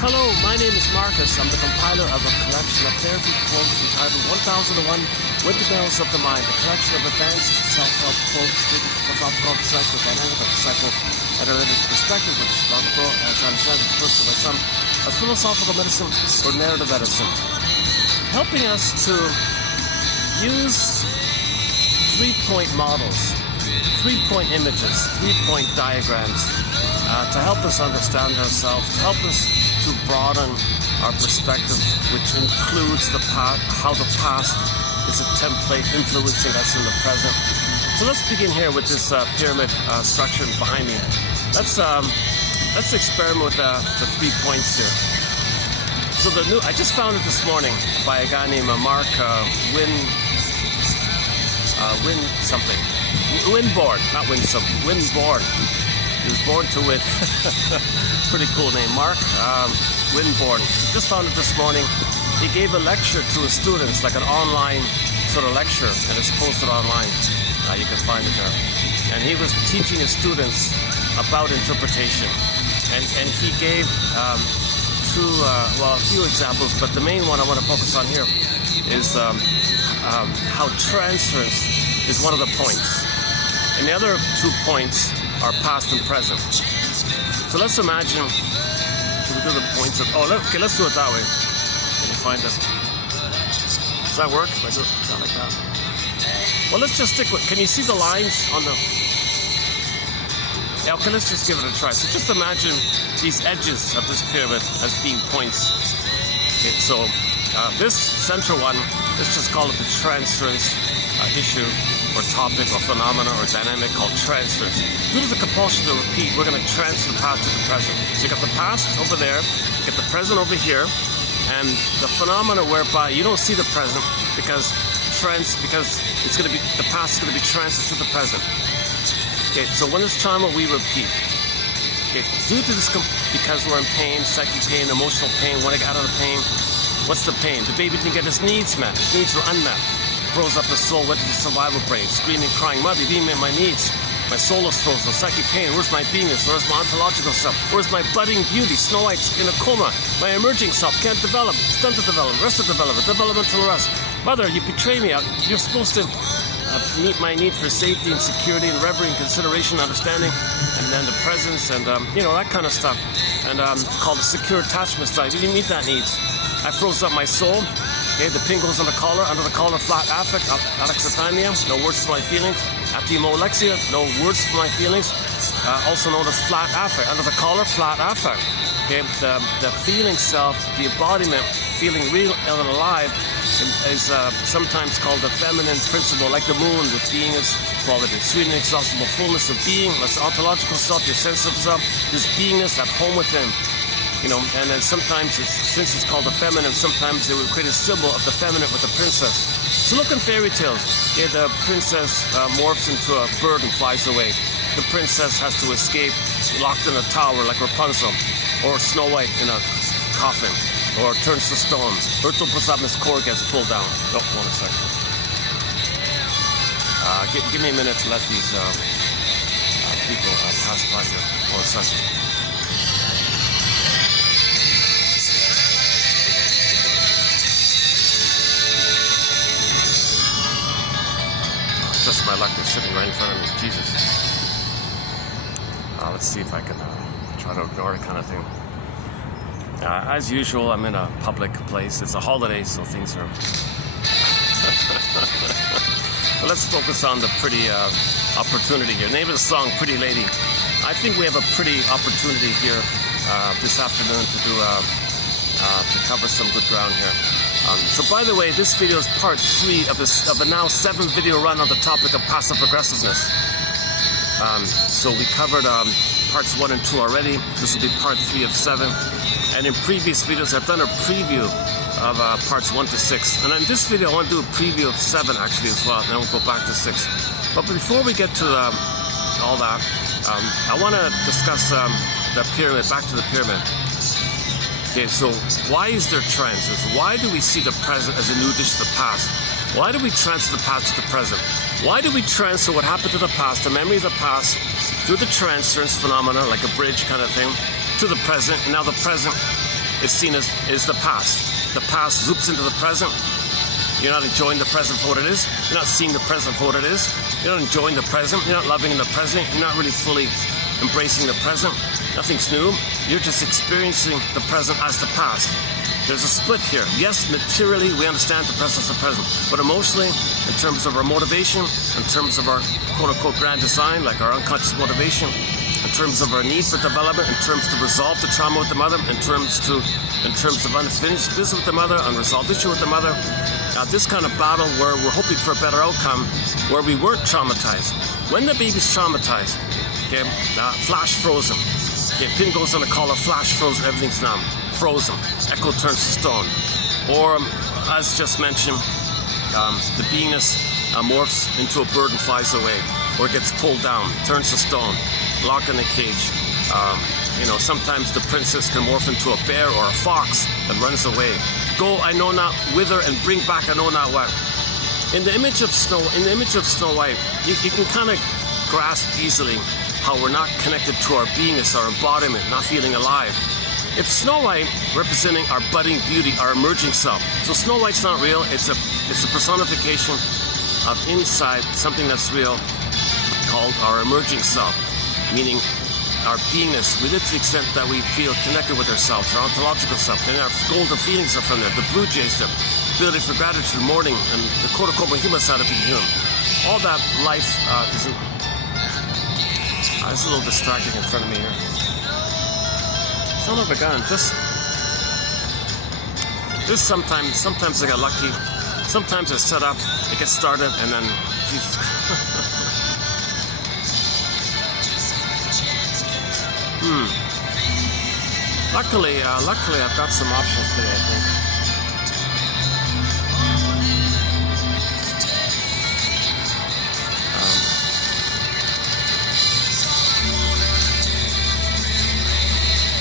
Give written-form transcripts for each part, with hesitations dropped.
Hello, my name is Marcus. I'm the compiler of a collection of therapy quotes entitled 1001 Windmills of the Mind, a collection of advanced self-help quotes taken from the philosophical psychodynamic of the psychoanalytic perspective, which Dr. as I understand refers to by some as philosophical medicine or narrative medicine, helping us to use three-point models, three-point images, three-point diagrams to help us understand ourselves, to help us to broaden our perspective, which includes the past, how the past is a template influencing us in the present. So let's begin here with this pyramid structure behind me. Let's experiment with the 3 points here. So I just found it this morning by a guy named Mark Windborn, not Winsome, Windborn. He was born to win. Pretty cool name, Mark Windborn. Just found it this morning. He gave a lecture to his students, like an online sort of lecture, and it's posted online. You can find it there. And he was teaching his students about interpretation. And he gave a few examples, but the main one I want to focus on here is how transference is one of the points. And the other 2 points are past and present. So let's imagine, we do the points of, let's do it that way. Can you find it? Does that work? Like this, like that? Well, let's just stick with, can you see the lines on the, yeah, okay, let's just give it a try. So just imagine these edges of this pyramid as being points. Okay, so this central one, let's just call it the transference issue, or topic, or phenomena, or dynamic called transference. Due to the compulsion to repeat, we're going to transfer the past to the present. So you got the past over there, you get the present over here, and the phenomena whereby you don't see the present because it's going to be, the past is going to be transferred to the present. Okay, so when it's time we repeat. Okay, due to this, because we're in pain, psychic pain, emotional pain, when I got out of pain, what's the pain? The baby didn't get his needs met. His needs were unmet. Froze up the soul, went to the survival brain, screaming, crying, Mother, you didn't meet my needs. My soul is frozen, psychic pain, where's my beingness, where's my ontological self, where's my budding beauty, Snow White in a coma, my emerging self can't develop, stunted development, rested development, developmental rest. Mother, you betray me, you're supposed to meet my need for safety and security and reverence, consideration, understanding, and then the presence and, that kind of stuff. And called the secure attachment style. You didn't meet that needs. I froze up my soul. Okay, the pingles on the collar, under the collar, flat affect, alexithymia, no words for my feelings. Apomolexia, no words for my feelings. Also known as flat affect, under the collar, flat affect. Okay, the feeling self, the embodiment, feeling real and alive, is sometimes called the feminine principle, like the moon, with beingness quality, sweet and inexhaustible fullness of being. That's the ontological self, your sense of self, this beingness at home within. And then sometimes, since it's called the feminine, sometimes they would create a symbol of the feminine with the princess. So look in fairy tales. Okay, the princess morphs into a bird and flies away. The princess has to escape, locked in a tower like Rapunzel, or Snow White in a coffin, or turns to stone. Urtopusab's core gets pulled down. Oh, 1 second. Give me a minute to let these people pass by here. 1 second. Just my luck, they're sitting right in front of me. Jesus. Let's see if I can try to ignore it, kind of thing. As usual, I'm in a public place. It's a holiday, so things are... But let's focus on the pretty opportunity here. Name of the song, Pretty Lady. I think we have a pretty opportunity here this afternoon to do to cover some good ground here. So by the way, this video is part 3 of a now 7 video run on the topic of passive aggressiveness. So we covered parts 1 and 2 already. This will be part 3 of 7. And in previous videos, I've done a preview of parts 1 to 6. And in this video, I want to do a preview of 7 actually as well. And then we'll go back to 6. But before we get to all that, I want to discuss the pyramid, back to the pyramid. Okay, so why is there transits? Why do we see the present as a new dish to the past? Why do we transfer the past to the present? Why do we transfer what happened to the past, the memory of the past, through the transference phenomena, like a bridge kind of thing, to the present, and now the present is seen as the past. The past zoops into the present. You're not enjoying the present for what it is. You're not seeing the present for what it is. You're not enjoying the present. You're not loving in the present. You're not really fully embracing the present. Nothing's new. You're just experiencing the present as the past. There's a split here. Yes, materially, we understand the presence of the present. But emotionally, in terms of our motivation, in terms of our quote-unquote grand design, like our unconscious motivation, in terms of our need for development, in terms to resolve the trauma with the mother, in terms of unfinished business with the mother, unresolved issue with the mother, this kind of battle where we're hoping for a better outcome, where we weren't traumatized. When the baby's traumatized, okay, flash frozen. Okay, pin goes on the collar, flash frozen, everything's numb, frozen. Echo turns to stone. Or, as just mentioned, the beingness morphs into a bird and flies away, or gets pulled down, turns to stone, locked in a cage. Sometimes the princess can morph into a bear or a fox and runs away. Go, I know not whither, and bring back I know not what. In the image of Snow White, you can kind of grasp easily how we're not connected to our beingness, our embodiment, not feeling alive. If Snow White representing our budding beauty, our emerging self. So Snow White's not real. It's a personification of inside something that's real, called our emerging self, meaning our beingness. We live to the extent that we feel connected with ourselves, our ontological self, and our golden feelings are from there. The blue jays, the ability for gratitude, mourning, and the quote-unquote human side of being human. All that life isn't. It's a little distracting in front of me here. Son of a gun, just sometimes I get lucky. Sometimes I set up, it gets started, and then Jesus. Luckily, I've got some options today, I think.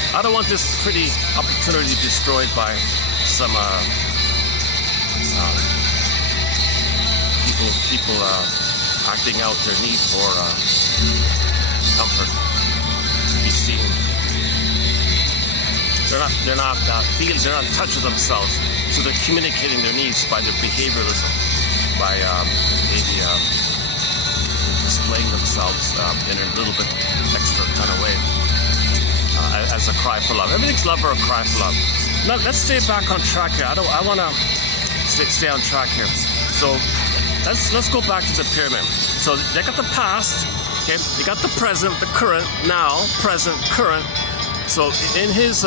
I don't want this pretty opportunity destroyed by some people acting out their need for comfort, to be seen. They're not in touch with themselves, so they're communicating their needs by their behavioralism, by maybe displaying themselves in a little bit extra kind of way. As a cry for love. Everything's love or a cry for love. Now let's stay back on track here. I want to stay on track here. So let's go back to the pyramid. So they got the past, okay? They got the present, the current, now, present, current. So in his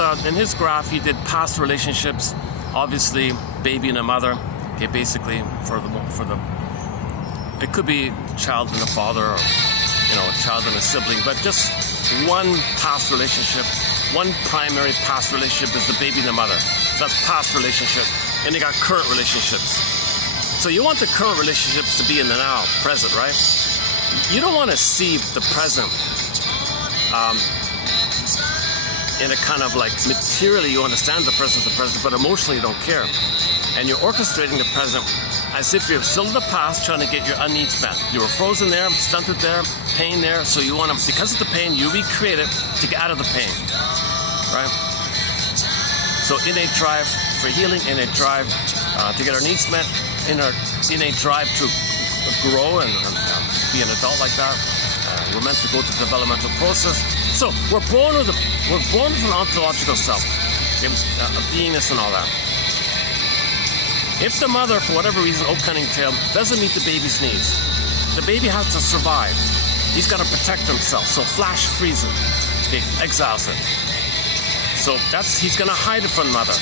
graph, he did past relationships, obviously baby and a mother. Okay, basically for the it could be child and a father, or a child and a sibling, but just one past relationship, one primary past relationship is the baby and the mother. So that's past relationship. And you got current relationships. So you want the current relationships to be in the now, present, right? You don't want to see the present in a kind of like materially you understand the present, but emotionally you don't care. And you're orchestrating the present as if you're still in the past trying to get your needs met. You were frozen there, stunted there, pain there, so you want to, because of the pain, you recreate it to get out of the pain, right? So innate drive for healing, innate drive to get our needs met, innate drive to grow and be an adult like that. We're meant to go through the developmental process. So we're born with an ontological self, a beingness and all that. If the mother, for whatever reason, old cunning tail, doesn't meet the baby's needs, the baby has to survive. He's got to protect himself. So flash freezes it, exiles it. So he's going to hide it from the mother.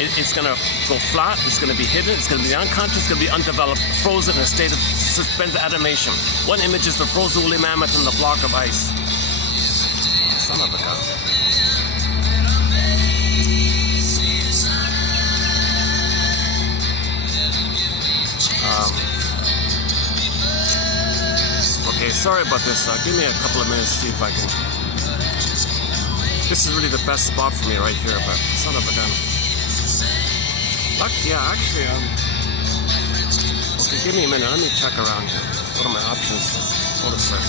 It's going to go flat. It's going to be hidden. It's going to be unconscious. It's going to be undeveloped, frozen in a state of suspended animation. One image is the frozen woolly mammoth and the block of ice. Son of a gun. Okay, sorry about this. Give me a couple of minutes to see if I can. This is really the best spot for me right here, but son of a gun. Yeah, actually, okay, give me a minute. Let me check around here. What are my options? Hold a sec.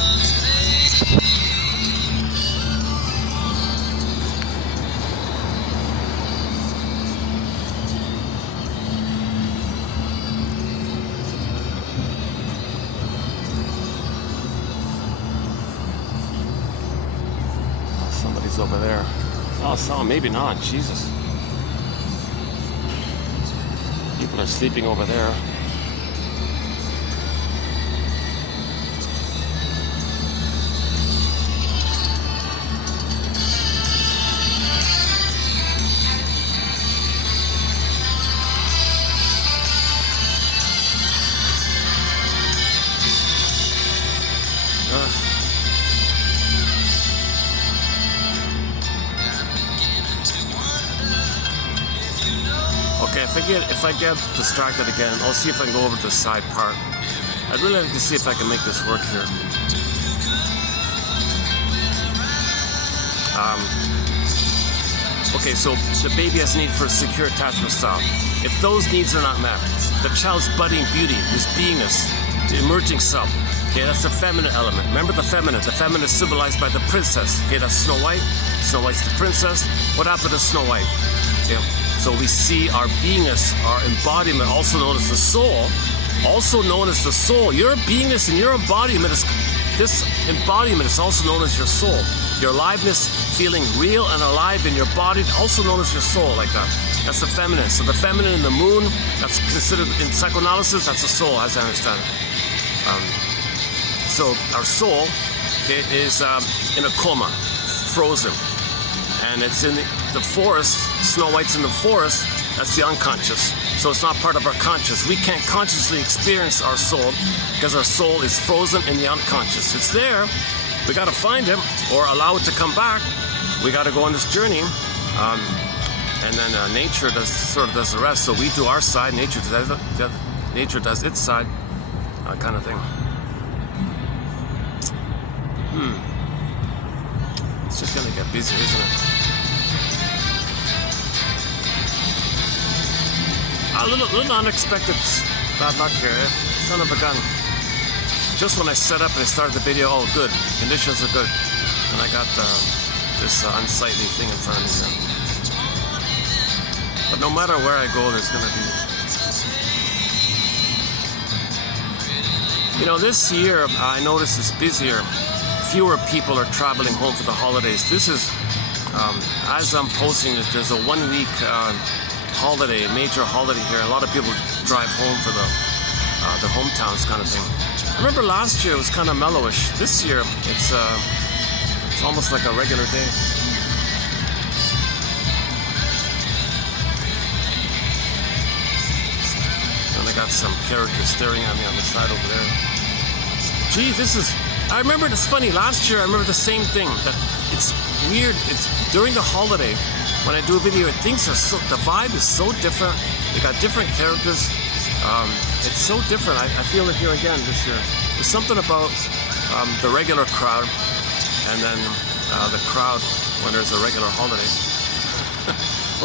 over there. Oh, so maybe not. Jesus. People are sleeping over there. Okay, if I get distracted again, I'll see if I can go over to the side part. I'd really like to see if I can make this work here. Okay, so the baby has need for a secure attachment style. If those needs are not met, the child's budding beauty, his beingness, the emerging self. Okay, that's the feminine element. Remember the feminine. The feminine is symbolized by the princess. Okay, that's Snow White. Snow White's the princess. What happened to Snow White? Okay, so we see our beingness, our embodiment, also known as the soul. Also known as the soul. Your beingness and your embodiment is, this embodiment is also known as your soul. Your aliveness, feeling real and alive in your body, also known as your soul, like that. That's the feminine. So the feminine in the moon, that's considered in psychoanalysis, that's the soul, as I understand it. So our soul, okay, is in a coma, frozen. And it's in the forest. Snow White's in the forest. That's the unconscious. So it's not part of our conscious. We can't consciously experience our soul because our soul is frozen in the unconscious. It's there. We got to find him or allow it to come back. We got to go on this journey. And then nature does the rest. So we do our side. Nature does its side, kind of thing. It's just gonna get busy, isn't it? A little unexpected bad luck here, eh? Son of a gun. Just when I set up and I started the video, oh good, conditions are good. And I got this unsightly thing in front of me now. But no matter where I go, there's gonna be... You know, this year I noticed it's busier. Fewer people are traveling home for the holidays. This is, as I'm posting this, there's a 1 week holiday, a major holiday here. A lot of people drive home for their hometowns, kind of thing. I remember last year it was kind of mellowish. This year it's almost like a regular day. And I got some characters staring at me on the side over there. Gee, this is... I remember, it's funny, last year I remember the same thing, that it's weird, it's during the holiday, when I do a video, things are so, the vibe is so different, they got different characters, it's so different. I feel it here again this year. There's something about the regular crowd, and then the crowd when there's a regular holiday.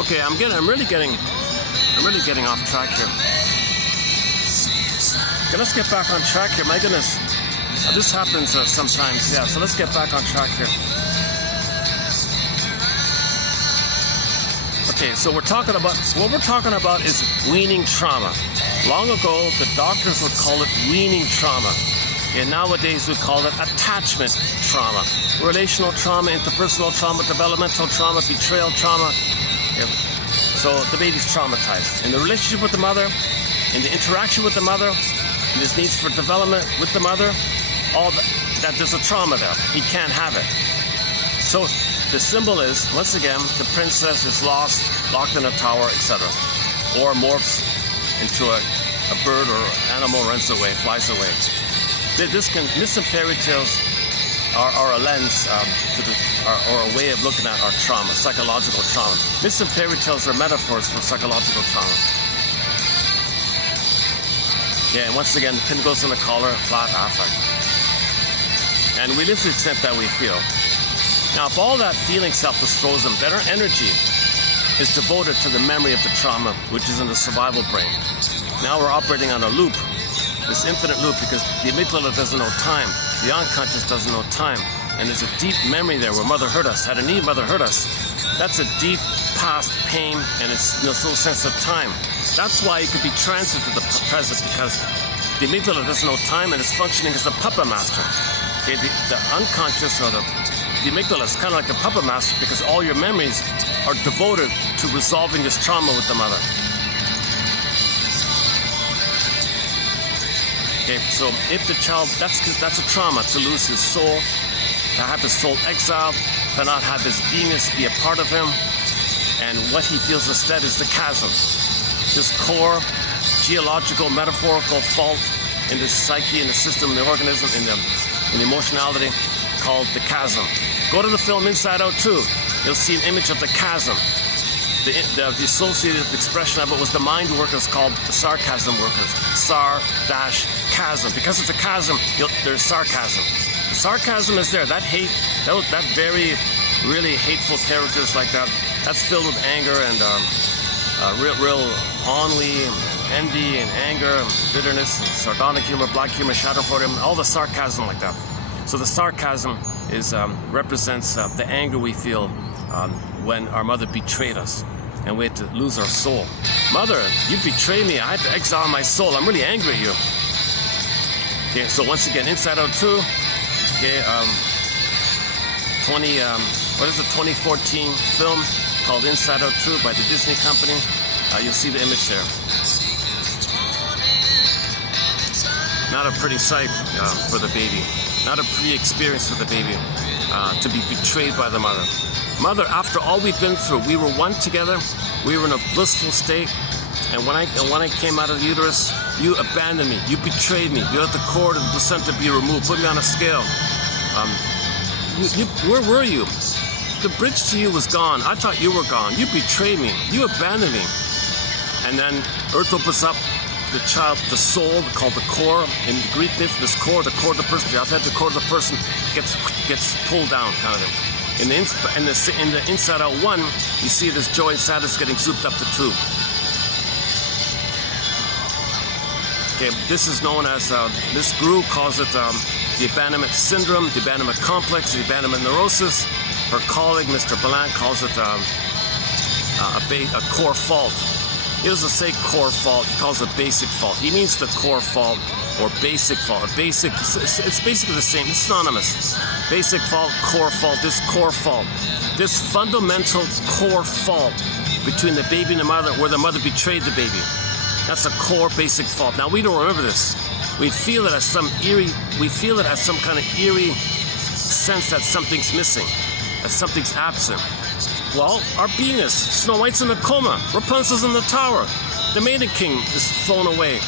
Okay, I'm really getting off track here. Okay, let's get back on track here, my goodness. This happens sometimes, yeah, so let's get back on track here. Okay, so what we're talking about is weaning trauma. Long ago, the doctors would call it weaning trauma. And nowadays we call it attachment trauma. Relational trauma, interpersonal trauma, developmental trauma, betrayal trauma. Yeah. So the baby's traumatized. In the relationship with the mother, in the interaction with the mother, in his needs for development with the mother, all that there's a trauma there. He can't have it. So the symbol is, once again, the princess is lost, locked in a tower, etc. Or morphs into a bird or animal, runs away, flies away. Myths and fairy tales are a lens or a way of looking at our trauma, psychological trauma. Myths and fairy tales are metaphors for psychological trauma. Yeah, and once again, the pin goes in the collar, flat affect. And we live to the extent that we feel. Now, if all that feeling self is frozen, then our energy is devoted to the memory of the trauma, which is in the survival brain. Now we're operating on a loop, this infinite loop, because the amygdala doesn't know time, the unconscious doesn't know time, and there's a deep memory there where mother hurt us, had a need, mother hurt us. That's a deep past pain, and it's no sense of time. That's why it could be transferred to the present, because the amygdala doesn't know time and it's functioning as a puppet master. Okay, the unconscious or the the amygdala is kind of like a puppet master because all your memories are devoted to resolving this trauma with the mother. Okay, so if the child, that's a trauma, to lose his soul, to have his soul exiled, to not have his beingness be a part of him, and what he feels instead is the chasm. This core, geological, metaphorical fault in the psyche, in the system, in the organism, in the emotionality, called the chasm. Go to the film Inside Out 2. You'll see an image of the chasm. The associated expression of it was the mind workers called the sarcasm workers. Sar-chasm. Because it's a chasm, there's sarcasm. The sarcasm is there. That hate, that very, really hateful characters like that, that's filled with anger and real ennui, and envy and anger, and bitterness, and sardonic humor, black humor, shadow photo, all the sarcasm like that. So the sarcasm represents the anger we feel when our mother betrayed us and we had to lose our soul. Mother, you betrayed me. I had to exile my soul. I'm really angry at you. Okay, so once again, Inside Out 2. Okay, 2014 film called Inside Out 2 by the Disney company. You'll see the image there. Not a pretty sight for the baby. Not a pretty experience for the baby to be betrayed by the mother. Mother, after all we've been through, we were one together. We were in a blissful state. And when I came out of the uterus, you abandoned me. You betrayed me. You let the cord of the placenta be removed. Put me on a scale. Where were you? The bridge to you was gone. I thought you were gone. You betrayed me. You abandoned me. And then Earth opens up. The child, the soul, called the core in the Greek myth, this core, the core of the person, the authentic core of the person gets pulled down, kind of thing. In the Inside Out 1, you see this joy and sadness getting souped up the tube. Okay, this is known as this guru calls it the abandonment syndrome, the abandonment complex, the abandonment neurosis. Her colleague, Mr. Blanc, calls it a core fault. He doesn't say core fault, he calls it basic fault. He means the core fault or basic fault. It's basically the same, it's synonymous. Basic fault, core fault, this core fault. This fundamental core fault between the baby and the mother, where the mother betrayed the baby. That's a core basic fault. Now we don't remember this. We feel it as some kind of eerie sense that something's missing, that something's absent. Well, our beingness, Snow White's in a coma, Rapunzel's in the tower, the Maiden King is flown away,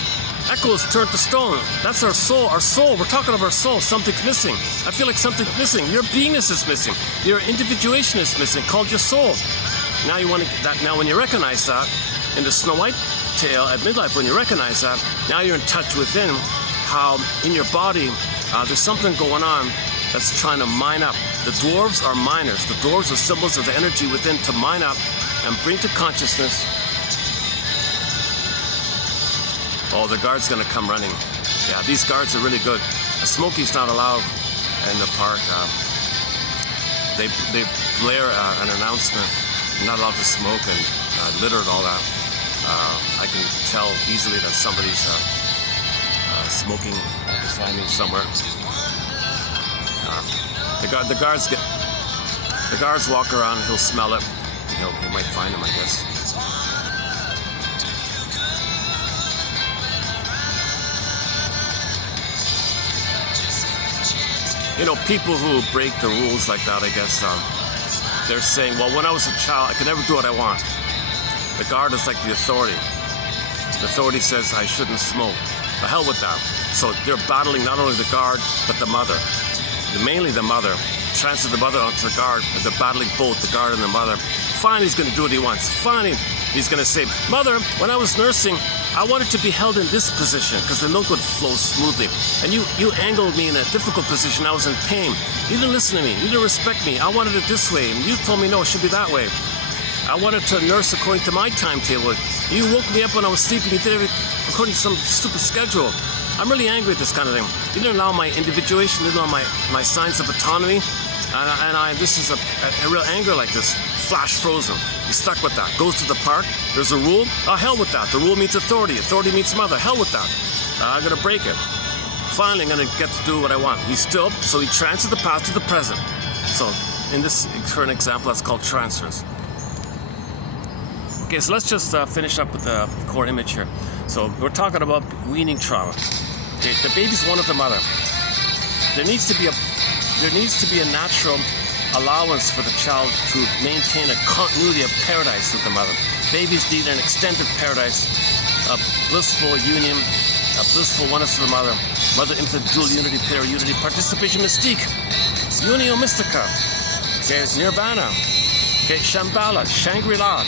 Echo is turned to stone. That's our soul, we're talking of our soul, something's missing. I feel like something's missing, your beingness is missing, your individuation is missing, called your soul. Now you want to, now when you recognize that, in the Snow White tale at midlife, when you recognize that, now you're in touch within how in your body there's something going on that's trying to mine up. The dwarves are miners. The dwarves are symbols of the energy within to mine up and bring to consciousness. Oh, the guard's gonna come running. Yeah, these guards are really good. A Smokey's not allowed in the park. They blare an announcement. You're not allowed to smoke and litter and all that. I can tell easily that somebody's smoking beside me somewhere. The guards walk around. He'll smell it. He might find him, I guess. You know, people who break the rules like that, I guess, they're saying, well, when I was a child, I could never do what I want. The guard is like the authority. The authority says I shouldn't smoke. The hell with that. So they're battling not only the guard, but the mother. Mainly the mother. Transfer the mother onto the guard, and they're battling both, the guard and the mother. Fine, he's going to do what he wants. Fine, he's going to say, Mother, when I was nursing, I wanted to be held in this position because the milk would flow smoothly. And you angled me in a difficult position. I was in pain. You didn't listen to me. You didn't respect me. I wanted it this way, and you told me, no, it should be that way. I wanted to nurse according to my timetable. You woke me up when I was sleeping. You did it according to some stupid schedule. I'm really angry at this kind of thing. You didn't allow my individuation, you didn't allow my signs of autonomy. This is a real anger like this. Flash frozen. He's stuck with that. Goes to the park. There's a rule. Oh, hell with that. The rule meets authority. Authority meets mother. Hell with that. I'm going to break it. Finally, I'm going to get to do what I want. He's still, so he transfers the past to the present. So in this current example, that's called transference. Okay, so let's just finish up with the core image here. So we're talking about weaning trauma. Okay, the baby's one of the mother. There needs to be a natural allowance for the child to maintain a continuity of paradise with the mother. Babies need an extended paradise, a blissful union, a blissful oneness of the mother. Mother-infant dual unity, para-unity, participation mystique, unio mystica, okay, nirvana, okay, Shambhala, Shangri-La,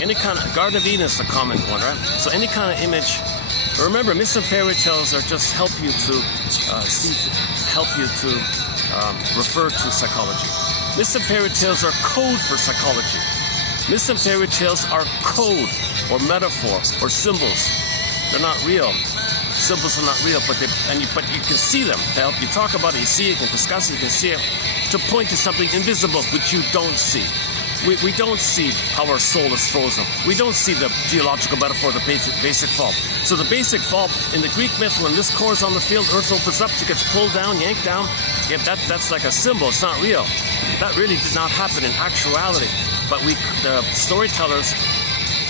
any kind of Garden of Eden is the common one, right? So any kind of image. Remember, myths and fairy tales are just help you to refer to psychology. Myths and fairy tales are code for psychology. Myths and fairy tales are code or metaphor or symbols. They're not real. Symbols are not real, but you can see them. They help you talk about it, you see it, you can discuss it, you can see it, to point to something invisible which you don't see. We don't see how our soul is frozen. We don't see the geological metaphor, the basic fall. So the basic fall in the Greek myth, when this core is on the field, Earth opens up, she gets pulled down, yanked down. Yeah, that's like a symbol. It's not real. That really did not happen in actuality. But the storytellers,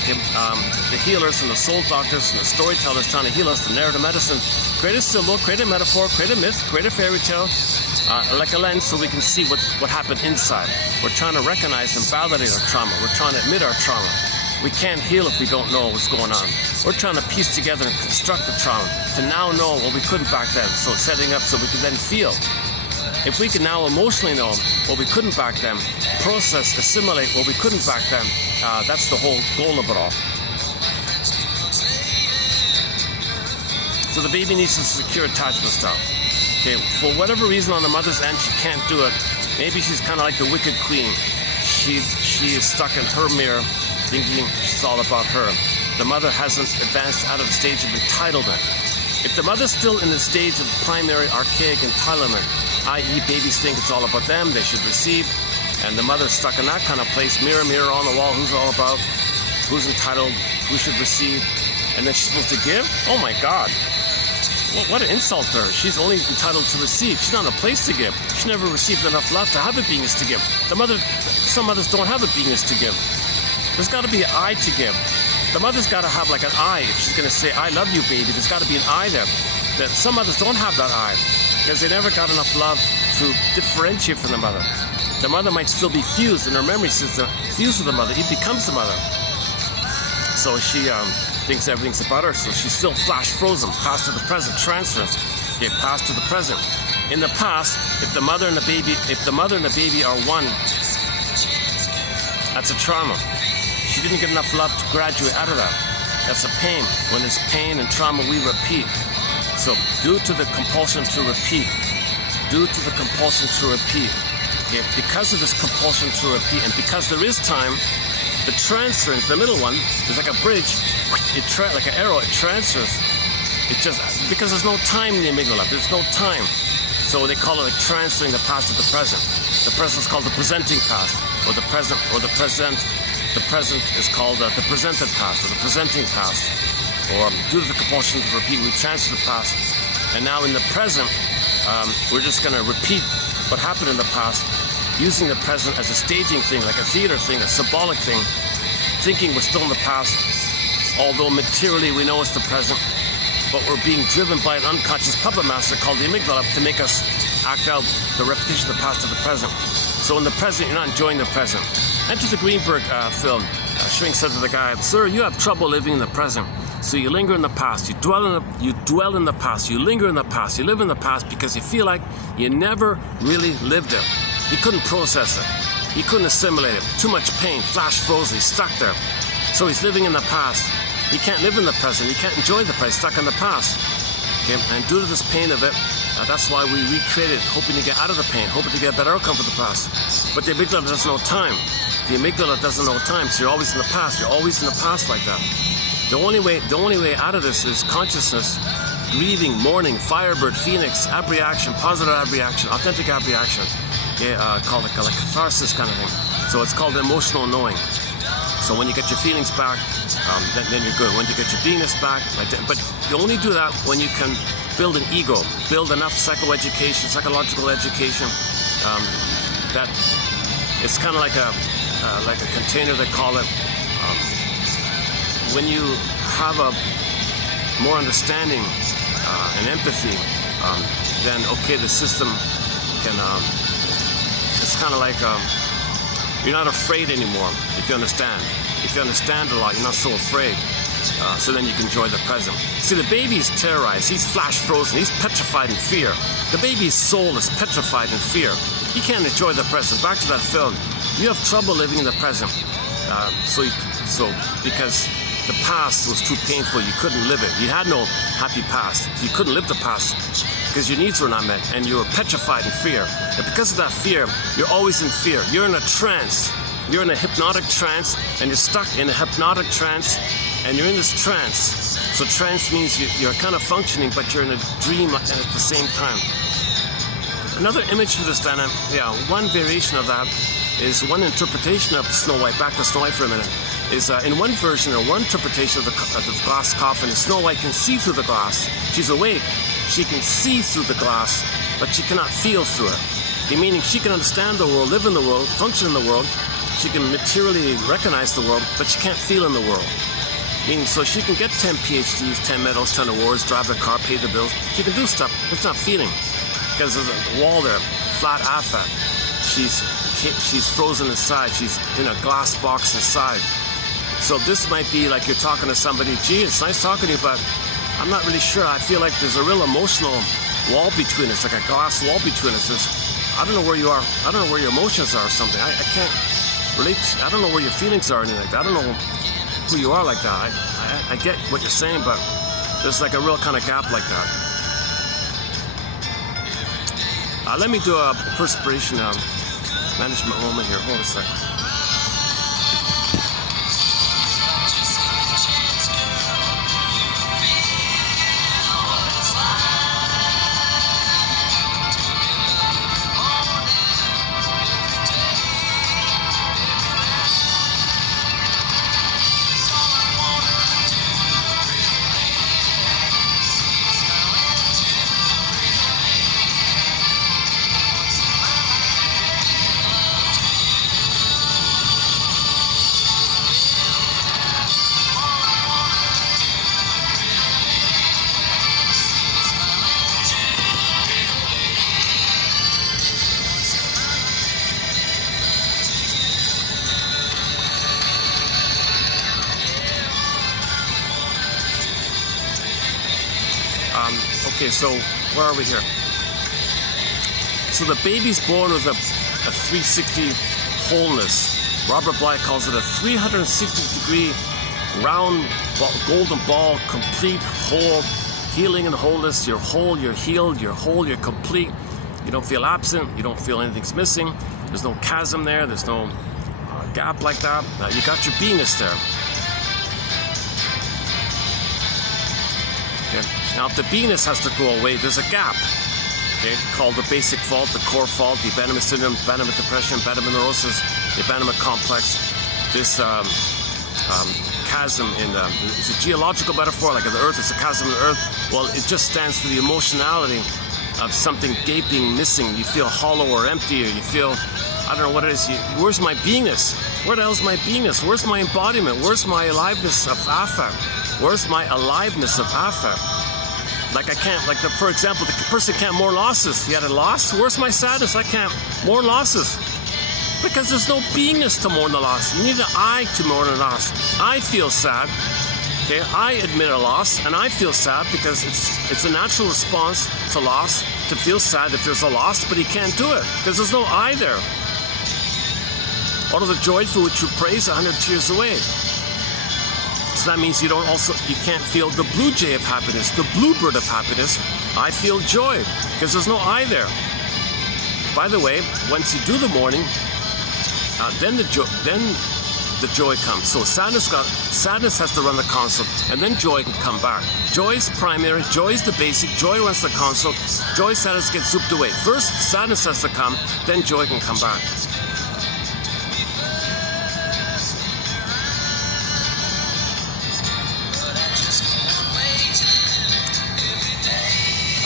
the healers and the soul doctors and the storytellers trying to heal us, the narrative medicine, create a symbol, create a metaphor, create a myth, create a fairy tale, like a lens, so we can see what happened inside. We're trying to recognize and validate our trauma. We're trying to admit our trauma. We can't heal if we don't know what's going on. We're trying to piece together and construct the trauma to now know what we couldn't back then. So it's setting up so we can then feel. If we can now emotionally know what we couldn't back then, process, assimilate what we couldn't back then, that's the whole goal of it all. So the baby needs a secure attachment style. Okay, for whatever reason on the mother's end, she can't do it. Maybe she's kind of like the wicked queen. She is stuck in her mirror, thinking it's all about her. The mother hasn't advanced out of the stage of entitlement. If the mother's still in the stage of primary archaic entitlement, i.e. babies think it's all about them, they should receive, and the mother's stuck in that kind of place, mirror, mirror on the wall, who's all about, who's entitled, who should receive, and then she's supposed to give? Oh my God. What an insult to her. She's only entitled to receive. She's not in a place to give. She never received enough love to have a beingness to give. Some mothers don't have a beingness to give. There's got to be an I to give. The mother's got to have like an I. If she's going to say, I love you, baby, there's got to be an I there. That some mothers don't have that I because they never got enough love to differentiate from the mother. The mother might still be fused in her memory system, fused with the mother. It becomes the mother. So she thinks everything's about her, so she's still flash frozen, past to the present, transference, okay, past to the present. In the past, if the mother and the baby are one, that's a trauma. She didn't get enough love to graduate out of that. That's a pain. When there's pain and trauma, we repeat. So due to the compulsion to repeat, okay, because of this compulsion to repeat, and because there is time, the transference, the middle one, is like a bridge. Like an arrow, it transfers. It just, because there's no time in the amygdala. There's no time. So they call it like transferring the past to the present. The present is called the presenting past, or the present, or the present. The present is called the presented past, or the presenting past. Or due to the compulsion to repeat, we transfer the past. And now in the present, we're just going to repeat what happened in the past, using the present as a staging thing, like a theater thing, a symbolic thing, thinking we're still in the past, although materially we know it's the present, but we're being driven by an unconscious puppet master called the amygdala to make us act out the repetition of the past to the present. So in the present, you're not enjoying the present. Enter the Greenberg film. Schwing said to the guy, "Sir, you have trouble living in the present. So you linger in the past, you dwell in the past, you linger in the past, you live in the past because you feel like you never really lived it. He couldn't process it. He couldn't assimilate it. Too much pain, flash frozen, he's stuck there. So he's living in the past. He can't live in the present. He can't enjoy the present, stuck in the past. Okay? And due to this pain of it, that's why we recreate it, hoping to get out of the pain, hoping to get a better outcome for the past. But the amygdala doesn't know time. The amygdala doesn't know time, so you're always in the past. You're always in the past like that. The only way out of this is consciousness, grieving, mourning, firebird, phoenix, abreaction, positive abreaction, authentic abreaction. Okay, called like catharsis kind of thing. So it's called emotional knowing. So when you get your feelings back, then you're good. When you get your beingness back, but you only do that when you can build an ego, build enough psychological education, that it's kind of like a container, they call it. When you have a more understanding and empathy, then okay, the system can, it's kind of like you're not afraid anymore if you understand. If you understand a lot, you're not so afraid. So then you can enjoy the present. See, the baby's terrorized, he's flash frozen, he's petrified in fear. The baby's soul is petrified in fear. He can't enjoy the present. Back to that film. You have trouble living in the present. So because the past was too painful, you couldn't live it. You had no happy past. You couldn't live the past because your needs were not met, and you were petrified in fear. And because of that fear, you're always in fear. You're in a trance. You're in a hypnotic trance, and you're stuck in a hypnotic trance, and you're in this trance. So trance means you're kind of functioning, but you're in a dream at the same time. Another image for this dynamic, one variation of that is one interpretation of Snow White. Back to Snow White for a minute. Is in one version or one interpretation of the glass coffin, Snow White can see through the glass. She's awake. She can see through the glass, but she cannot feel through it. Meaning she can understand the world, live in the world, function in the world. She can materially recognize the world, but she can't feel in the world. Meaning, so she can get 10 PhDs, 10 medals, 10 awards, drive the car, pay the bills. She can do stuff, but it's not feeling. Because there's a wall there, flat affect. She's frozen inside. She's in a glass box inside. So this might be like you're talking to somebody, gee, it's nice talking to you, but I'm not really sure. I feel like there's a real emotional wall between us, like a glass wall between us. I don't know where you are. I don't know where your emotions are or something. I can't relate. I don't know where your feelings are or anything like that. I don't know who you are like that. I get what you're saying, but there's like a real kind of gap like that. Let me do a perspiration management moment here. Hold on a second. Okay, so where are we here? So the baby's born with a 360 wholeness. Robert Bly calls it a 360-degree round golden ball, complete, whole, healing and wholeness. You're whole, you're healed, you're whole, you're complete. You don't feel absent, you don't feel anything's missing. There's no chasm there, there's no gap like that. You got your beingness there. Okay. Now, if the beingness has to go away, there's a gap, okay, called the basic fault, the core fault, the abandonment syndrome, abandonment depression, abandonment neurosis, the abandonment complex. This chasm in it's a geological metaphor, like in the earth, it's a chasm in the earth. Well, it just stands for the emotionality of something gaping, missing. You feel hollow or empty, or you feel, I don't know what it is. Where's my beingness? Where the hell's my beingness? Where's my embodiment? Where's my aliveness of affect? Where's my aliveness of affect? Like I can't, like for example, the person can't mourn losses. You had a loss? Where's my sadness? I can't mourn losses. Because there's no beingness to mourn the loss. You need an I to mourn a loss. I feel sad. Okay, I admit a loss, and I feel sad because it's a natural response to loss to feel sad if there's a loss, but he can't do it because there's no I there. All of the joy for which you praise 100 tears away. So that means you can't feel the blue jay of happiness, the bluebird of happiness. I feel joy because there's no I there. By the way, once you do the mourning, then the joy comes. So sadness has to run the console, and then joy can come back. Joy is primary, joy is the basic, joy runs the console, joy, sadness gets zooped away. First, sadness has to come, then joy can come back.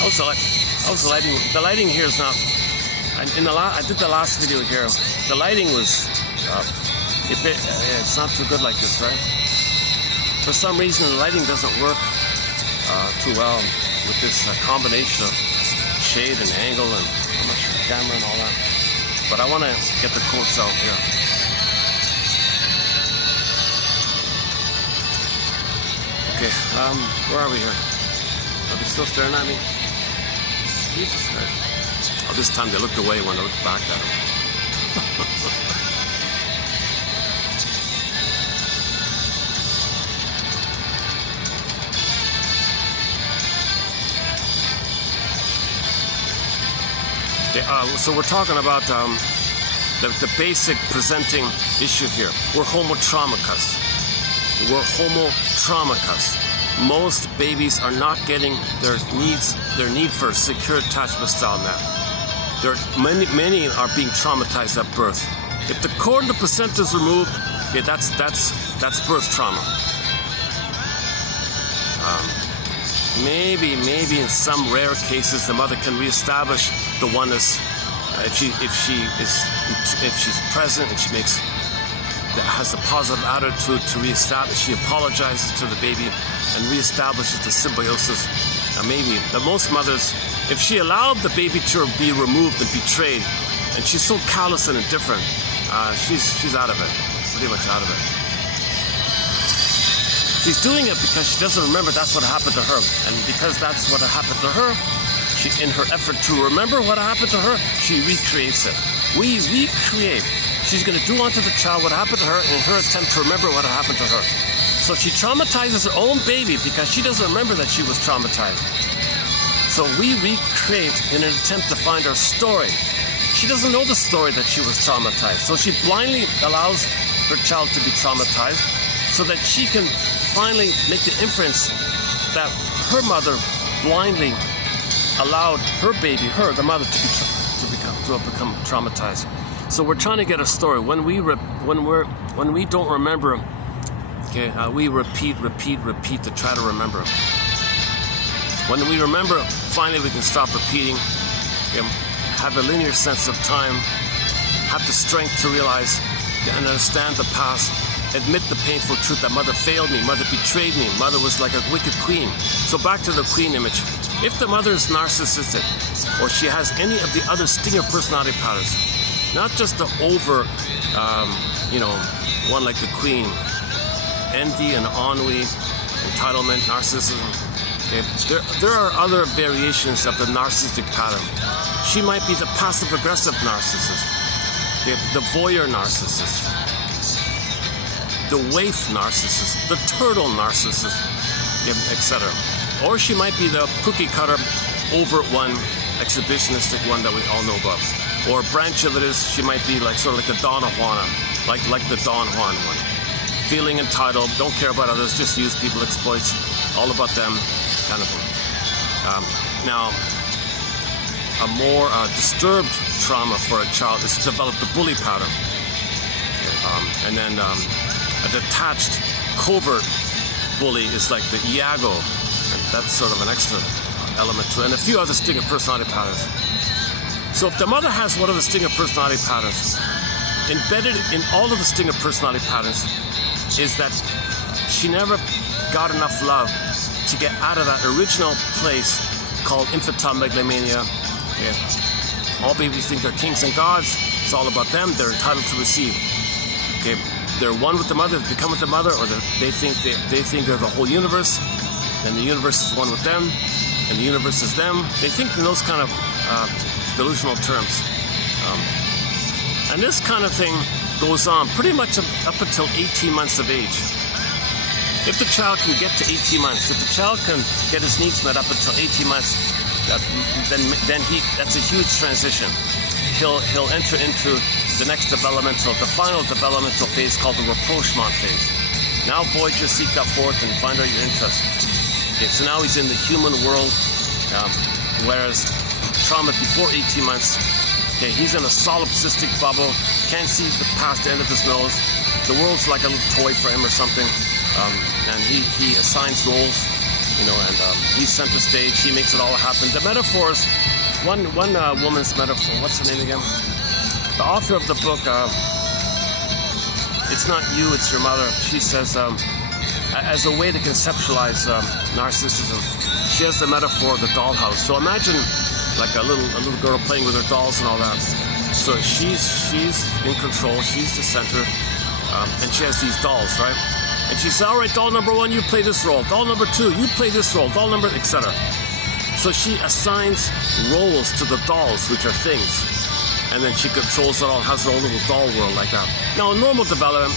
Also, the lighting here is not, I did the last video here. The lighting was, it's not too good like this, right? For some reason, the lighting doesn't work too well with this combination of shade and angle and how much camera and all that. But I want to get the quotes out here. Okay, where are we here? Are they still staring at me? Jesus Christ. Oh, this time they looked away when I looked back at them. So we're talking about the basic presenting issue here. We're homotraumicus. We're homotraumicus. Most babies are not getting their need for a secure attachment style met. Many are being traumatized at birth. If the cord and the placenta is removed, okay, that's birth trauma. Maybe in some rare cases the mother can reestablish the oneness if she's present and she has a positive attitude to reestablish. She apologizes to the baby and reestablishes the symbiosis. Maybe, but most mothers, if she allowed the baby to be removed and betrayed, and she's so callous and indifferent, she's out of it, pretty much out of it. She's doing it because she doesn't remember that's what happened to her. And because that's what happened to her, she, in her effort to remember what happened to her, she recreates it. We recreate. She's going to do unto the child what happened to her in her attempt to remember what happened to her. So she traumatizes her own baby because she doesn't remember that she was traumatized. So we recreate in an attempt to find her story. She doesn't know the story that she was traumatized. So she blindly allows her child to be traumatized so that she can finally make the inference that her mother blindly allowed her baby, the mother, to become traumatized. So we're trying to get a story. When we don't remember, okay, we repeat to try to remember. When we remember, finally we can stop repeating. Okay, have a linear sense of time. Have the strength to realize and understand the past. Admit the painful truth that mother failed me, mother betrayed me, mother was like a wicked queen. So back to the queen image. If the mother is narcissistic, or she has any of the other stinger personality patterns, not just the one like the queen, envy and ennui, entitlement, narcissism. Okay? There are other variations of the narcissistic pattern. She might be the passive-aggressive narcissist, okay? The voyeur narcissist, the waif narcissist, the turtle narcissist, etc. Or she might be the cookie-cutter, overt one, exhibitionistic one that we all know about. Or a branch of it is, she might be like sort of like the Donna Juana, like the Don Juan one. Feeling entitled, don't care about others, just use people, exploits, all about them, kind of thing. Now, a more disturbed trauma for a child is to develop the bully pattern. And then a detached, covert bully is like the Iago. And that's sort of an extra element to it. And a few other stinger personality patterns. So if the mother has one of the stinger personality patterns, embedded in all of the stinger personality patterns is that she never got enough love to get out of that original place called infantile megalomania. Okay. All babies think they're kings and gods. It's all about them. They're entitled to receive. Okay. They're one with the mother, they become with the mother, or they think they're the whole universe, and the universe is one with them, and the universe is them. They think in those kind of delusional terms. And this kind of thing goes on pretty much up until 18 months of age. If the child can get to 18 months, if the child can get his needs met up until 18 months, that's a huge transition. He'll enter into the next the final developmental phase called the rapprochement phase. Now void your seek up forth and find out your interest. Okay, so now he's in the human world, whereas trauma before 18 months, okay, he's in a solipsistic bubble, can't see past the end of his nose. The world's like a little toy for him or something, and he assigns roles, and he's center stage, he makes it all happen. The metaphors one woman's metaphor. What's her name again? The author of the book, It's Not You, It's Your Mother. She says, as a way to conceptualize narcissism, she has the metaphor of the dollhouse. So imagine like a little girl playing with her dolls and all that. So she's in control. She's the center, and she has these dolls, right? And she says, all right, doll number 1, you play this role. Doll number 2, you play this role. Doll number, etc. So she assigns roles to the dolls, which are things. And then she controls it all, has her own little doll world like that. Now, in normal development,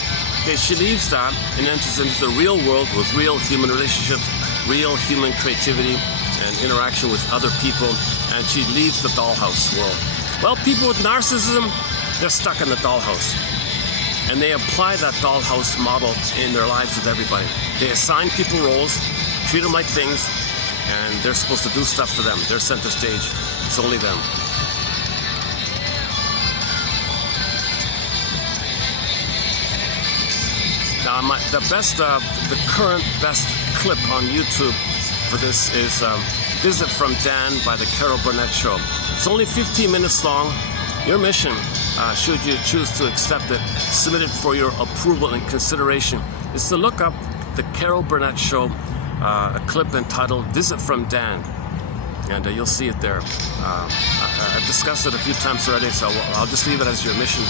she leaves that and enters into the real world with real human relationships, real human creativity and interaction with other people, and she leaves the dollhouse world. Well, people with narcissism, they're stuck in the dollhouse. And they apply that dollhouse model in their lives with everybody. They assign people roles, treat them like things, and they're supposed to do stuff for them. They're center stage. It's only them. Now, the current best clip on YouTube for this is Visit from Dan by the Carol Burnett Show. It's only 15 minutes long. Your mission, should you choose to accept it, submitted for your approval and consideration, is to look up the Carol Burnett Show, a clip entitled Visit from Dan. And you'll see it there. I've discussed it a few times already, so I'll just leave it as your mission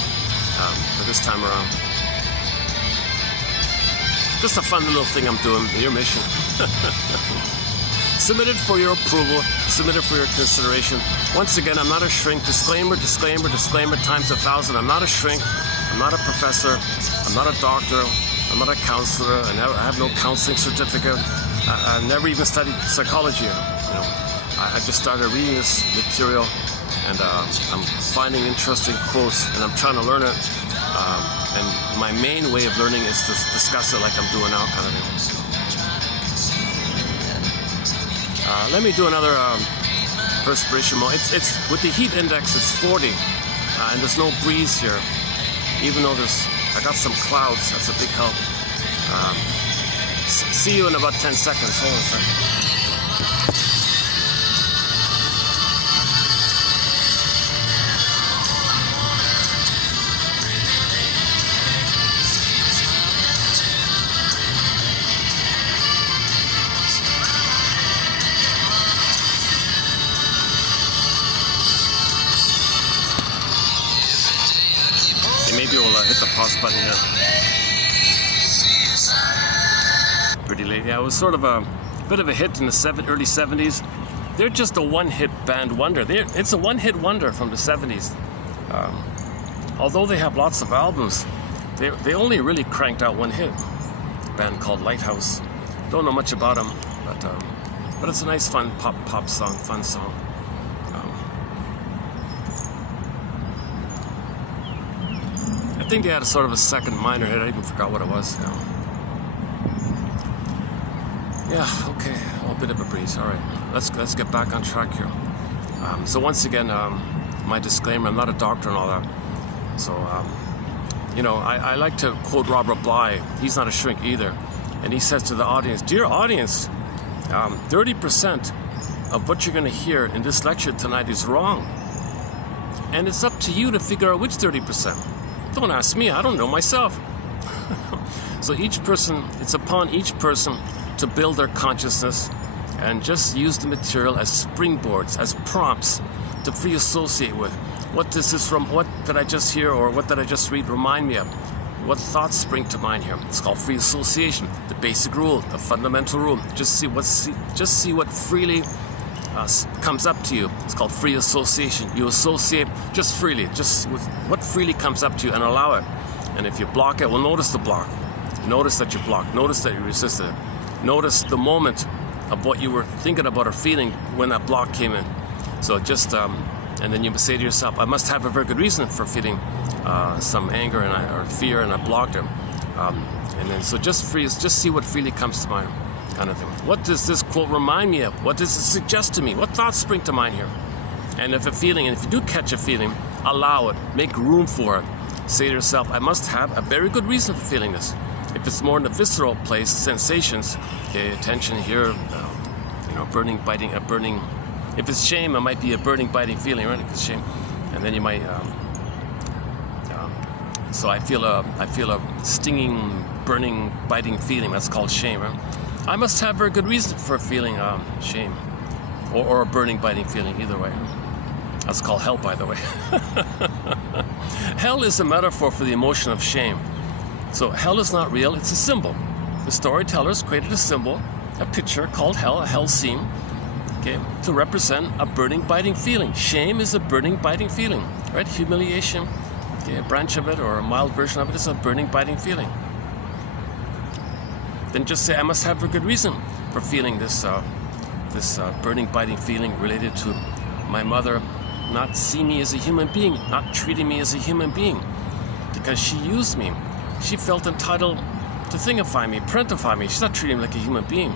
for this time around. Just a fun little thing I'm doing, your mission. Submitted for your approval, submitted for your consideration. Once again, I'm not a shrink. Disclaimer, disclaimer, disclaimer times 1,000. I'm not a shrink. I'm not a professor. I'm not a doctor. I'm not a counselor. I have no counseling certificate. I never even studied psychology. I just started reading this material, and I'm finding interesting quotes, and I'm trying to learn it. And my main way of learning is to discuss it like I'm doing now, kind of thing. Let me do another perspiration mode. It's with the heat index, it's 40, and there's no breeze here. Even though I got some clouds, that's a big help. See you in about 10 seconds. Hold on a second. Maybe we'll hit the pause button here. Pretty late. Yeah, it was sort of a bit of a hit in the early 70s. They're just a one-hit band wonder. It's a one-hit wonder from the 70s. Although they have lots of albums, they only really cranked out one hit. A band called Lighthouse. Don't know much about them, but it's a nice, fun pop song, fun song. I think they had a sort of a second minor hit. I even forgot what it was. Yeah, okay, a bit of a breeze. All right, let's get back on track here. So once again, my disclaimer: I'm not a doctor and all that. So, I like to quote Robert Bly. He's not a shrink either, and he says to the audience, "Dear audience, 30% of what you're going to hear in this lecture tonight is wrong, and it's up to you to figure out which 30%." Don't ask me, I don't know myself. So it's upon each person to build their consciousness and just use the material as springboards, as prompts to free associate with. What did I just hear or what did I just read remind me of? What thoughts spring to mind here? It's called free association, the basic rule, the fundamental rule. Just see what freely comes up to you. It's called free association. You associate just freely, just with what freely comes up to you, and allow it. And if you block it, well, notice the block. Notice that you blocked. Notice that you resisted it. Notice the moment of what you were thinking about or feeling when that block came in. So just, and then you say to yourself, I must have a very good reason for feeling some anger or fear, and I blocked it. And then so just see what freely comes to mind. Kind of thing. What does this quote remind me of? What does it suggest to me? What thoughts spring to mind here? And if you do catch a feeling, allow it. Make room for it. Say to yourself, I must have a very good reason for feeling this. If it's more in the visceral place, sensations, okay, attention here, burning, biting, If it's shame, it might be a burning, biting feeling, right? Because shame, and then you might. So I feel a stinging, burning, biting feeling. That's called shame, right? I must have very good reason for feeling shame, or a burning, biting feeling. Either way, that's called hell, by the way. Hell is a metaphor for the emotion of shame. So hell is not real; it's a symbol. The storytellers created a symbol, a picture called hell, a hell scene, okay, to represent a burning, biting feeling. Shame is a burning, biting feeling, right? Humiliation, okay, a branch of it or a mild version of it is a burning, biting feeling. Then just say, I must have a good reason for feeling this burning, biting feeling related to my mother not seeing me as a human being, not treating me as a human being, because she used me. She felt entitled to thingify me, parentify me. She's not treating me like a human being,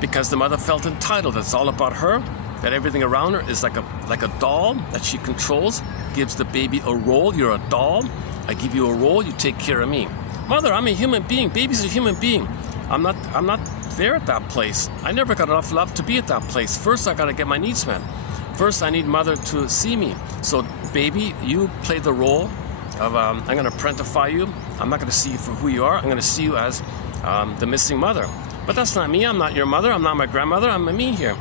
because the mother felt entitled. It's all about her, that everything around her is like a doll that she controls, gives the baby a role. You're a doll. I give you a role, you take care of me. Mother, I'm a human being. Baby's a human being. I'm not there at that place. I never got enough love to be at that place. First, I got to get my needs met. First, I need mother to see me. So, baby, you play the role of, I'm going to parentify you. I'm not going to see you for who you are. I'm going to see you as the missing mother. But that's not me. I'm not your mother. I'm not my grandmother. I'm me here.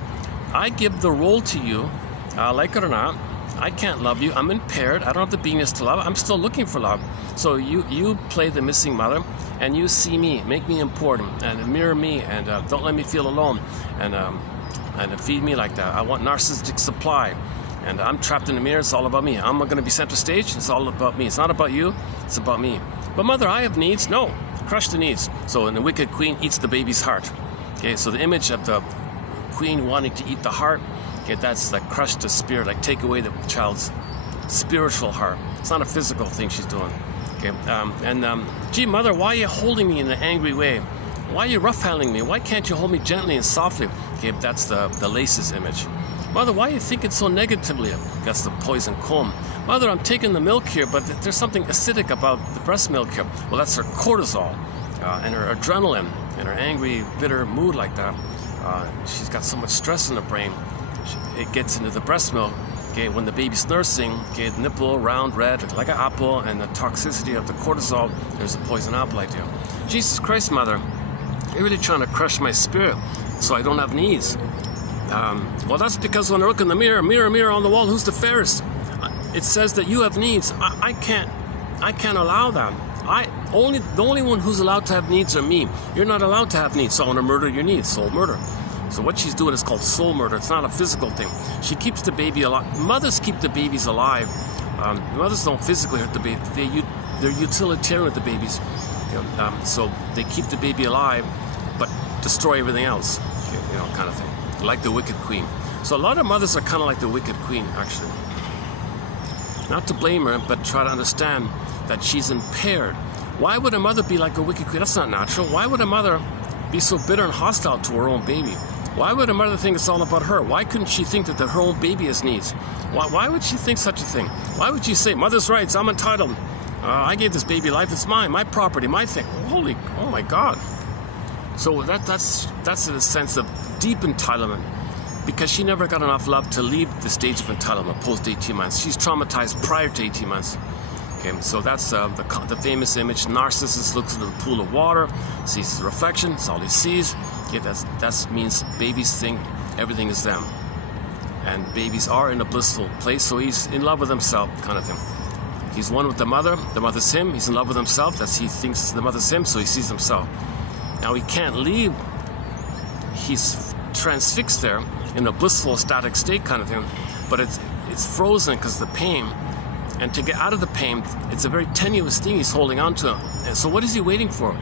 I give the role to you, like it or not. I can't love you. I'm impaired. I don't have the beingness to love. I'm still looking for love. So you play the missing mother, and you see me, make me important, and mirror me, and don't let me feel alone, and feed me like that. I want narcissistic supply, and I'm trapped in the mirror. It's all about me. I'm going to be center stage. It's all about me. It's not about you. It's about me. But mother, I have needs. No, crush the needs. So, and the wicked queen eats the baby's heart. Okay, so the image of the queen wanting to eat the heart. Okay, that's like crush the spirit, like take away the child's spiritual heart. It's not a physical thing she's doing. Okay, gee, mother, why are you holding me in an angry way? Why are you rough-handling me? Why can't you hold me gently and softly? Okay, that's the laces image. Mother, why are you thinking so negatively? That's the poison comb. Mother, I'm taking the milk here, but there's something acidic about the breast milk here. Well, that's her cortisol and her adrenaline and her angry, bitter mood like that. She's got so much stress in the brain. It gets into the breast milk. Okay, when the baby's nursing, okay, the nipple round red like an apple, and the toxicity of the cortisol, there's a poison apple idea. Jesus Christ, mother, you're really trying to crush my spirit so I don't have needs. Well, that's because when I look in the mirror, mirror on the wall, who's the fairest? It says that you have needs. I can't allow that. The only one who's allowed to have needs are me. You're not allowed to have needs, so I want to murder your needs, soul murder. So what she's doing is called soul murder. It's not a physical thing. She keeps the baby alive. Mothers keep the babies alive. Mothers don't physically hurt the baby. They're utilitarian with the babies. So they keep the baby alive, but destroy everything else. Kind of thing. Like the wicked queen. So a lot of mothers are kind of like the wicked queen, actually. Not to blame her, but try to understand that she's impaired. Why would a mother be like a wicked queen? That's not natural. Why would a mother be so bitter and hostile to her own baby? Why would a mother think it's all about her? Why couldn't she think that her own baby has needs? Why would she think such a thing? Why would she say, mother's rights, I'm entitled. I gave this baby life, it's mine, my property, my thing. Oh my God. So that's in a sense of deep entitlement, because she never got enough love to leave the stage of entitlement post 18 months. She's traumatized prior to 18 months. Okay, so that's the famous image. Narcissist looks into the pool of water, sees his reflection, that's all he sees. Okay, that means babies think everything is them. And babies are in a blissful place, so he's in love with himself, kind of thing. He's one with the mother's him, he's in love with himself, he thinks the mother's him, so he sees himself. Now he can't leave, he's transfixed there in a blissful static state kind of thing, but it's frozen because of the pain. And to get out of the pain, it's a very tenuous thing he's holding on to. And so what is he waiting for?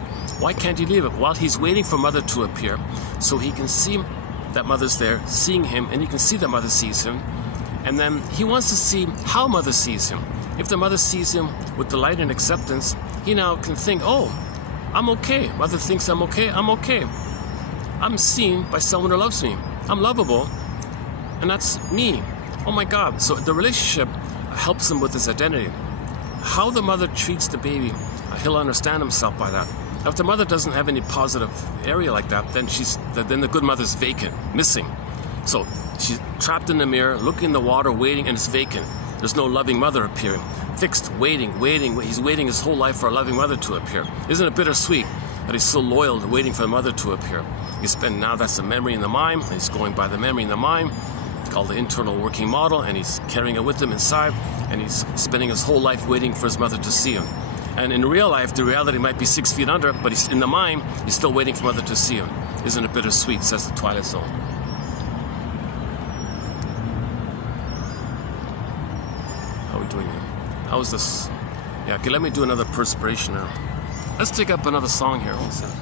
Why can't he leave it? Well, he's waiting for mother to appear so he can see that mother's there, seeing him, and he can see that mother sees him. And then he wants to see how mother sees him. If the mother sees him with delight and acceptance, he now can think, oh, I'm okay. Mother thinks I'm okay. I'm okay. I'm seen by someone who loves me. I'm lovable, and that's me. Oh my God. So the relationship helps him with his identity. How the mother treats the baby, he'll understand himself by that. Now, if the mother doesn't have any positive area like that, then the good mother's vacant, missing. So she's trapped in the mirror, looking in the water, waiting, and it's vacant. There's no loving mother appearing. Fixed, waiting. He's waiting his whole life for a loving mother to appear. Isn't it bittersweet that he's so loyal to waiting for the mother to appear? Now that's the memory in the mind. He's going by the memory in the mind. It's called the internal working model, and he's carrying it with him inside, and he's spending his whole life waiting for his mother to see him. And in real life, the reality might be 6 feet under, but he's in the mind, he's still waiting for mother to see him. Isn't it bittersweet, says the Twilight Zone. How are we doing here? How is this? Yeah, okay, let me do another perspiration now. Let's take up another song here. One second.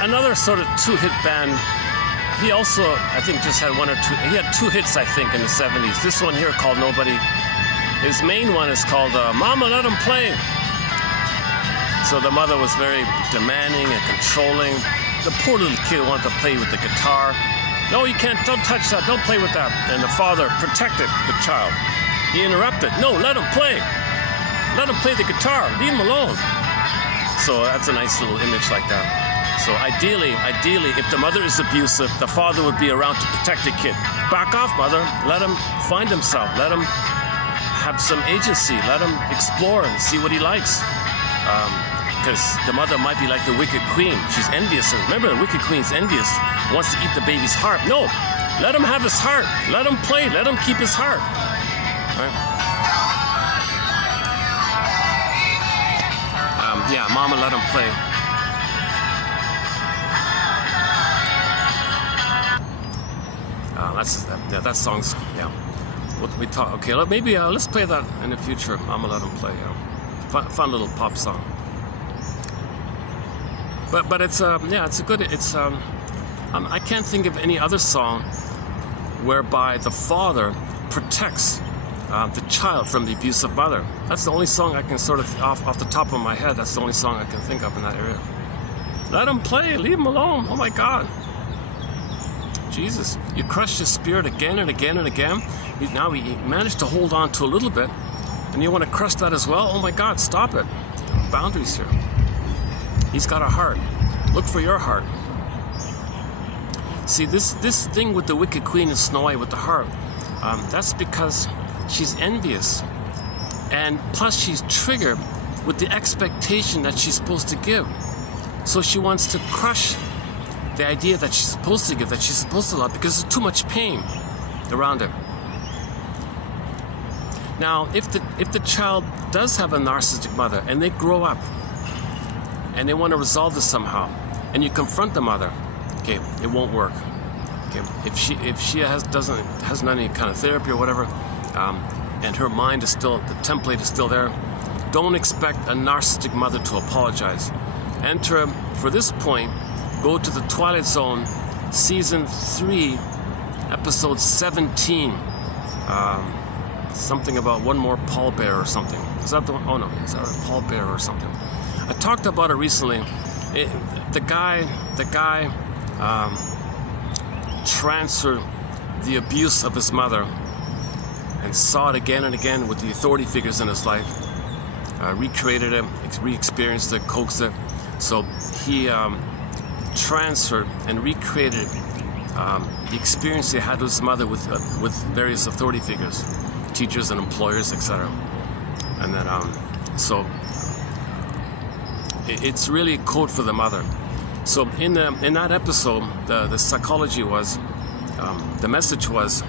Another sort of two-hit band. He also, I think, just had one or two. He had 2 hits, I think, in the 70s. This one here called Nobody. His main one is called Mama, Let Him Play. So the mother was very demanding and controlling. The poor little kid wanted to play with the guitar. No, you can't. Don't touch that. Don't play with that. And the father protected the child. He interrupted. No, let him play. Let him play the guitar. Leave him alone. So that's a nice little image like that. So ideally, if the mother is abusive, the father would be around to protect the kid. Back off, mother. Let him find himself. Let him have some agency. Let him explore and see what he likes. Because the mother might be like the wicked queen. She's envious. Remember, the wicked queen's envious. Wants to eat the baby's heart. No, let him have his heart. Let him play. Let him keep his heart. Right? Yeah, Mama, let him play. That song's, yeah. What we talk. Okay, maybe let's play that in the future. Mama, let him play. Yeah. Fun little pop song. But it's it's a good. It's I can't think of any other song whereby the father protects the child from the abusive mother. That's the only song I can sort of off the top of my head. That's the only song I can think of in that area. Let him play. Leave him alone. Oh my God. Jesus, you crushed his spirit again and again and again. Now he managed to hold on to a little bit, and you want to crush that as well? Oh my God, stop it. Boundaries here. He's got a heart. Look for your heart. See, this thing with the wicked queen and Snow White with the heart, that's because she's envious. And plus she's triggered with the expectation that she's supposed to give. So she wants to crush the idea that she's supposed to give, that she's supposed to love, because there's too much pain around her. Now, if the child does have a narcissistic mother and they grow up and they want to resolve this somehow, and you confront the mother, okay, it won't work. Okay, if she hasn't any kind of therapy or whatever, and her mind is still, the template is still there, don't expect a narcissistic mother to apologize. Enter, for this point, go to the Twilight Zone, season 3, episode 17. Something about one more pallbearer or something. Is that the one? Oh no, is that a pallbearer or something? I talked about it recently. The guy transferred the abuse of his mother and saw it again and again with the authority figures in his life. Recreated it, re-experienced it, coaxed it. So he transferred and recreated the experience he had with his mother with various authority figures, teachers and employers, etc. And then, so it's really a code for the mother. So in that episode, the psychology was, the message was,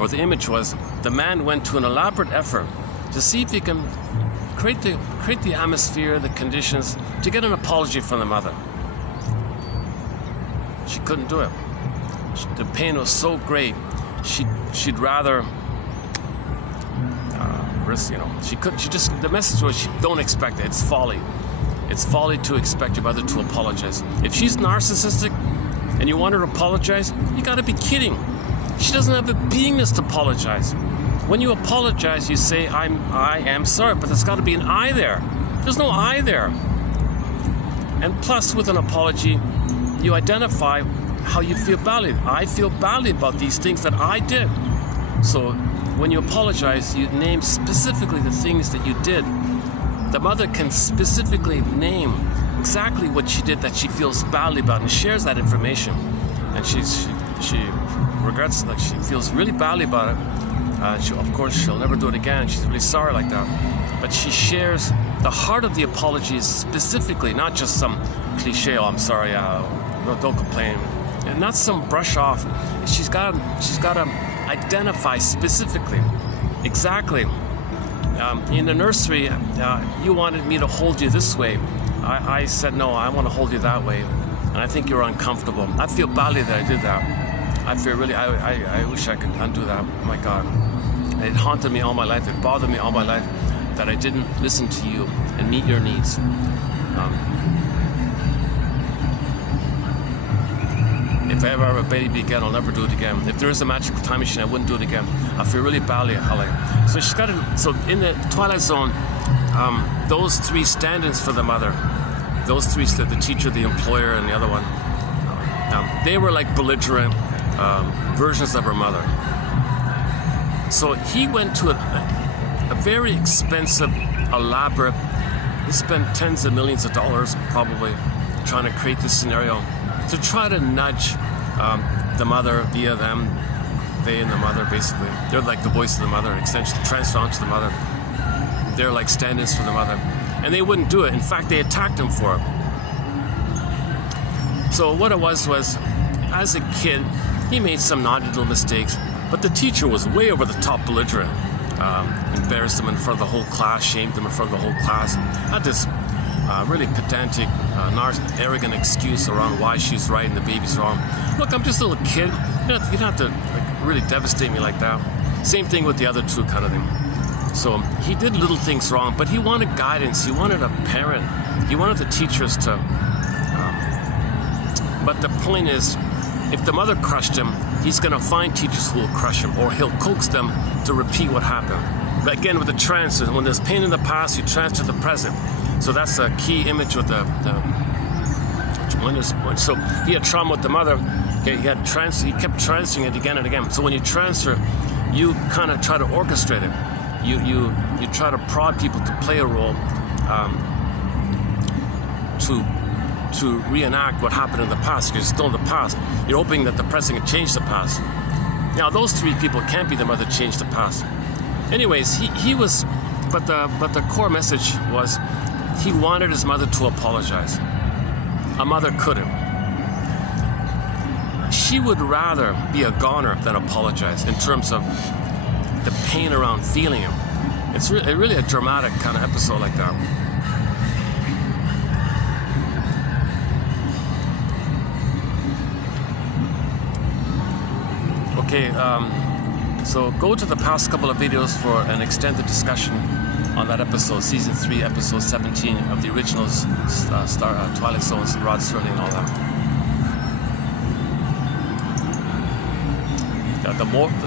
or the image was, the man went to an elaborate effort to see if he can create the atmosphere, the conditions, to get an apology from the mother. She couldn't do it. The pain was so great, she'd rather risk, the message was, don't expect it, it's folly. It's folly to expect your mother to apologize. If she's narcissistic and you want her to apologize, you gotta be kidding. She doesn't have the beingness to apologize. When you apologize, you say, I am sorry, but there's gotta be an I there. There's no I there. And plus, with an apology, you identify how you feel badly. I feel badly about these things that I did. So when you apologize, you name specifically the things that you did. The mother can specifically name exactly what she did that she feels badly about and shares that information. And she regrets, like she feels really badly about it. Of course, she'll never do it again. She's really sorry like that. But she shares the heart of the apology is specifically, not just some cliche, oh, I'm sorry, no, don't complain. And not some brush off. She's got to identify specifically, exactly. In the nursery, you wanted me to hold you this way. I said, no, I want to hold you that way. And I think you're uncomfortable. I feel badly that I did that. I feel really, I wish I could undo that. Oh my God. It haunted me all my life. It bothered me all my life that I didn't listen to you and meet your needs. If I ever have a baby again, I'll never do it again. If there is a magical time machine, I wouldn't do it again. I feel really badly how like. So she's got to. So in the Twilight Zone, those three stand-ins for the mother, those three, the teacher, the employer, and the other one, they were like belligerent versions of her mother. So he went to a very expensive, elaborate. He spent tens of millions of dollars probably trying to create this scenario to try to nudge the mother via them, they and the mother basically. They're like the voice of the mother, an extension, transfer onto the mother. They're like stand-ins for the mother. And they wouldn't do it. In fact, they attacked him for it. So what it was, as a kid, he made some naughty little mistakes, but the teacher was way over the top belligerent. Embarrassed him in front of the whole class, shamed him in front of the whole class. Had this really pedantic, arrogant excuse around why she's right and the baby's wrong. Look, I'm just a little kid. You don't have to like, really devastate me like that. Same thing with the other two kind of thing. So he did little things wrong, but he wanted guidance. He wanted a parent. He wanted the teachers to. But the point is, if the mother crushed him, he's going to find teachers who will crush him, or he'll coax them to repeat what happened. But again, with the transfer, when there's pain in the past, you transfer to the present. So that's a key image with so he had trauma with the mother. Okay, he kept transferring it again and again. So when you transfer, you kind of try to orchestrate it. You try to prod people to play a role, to reenact what happened in the past. Because it's still in the past. You're hoping that the present can change the past. Now those three people can't be the mother changed the past. Anyways, he was but the core message was he wanted his mother to apologize. A mother couldn't. She would rather be a goner than apologize in terms of the pain around feeling him. It's really a dramatic kind of episode like that. Okay, so go to the past couple of videos for an extended discussion on that episode, season 3, episode 17 of the originals, Twilight Zones, Rod Serling and all that.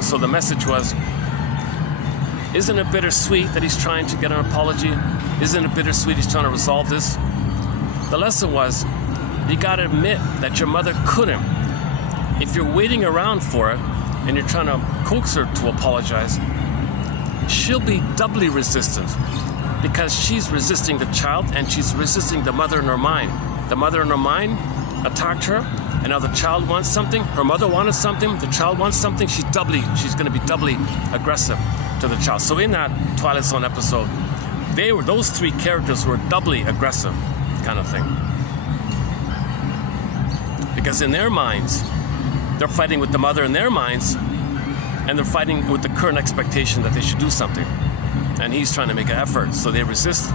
So the message was, isn't it bittersweet that he's trying to get an apology? Isn't it bittersweet he's trying to resolve this? The lesson was, you gotta admit that your mother couldn't. If you're waiting around for it, and you're trying to coax her to apologize, she'll be doubly resistant because she's resisting the child and she's resisting the mother in her mind. The mother in her mind attacked her, and now the child wants something, her mother wanted something, the child wants something, she's going to be doubly aggressive to the child. So in that Twilight Zone episode, those 3 characters were doubly aggressive kind of thing. Because in their minds, they're fighting with the mother in their minds, and they're fighting with the current expectation that they should do something. And he's trying to make an effort, so they resist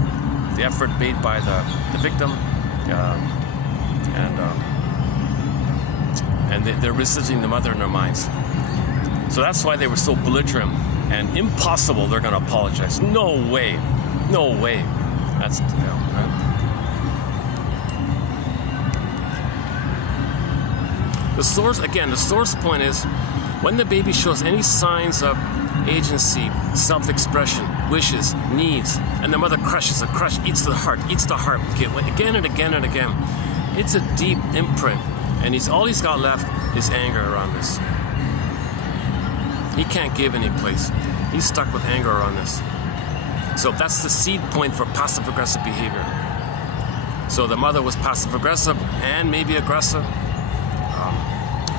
the effort made by the victim, and they're resisting the mother in their minds. So that's why they were so belligerent and impossible. They're going to apologize. No way, no way. That's right? The source point is when the baby shows any signs of agency, self-expression, wishes, needs, and the mother crushes it, eats the heart, okay, again and again and again. It's a deep imprint, and all he's got left is anger around this. He can't give any place. He's stuck with anger around this. So that's the seed point for passive-aggressive behavior. So the mother was passive-aggressive and maybe aggressive.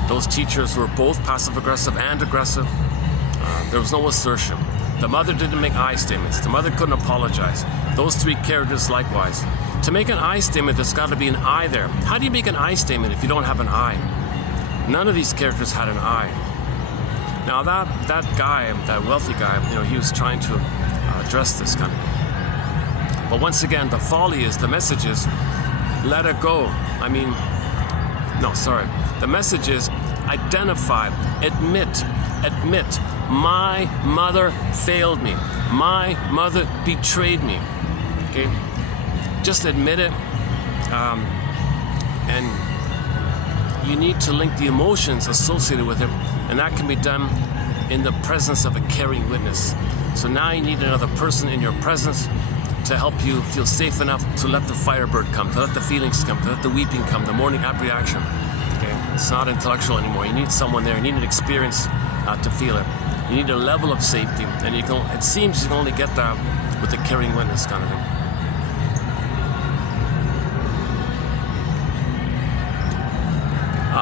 Those teachers were both passive-aggressive and aggressive. There was no assertion. The mother didn't make I statements. The mother couldn't apologize. Those 3 characters likewise. To make an I statement, there's got to be an I there. How do you make an I statement if you don't have an I? None of these characters had an I. Now that guy, that wealthy guy, he was trying to address this kind of thing. But once again, the folly is, the message is, let it go. The message is, identify, admit, my mother failed me. My mother betrayed me. Okay? Just admit it. And you need to link the emotions associated with it, and that can be done in the presence of a caring witness. So now you need another person in your presence to help you feel safe enough to let the firebird come, to let the feelings come, to let the weeping come, the morning apprehension. Okay? It's not intellectual anymore. You need someone there. You need an experience to feel it. You need a level of safety, and it seems you can only get that with a caring witness kind of thing.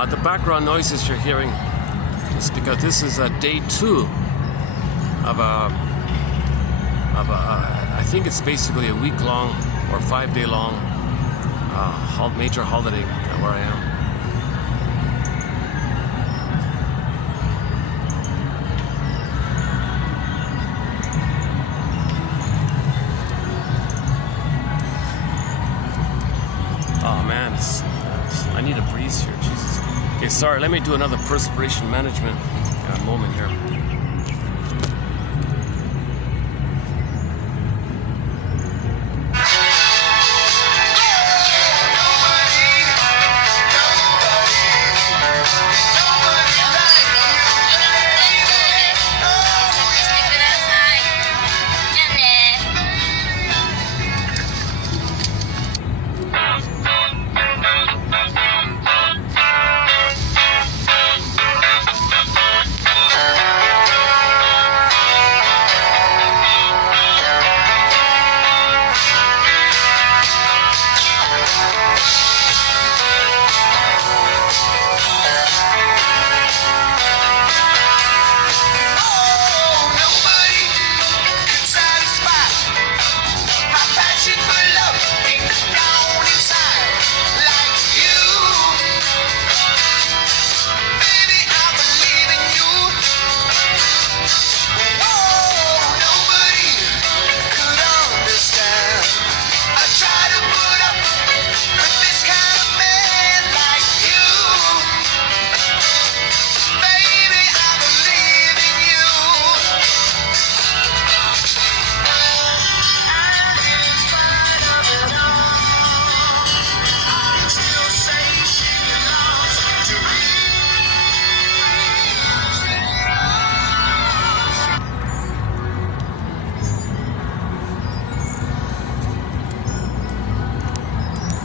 The background noises you're hearing is because this is day 2 of I think it's basically a week-long or 5-day-long major holiday where I am. Oh man, I need a breeze here, Jesus. Okay, sorry, let me do another perspiration management moment here.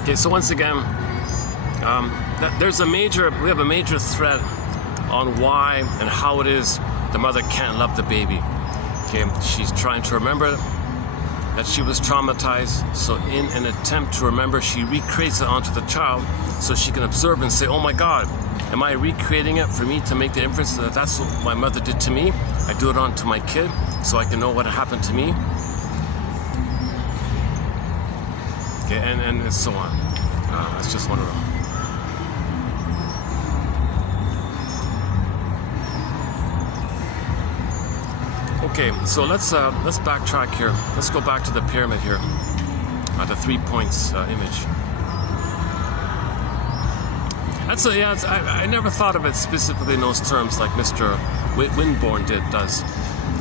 Okay, so once again, we have a major thread on why and how it is the mother can't love the baby. Okay, she's trying to remember that she was traumatized, so in an attempt to remember, she recreates it onto the child so she can observe and say, oh my God, am I recreating it for me to make the inference that that's what my mother did to me? I do it onto my kid so I can know what happened to me. Okay, and so on. That's just one of them. Okay, so let's backtrack here. Let's go back to the pyramid here, the 3 points image. I never thought of it specifically in those terms like Mr. Windborn does,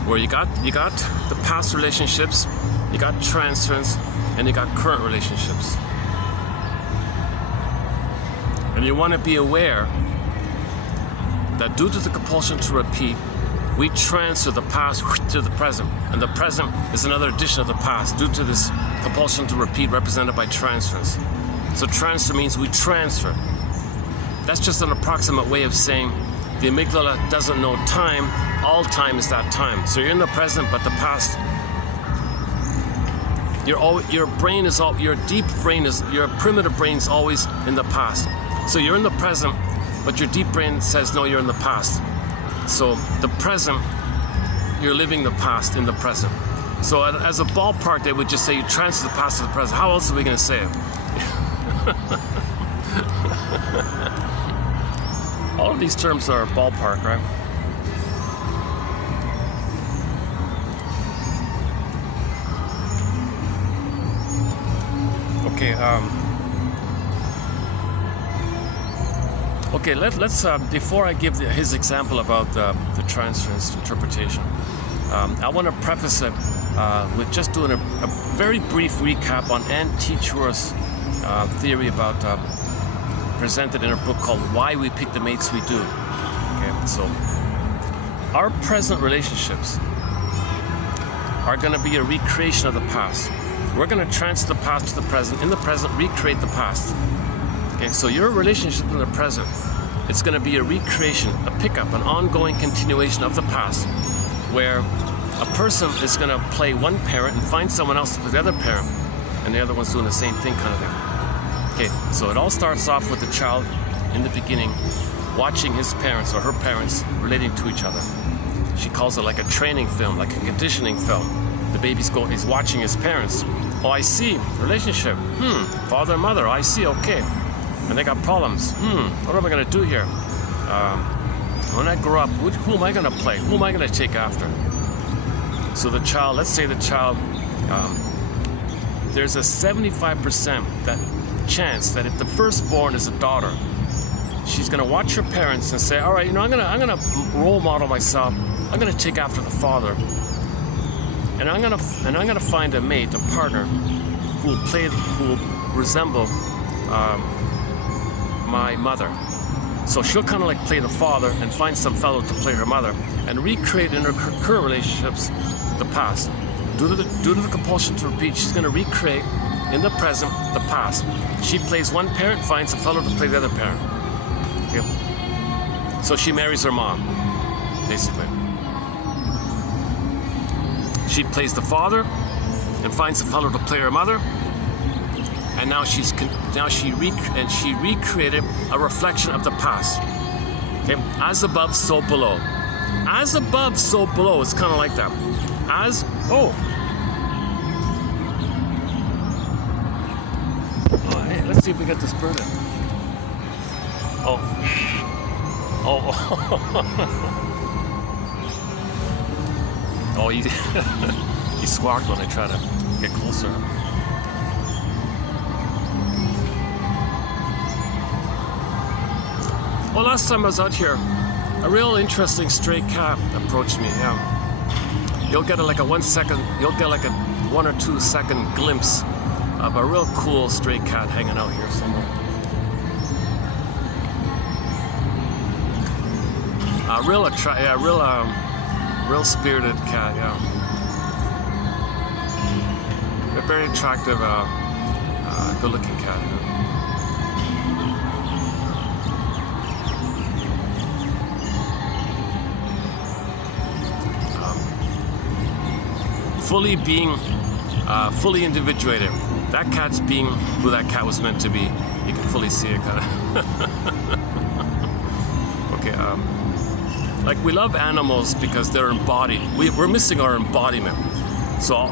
where you got the past relationships, you got transference, and you got current relationships. And you want to be aware that due to the compulsion to repeat, we transfer the past to the present, and the present is another addition of the past due to this compulsion to repeat represented by transference. So transfer means we transfer. That's just an approximate way of saying the amygdala doesn't know time. All time is that time. So you're in the present, but the past, your brain is all, your deep brain is, your primitive brain is always in the past. So you're in the present, but your deep brain says, no, you're in the past. So the present, you're living the past in the present. So as a ballpark, they would just say you transfer the past to the present. How else are we going to say it? All of these terms are ballpark, right? Okay. Okay, let's before I give his example about the transference interpretation, I want to preface it with just doing a very brief recap on Anne Teacher's theory about presented in her book called Why We Pick the Mates We Do. Okay, so our present relationships are going to be a recreation of the past. We're going to transfer the past to the present. In the present, recreate the past. Okay, so your relationship in the present, it's going to be a recreation, a pickup, an ongoing continuation of the past, where a person is going to play one parent and find someone else to play the other parent, and the other one's doing the same thing kind of thing. Okay, so it all starts off with the child in the beginning watching his parents or her parents relating to each other. She calls it like a training film, like a conditioning film. The baby's he's watching his parents. Oh, I see, relationship. Father and mother, I see, okay. And they got problems. What am I gonna do here? When I grow up, who am I gonna play? Who am I gonna take after? So the child, let's say the child, there's a 75% chance that if the firstborn is a daughter, she's gonna watch her parents and say, all right, I'm gonna role model myself. I'm gonna take after the father, and I'm gonna find a mate, a partner, who will resemble my mother. So she'll kind of like play the father and find some fellow to play her mother and recreate in her current relationships the past. Due to the compulsion to repeat, she's going to recreate in the present the past. She plays one parent, finds a fellow to play the other parent. Okay. So she marries her mom, basically. She plays the father and finds a fellow to play her mother. And now she recreated a reflection of the past. Okay, as above, so below. As above, so below. It's kind of like that. Hey, let's see if we get this bird in. Oh, he squawked when I tried to get closer. Well, last time I was out here, a real interesting stray cat approached me. Yeah, you'll get like a 1 second, you'll get like a 1 or 2 second glimpse of a real cool stray cat hanging out here somewhere. Real spirited cat. Yeah, they're very attractive. Good-looking cat. Fully individuated. That cat's being who that cat was meant to be. You can fully see it, kind of. Okay. Like, we love animals because they're embodied. We're missing our embodiment. So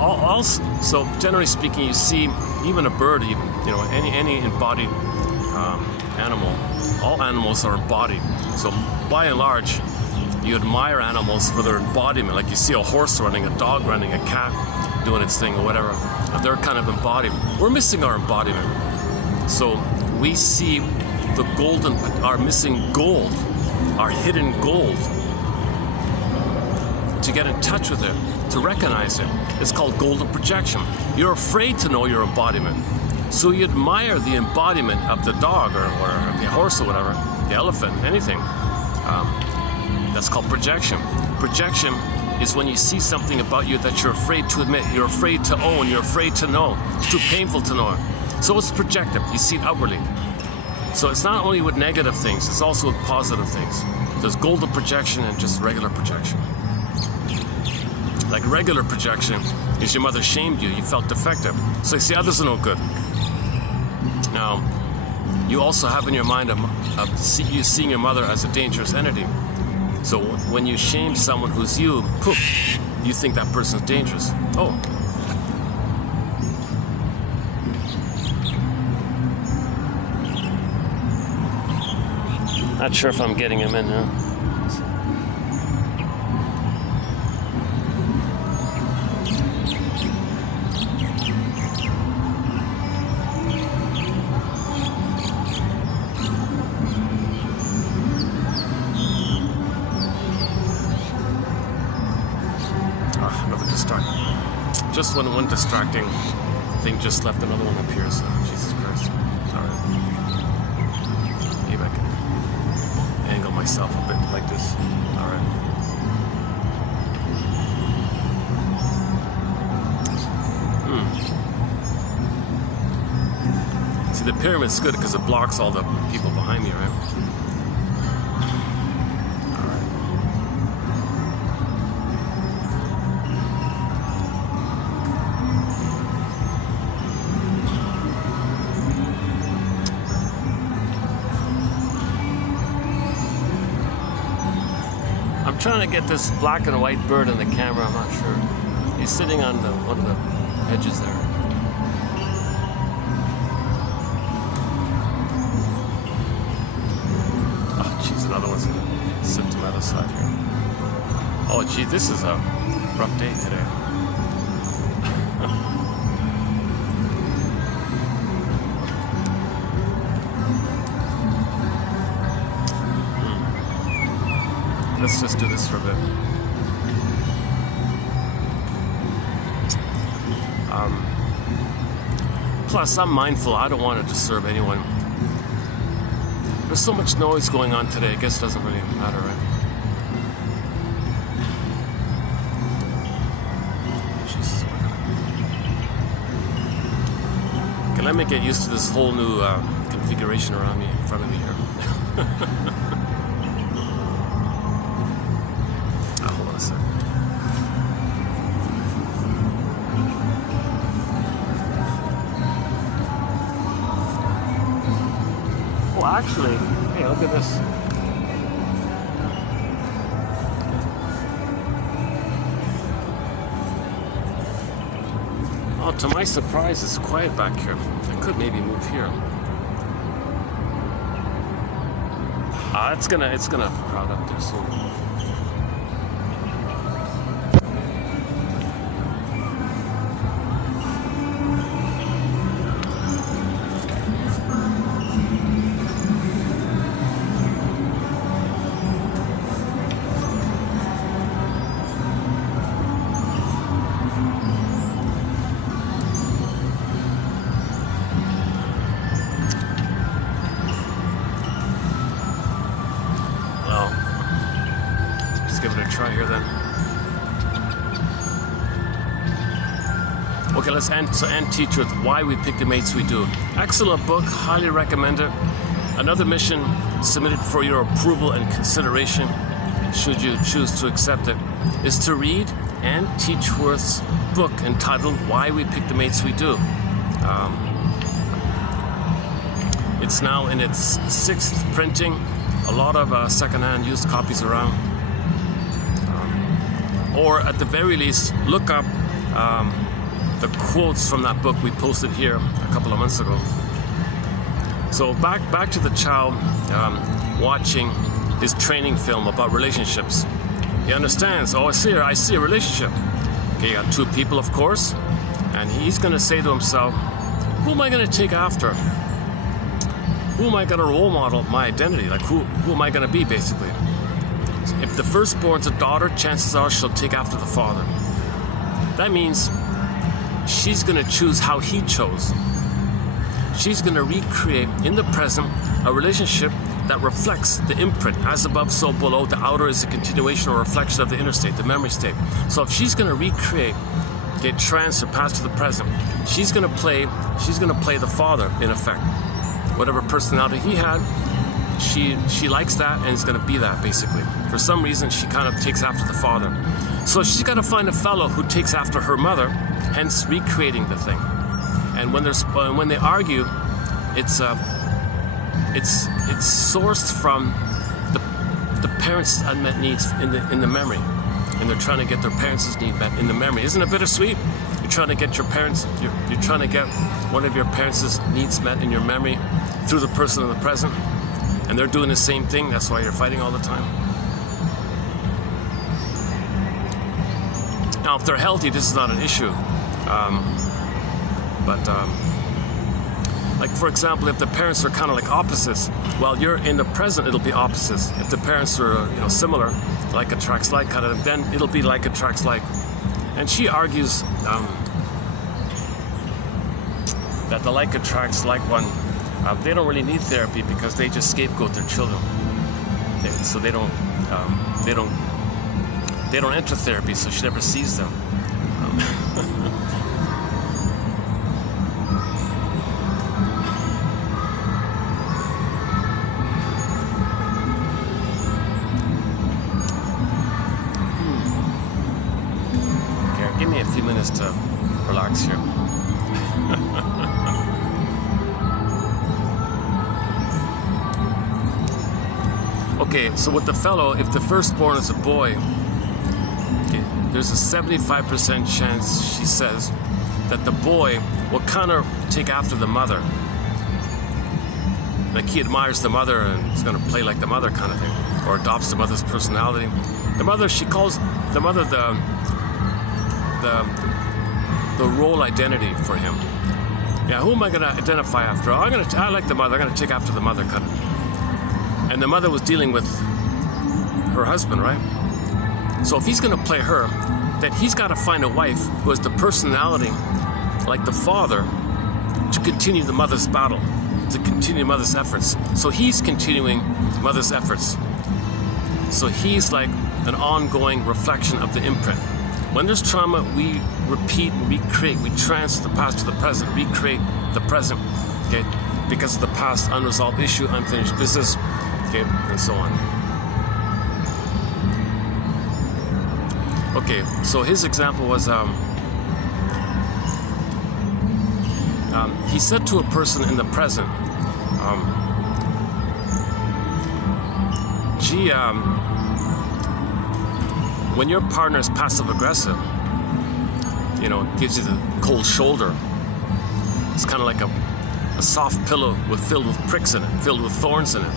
generally speaking, you see even a bird, any embodied animal. All animals are embodied. So by and large, you admire animals for their embodiment. Like you see a horse running, a dog running, a cat doing its thing or whatever. They're kind of embodied. We're missing our embodiment. So we see our missing gold, our hidden gold. To get in touch with it, to recognize it, it's called golden projection. You're afraid to know your embodiment. So you admire the embodiment of the dog or the horse or whatever, the elephant, anything. That's called projection. Projection is when you see something about you that you're afraid to admit, you're afraid to own, you're afraid to know. It's too painful to know. So it's projective. You see it outwardly. So it's not only with negative things, it's also with positive things. There's golden projection and just regular projection. Like regular projection is your mother shamed you, you felt defective. So you see, others are no good. Now, you also have in your mind you seeing your mother as a dangerous entity. So when you shame someone who's you, poof, you think that person's dangerous. Oh. Not sure if I'm getting him in now. Just one distracting thing just left another one up here, so Jesus Christ. Alright. Maybe I can angle myself a bit like this. Alright. See, the pyramid's good because it blocks all the people behind me, right? I'm trying to get this black and white bird in the camera, I'm not sure. He's sitting on one of the edges there. Oh, jeez, another one's gonna sit to the other side here. Oh, gee, this is a rough day today. Let's just do this for a bit. Plus, I'm mindful. I don't want to disturb anyone. There's so much noise going on today. I guess it doesn't really matter, right? Jesus. Okay, let me get used to this whole new configuration around me, in front of me here. Hold on a second. Well, actually, hey, look at this. Oh, to my surprise, it's quiet back here. I could maybe move here. It's gonna crowd up there soon. Okay, let's end teach with why we pick the mates we do. Excellent book, highly recommend it. Another mission submitted for your approval and consideration, should you choose to accept it, is to read Ann Teachworth's book entitled Why We Pick the Mates We Do. It's now in its 6th printing. A lot of secondhand used copies around. Or at the very least, look up the quotes from that book we posted here a couple of months ago. So back to the child watching his training film about relationships. He understands, oh, I see a relationship. Okay, you got two people, of course, and he's going to say to himself, who am I going to take after? Who am I going to role model my identity? Like, who am I going to be, basically? If the firstborn's a daughter, chances are she'll take after the father. That means she's going to choose how he chose. She's going to recreate in the present a relationship that reflects the imprint, as above, so below. The outer is a continuation or reflection of the inner state, the memory state. So if she's going to recreate, get transfer, past to the present, she's going to play the father, in effect. Whatever personality he had, she likes that and is going to be that, basically. For some reason, she kind of takes after the father. So she's got to find a fellow who takes after her mother, hence recreating the thing. And when they argue, it's sourced from the parents' unmet needs in the memory, and they're trying to get their parents' need met in the memory. Isn't it bittersweet? You're trying to get your parents, you're trying to get one of your parents' needs met in your memory through the person in the present, and they're doing the same thing. That's why you're fighting all the time. Now, if they're healthy, this is not an issue. Like, for example, if the parents are kind of like opposites, while you're in the present, it'll be opposites. If the parents are, similar, like attracts like kind of, then it'll be like attracts like. And she argues that the like attracts like one, they don't really need therapy because they just scapegoat their children. So they don't enter therapy, so she never sees them. Give me a few minutes to relax here. Okay, so with the fellow, if the firstborn is a boy, okay, there's a 75% chance, she says, that the boy will kind of take after the mother. Like, he admires the mother and he's going to play like the mother kind of thing, or adopts the mother's personality. The mother, she calls the mother the role identity for him. Yeah, who am I going to identify after? I like the mother. I'm going to take after the mother, kind of. And the mother was dealing with her husband, right? So if he's going to play her, then he's got to find a wife who has the personality like the father to continue the mother's battle, to continue mother's efforts. So he's continuing mother's efforts. So he's like an ongoing reflection of the imprint. When there's trauma, we repeat and recreate. We transfer the past to the present, recreate the present, okay? Because of the past unresolved issue, unfinished business, okay, and so on. Okay, so his example was, he said to a person in the present, when your partner is passive-aggressive, gives you the cold shoulder. It's kind of like a soft pillow filled with pricks in it, filled with thorns in it.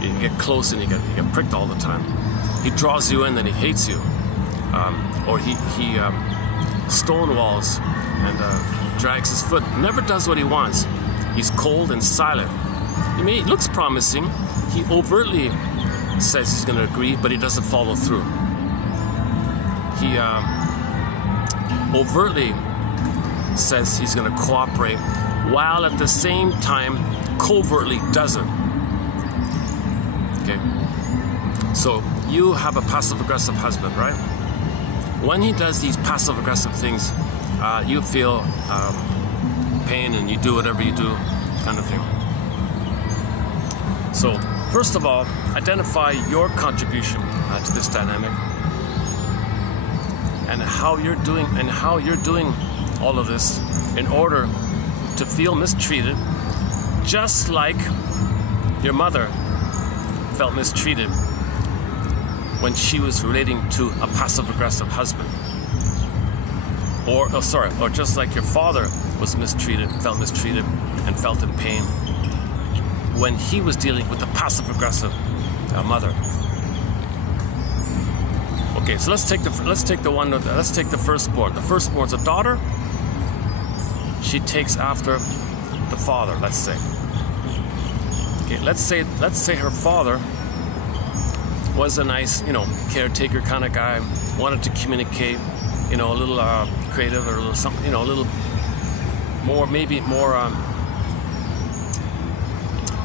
You get close and you get pricked all the time. He draws you in, then he hates you. Or he stonewalls and drags his foot, never does what he wants. He's cold and silent. He looks promising. He overtly says he's going to agree, but he doesn't follow through. He overtly says he's going to cooperate, while at the same time covertly doesn't. Okay? So you have a passive-aggressive husband, right? when he does these passive-aggressive things, you feel pain and you do whatever you do, kind of thing. So, first of all, identify your contribution to this dynamic and how you're doing all of this in order to feel mistreated, just like your mother felt mistreated when she was relating to a passive-aggressive husband. Or just like your father was felt mistreated, and felt in pain when he was dealing with the passive-aggressive mother. Okay, so let's take the firstborn. The firstborn's a daughter. She takes after the father. Let's say. Okay, let's say her father was a nice, caretaker kind of guy. Wanted to communicate, a little creative or a little something, a little more, maybe more.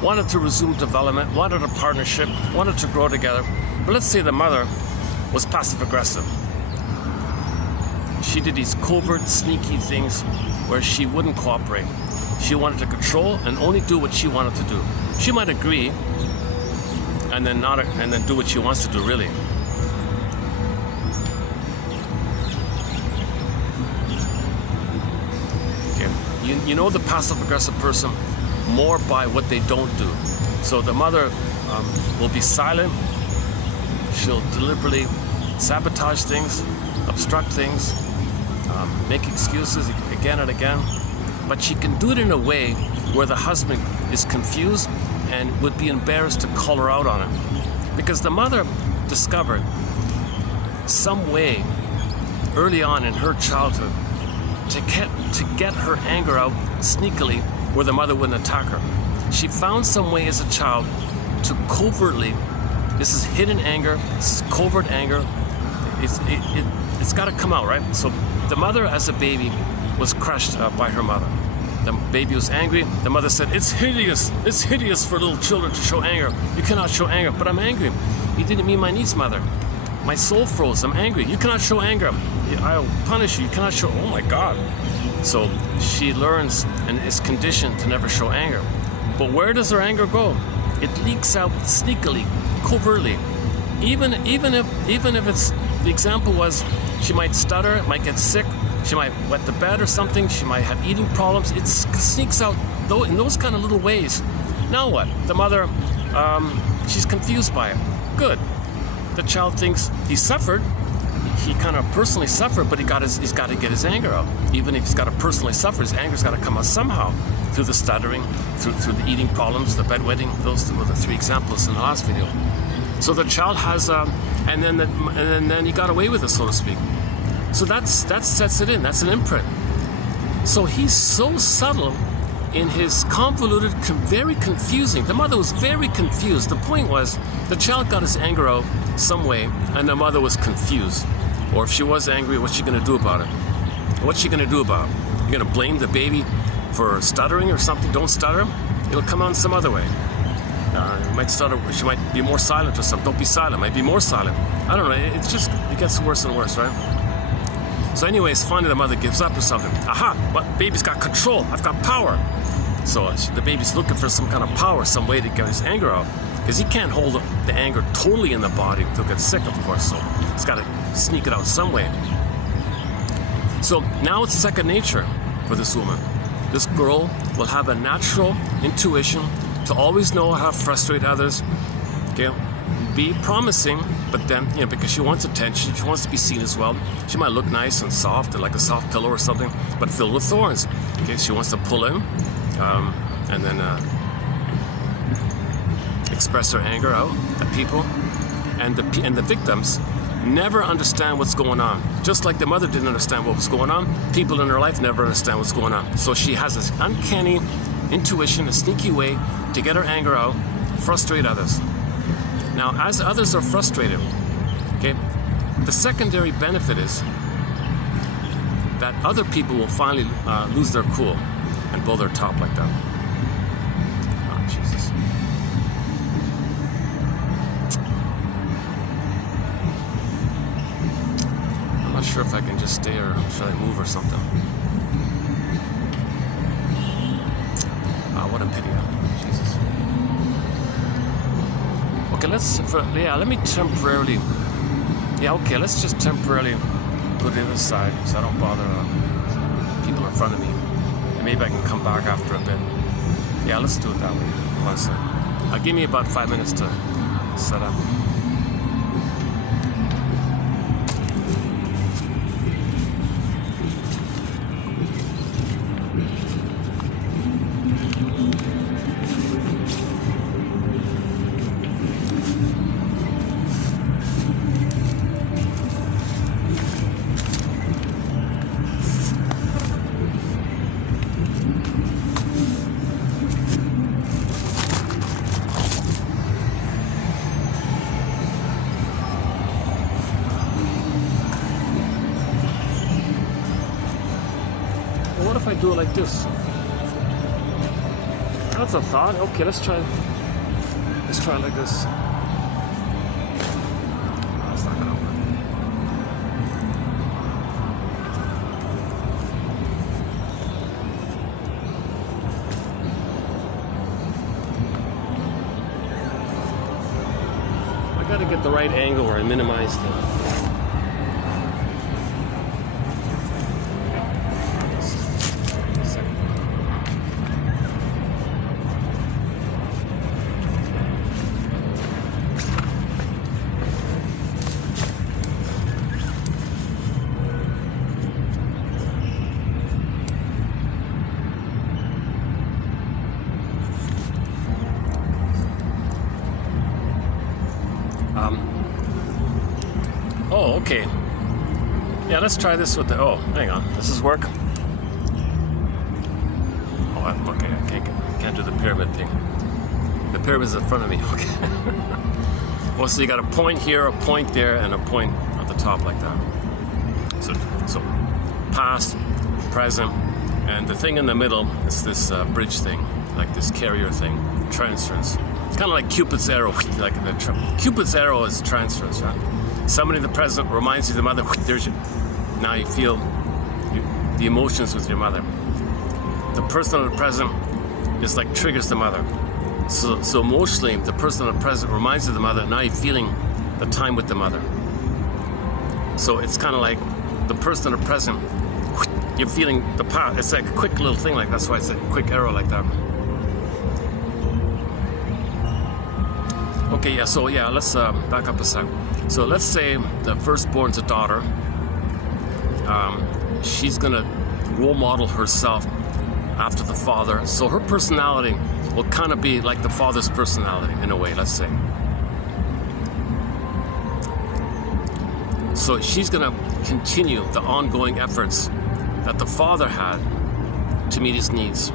Wanted to resume development. Wanted a partnership. Wanted to grow together. But let's say the mother was passive-aggressive. She did these covert, sneaky things where she wouldn't cooperate. She wanted to control and only do what she wanted to do. She might agree and then do what she wants to do, really. Okay. You know the passive-aggressive person more by what they don't do. So the mother will be silent. She'll deliberately sabotage things, obstruct things, make excuses again and again. But she can do it in a way where the husband is confused and would be embarrassed to call her out on it. Because the mother discovered some way early on in her childhood to get her anger out sneakily where the mother wouldn't attack her. She found some way as a child to covertly, this is hidden anger, this is covert anger, it's got to come out, right? So the mother as a baby was crushed by her mother. The baby was angry. The mother said, it's hideous for little children to show anger. You cannot show anger. But I'm angry. You didn't mean my niece, mother. My soul froze. I'm angry. You cannot show anger. I'll punish you. You cannot show, oh my God. So she learns and is conditioned to never show anger. But where does her anger go? It leaks out sneakily, covertly. Even if it's, the example was, she might stutter, might get sick, she might wet the bed or something, she might have eating problems. It sneaks out in those kind of little ways. Now what? The mother, she's confused by it. Good. The child thinks he suffered. He kind of personally suffered, but he's got to get his anger out. Even if he's got to personally suffer, his anger's got to come out somehow. Through the stuttering, through the eating problems, the bedwetting. Those were the 3 examples in the last video. So the child has, and then he got away with it, so to speak. So that sets it in. That's an imprint. So he's so subtle in his convoluted, very confusing. The mother was very confused. The point was, the child got his anger out some way, and the mother was confused. Or if she was angry, what's she going to do about it? What's she going to do about it? You're going to blame the baby for stuttering or something? Don't stutter. It'll come out in some other way. You might stutter. She might be more silent or something. Don't be silent. Might be more silent. I don't know. It gets worse and worse, right? So anyways, finally the mother gives up or something. Aha! But baby's got control. I've got power. So the baby's looking for some kind of power, some way to get his anger out. Because he can't hold the anger totally in the body. He'll get sick, of course. So he's got to sneak it out some way. So now it's second nature for this woman. This girl will have a natural intuition to always know how to frustrate others. Okay? Be promising, but then, because she wants attention, she wants to be seen as well. She might look nice and soft, and like a soft pillow or something, but filled with thorns. Okay, she wants to pull in, and then express her anger out at people, and the victims never understand what's going on. Just like the mother didn't understand what was going on, people in her life never understand what's going on. So she has this uncanny intuition, a sneaky way to get her anger out, frustrate others. Now, as others are frustrated, okay, the secondary benefit is that other people will finally lose their cool and blow their top like that. Oh, Jesus. I'm not sure if I can just stay or should I move or something. What a pity. Jesus. Okay, let me temporarily. Yeah, okay, let's just temporarily go to the other side so I don't bother people in front of me. And maybe I can come back after a bit. Yeah, let's do it that way. Give me about 5 minutes to set up. What if I do it like this? That's a thought. Okay, let's try it like this. That's not gonna work. I gotta get the right angle where I minimize the. Oh, okay. Yeah, let's try this with the. Oh, hang on. Does this work? Oh, okay. I can't do the pyramid thing. The pyramid's in front of me. Okay. Well, so you got a point here, a point there, and a point at the top like that. So past, present, and the thing in the middle is this bridge thing, like this carrier thing, transference. It's kind of like Cupid's arrow. Like Cupid's arrow is transference, right? Somebody in the present reminds you of the mother. There's your, now you feel the emotions with your mother. The person in the present is like triggers the mother. So emotionally, the person in the present reminds you of the mother. Now you're feeling the time with the mother. So it's kind of like the person in the present. You're feeling the past. It's like a quick little thing like that's why it's a quick arrow like that. Okay, yeah. So yeah, let's back up a sec. So let's say the firstborn's a daughter. She's gonna role model herself after the father. So her personality will kind of be like the father's personality in a way, let's say. So she's gonna continue the ongoing efforts that the father had to meet his needs.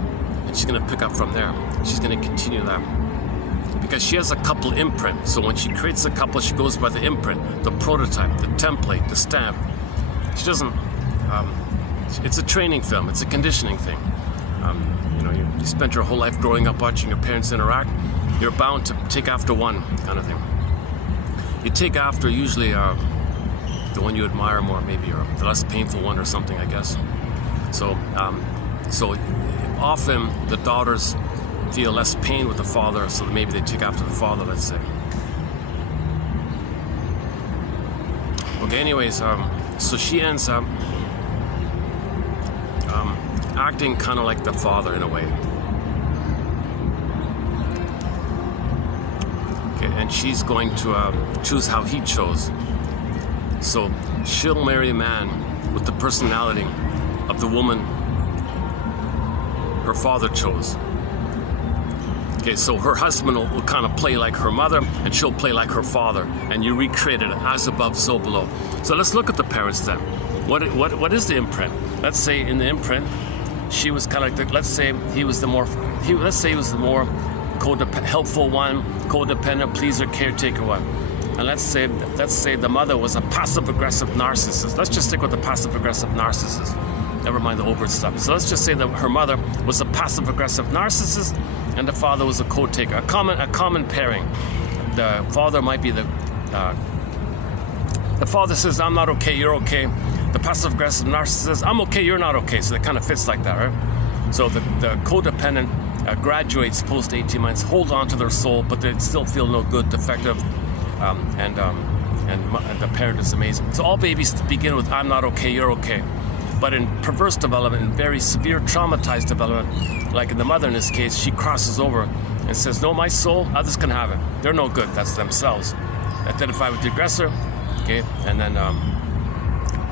And she's gonna pick up from there. She's gonna continue that. Because she has a couple imprint. So when she creates a couple, she goes by the imprint, the prototype, the template, the stamp. She doesn't, it's a training film, it's a conditioning thing. You know, you spent your whole life growing up watching your parents interact, you're bound to take after one kind of thing. You take after usually the one you admire more maybe, or the less painful one or something, I guess. So often the daughters feel less pain with the father, so maybe they take after the father, let's say. Okay, anyways, so she ends up acting kind of like the father in a way. Okay, and she's going to choose how he chose. So she'll marry a man with the personality of the woman her father chose. Okay, so her husband will kind of play like her mother, and she'll play like her father, and you recreate it as above, so below. So let's look at the parents then. What is the imprint? Let's say in the imprint, she was kind of like let's say he was the more helpful one, codependent, pleaser, caretaker one. And let's say the mother was a passive-aggressive narcissist. Let's just stick with the passive-aggressive narcissist. Never mind the overt stuff. So let's just say that her mother was a passive-aggressive narcissist, and the father was a code-taker. A common pairing. The father might be the father says, "I'm not okay, you're okay." The passive-aggressive narcissist, I'm okay, you're not okay. So it kind of fits like that, right? So the codependent graduates post 18 months, hold on to their soul, but they still feel no good, defective, and the parent is amazing. So all babies begin with, I'm not okay, you're okay. But in perverse development, in very severe traumatized development, like in the mother in this case, she crosses over and says, no, my soul, others can have it. They're no good, that's themselves. Identify with the aggressor, okay, and then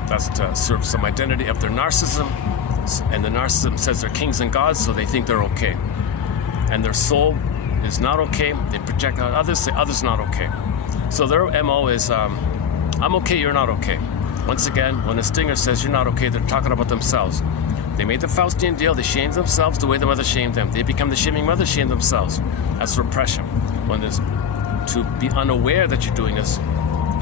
that's to serve some identity of their narcissism, and the narcissism says they're kings and gods, so they think they're okay. And their soul is not okay, they project on others, say others not okay. So their MO is, I'm okay, you're not okay. Once again, when a stinger says you're not okay, they're talking about themselves. They made the Faustian deal, they shamed themselves the way the mother shamed them. They become the shaming mother, shame themselves. That's repression. When there's to be unaware that you're doing this,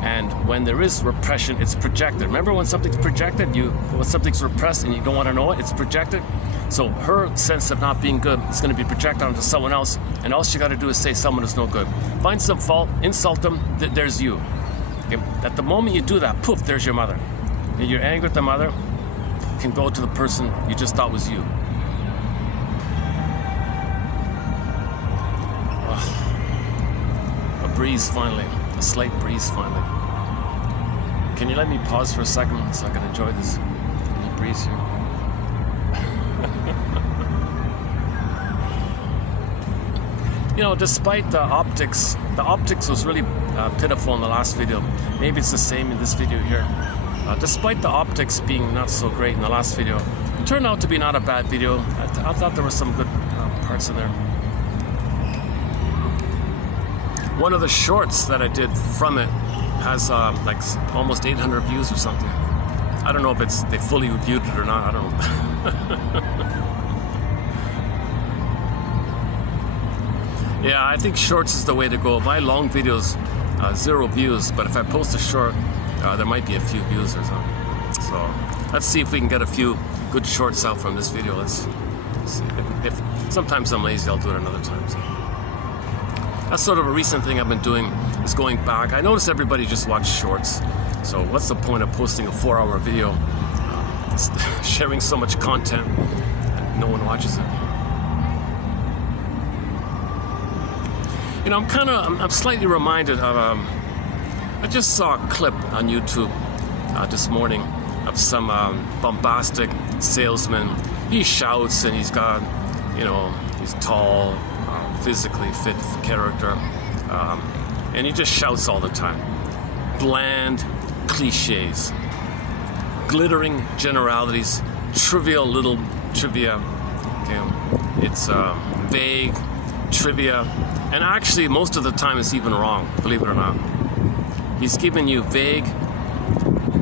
and when there is repression, it's projected. Remember when something's projected, when something's repressed and you don't want to know it, it's projected. So her sense of not being good is going to be projected onto someone else, and all she got to do is say someone is no good. Find some fault, insult them, there's you. Okay? At the moment you do that, poof, there's your mother. And your anger at the mother can go to the person you just thought was you. A breeze finally, a slight breeze finally. Can you let me pause for a second so I can enjoy this little breeze here? You know, despite the optics was really pitiful in the last video. Maybe it's the same in this video here. Despite the optics being not so great in the last video, it turned out to be not a bad video. I thought there were some good parts in there. One of the shorts that I did from it has like almost 800 views or something. I don't know if they fully viewed it or not, I don't know. Yeah, I think shorts is the way to go. My long videos, 0 views, but if I post a short, there might be a few views or something. So let's see if we can get a few good shorts out from this video. Let's see. If sometimes I'm lazy, I'll do it another time. So that's sort of a recent thing I've been doing, is going back. I notice everybody just watches shorts. So what's the point of posting a 4-hour video, sharing so much content, and no one watches it? You know, I'm slightly reminded of, I just saw a clip on YouTube this morning of some bombastic salesman. He shouts and he's got, you know, he's tall, physically fit character, and he just shouts all the time. Bland cliches, glittering generalities, trivial little trivia. Okay? It's vague trivia, and actually most of the time it's even wrong, believe it or not. He's giving you vague,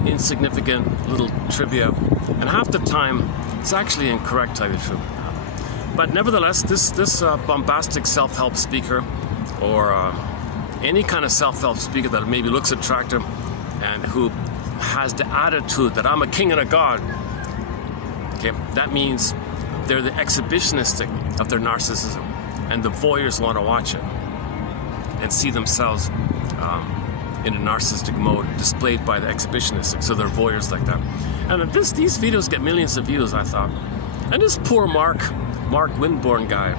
insignificant little trivia, and half the time it's actually incorrect, to tell you the truth. But nevertheless, this bombastic self-help speaker, or any kind of self-help speaker that maybe looks attractive and who has the attitude that I'm a king and a god, okay, that means they're the exhibitionistic of their narcissism, and the voyeurs want to watch it and see themselves in a narcissistic mode displayed by the exhibitionistic. So they're voyeurs like that. And these videos get millions of views, I thought. And this poor Mark Windborn guy,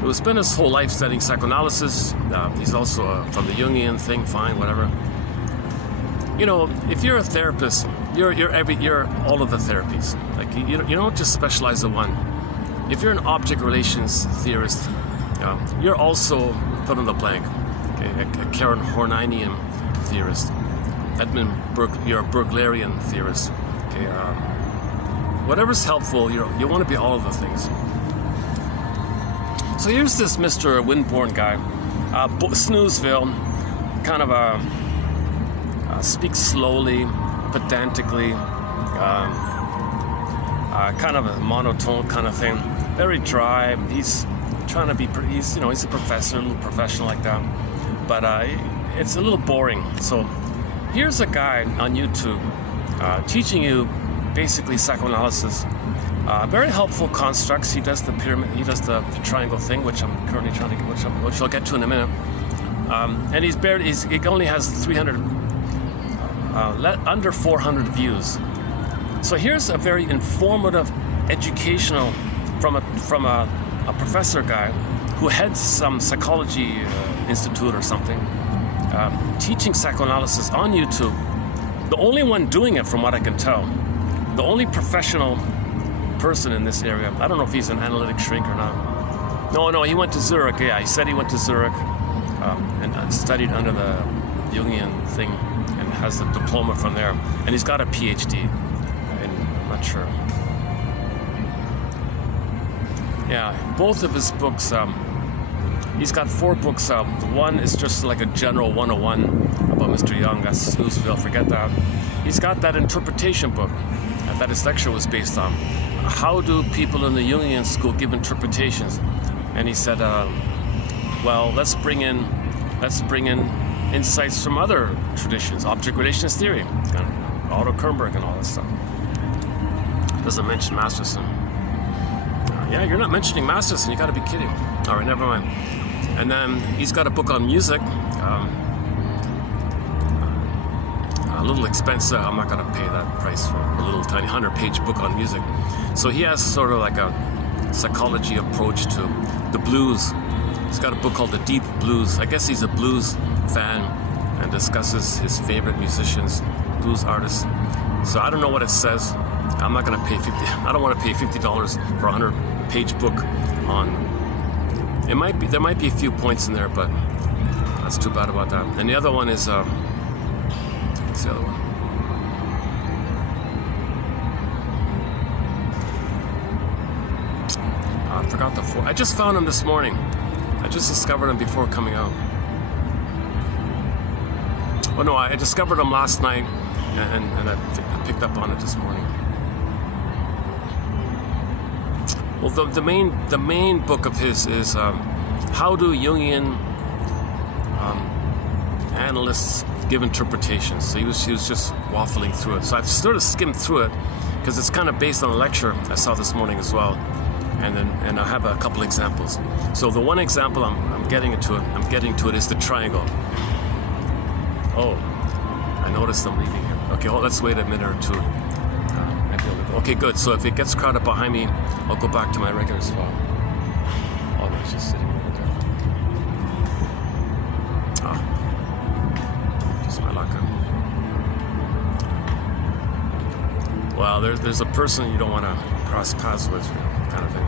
who spent his whole life studying psychoanalysis. He's also from the Jungian thing, fine, whatever. You know, if you're a therapist, you're all of the therapies. Like you don't just specialize in one. If you're an object relations theorist, you're also fill in the blank. Okay, a Karen Hornianian theorist. You're a Burglarian theorist. Okay, whatever's helpful, you want to be all of the things. So here's this Mr. Windborn guy, Snoozeville, kind of speaks slowly, pedantically, kind of a monotone kind of thing, very dry. He's trying to be, he's a professor, a little professional like that, but it's a little boring. So here's a guy on YouTube teaching you basically psychoanalysis. Very helpful constructs. He does the pyramid, he does the triangle thing, which I'm currently trying to get, which I'll get to in a minute. And he only has 300, under 400 views. So here's a very informative, educational, from a professor guy who heads some psychology institute or something, teaching psychoanalysis on YouTube. The only one doing it, from what I can tell, the only professional person in this area. I don't know if he's an analytic shrink or not. No, he went to Zurich. Yeah, he said he went to Zurich and studied under the Jungian thing and has a diploma from there. And he's got a PhD. I'm not sure. Yeah, both of his books, he's got 4 books. One is just like a general 101 about Mr. Jung. That's snoozeville, forget that. He's got that interpretation book that his lecture was based on. How do people in the Jungian school give interpretations? And he said, well, let's bring in insights from other traditions, object relationist theory, and Otto Kernberg and all that stuff. Doesn't mention Masterson. Yeah, you're not mentioning Masterson, you gotta be kidding. All right, never mind. And then he's got a book on music, a little expensive. I'm not gonna pay that price for a little tiny 100-page book on music. So he has sort of like a psychology approach to the blues. He's got a book called The Deep Blues. I guess he's a blues fan and discusses his favorite musicians, blues artists. So I don't know what it says. I'm not gonna pay I don't want to pay $50 for a 100-page book on. There might be a few points in there, but that's too bad about that. And the other one is what's the other one? I forgot the 4. I just found him this morning. I just discovered him before coming out. Oh no, I discovered him last night, and I picked up on it this morning. Well, the main book of his is how do Jungian analysts give interpretations. So he was just waffling through it. So I've sort of skimmed through it because it's kind of based on a lecture I saw this morning as well, and I have a couple examples. So the one example I'm getting to it is the triangle. Oh, I noticed I'm leaving here. Okay, well, let's wait a minute or two. Okay, good. So if it gets crowded behind me, I'll go back to my regular spot. Oh, no, it's just sitting over there. Just my luck. Well, there's a person you don't want to cross paths with, kind of thing.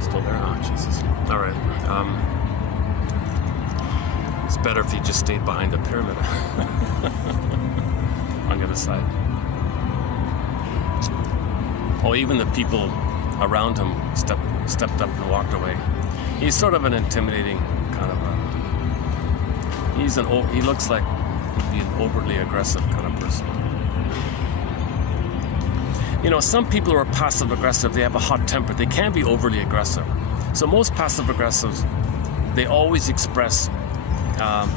Still there? Oh, Jesus. All right. It's better if you just stayed behind the pyramid on the other side. Oh, even the people around him stepped up and walked away. He's sort of an intimidating kind of he looks like he'd be an overly aggressive kind of person. You know, some people who are passive aggressive, they have a hot temper. They can be overly aggressive. So most passive aggressives, they always express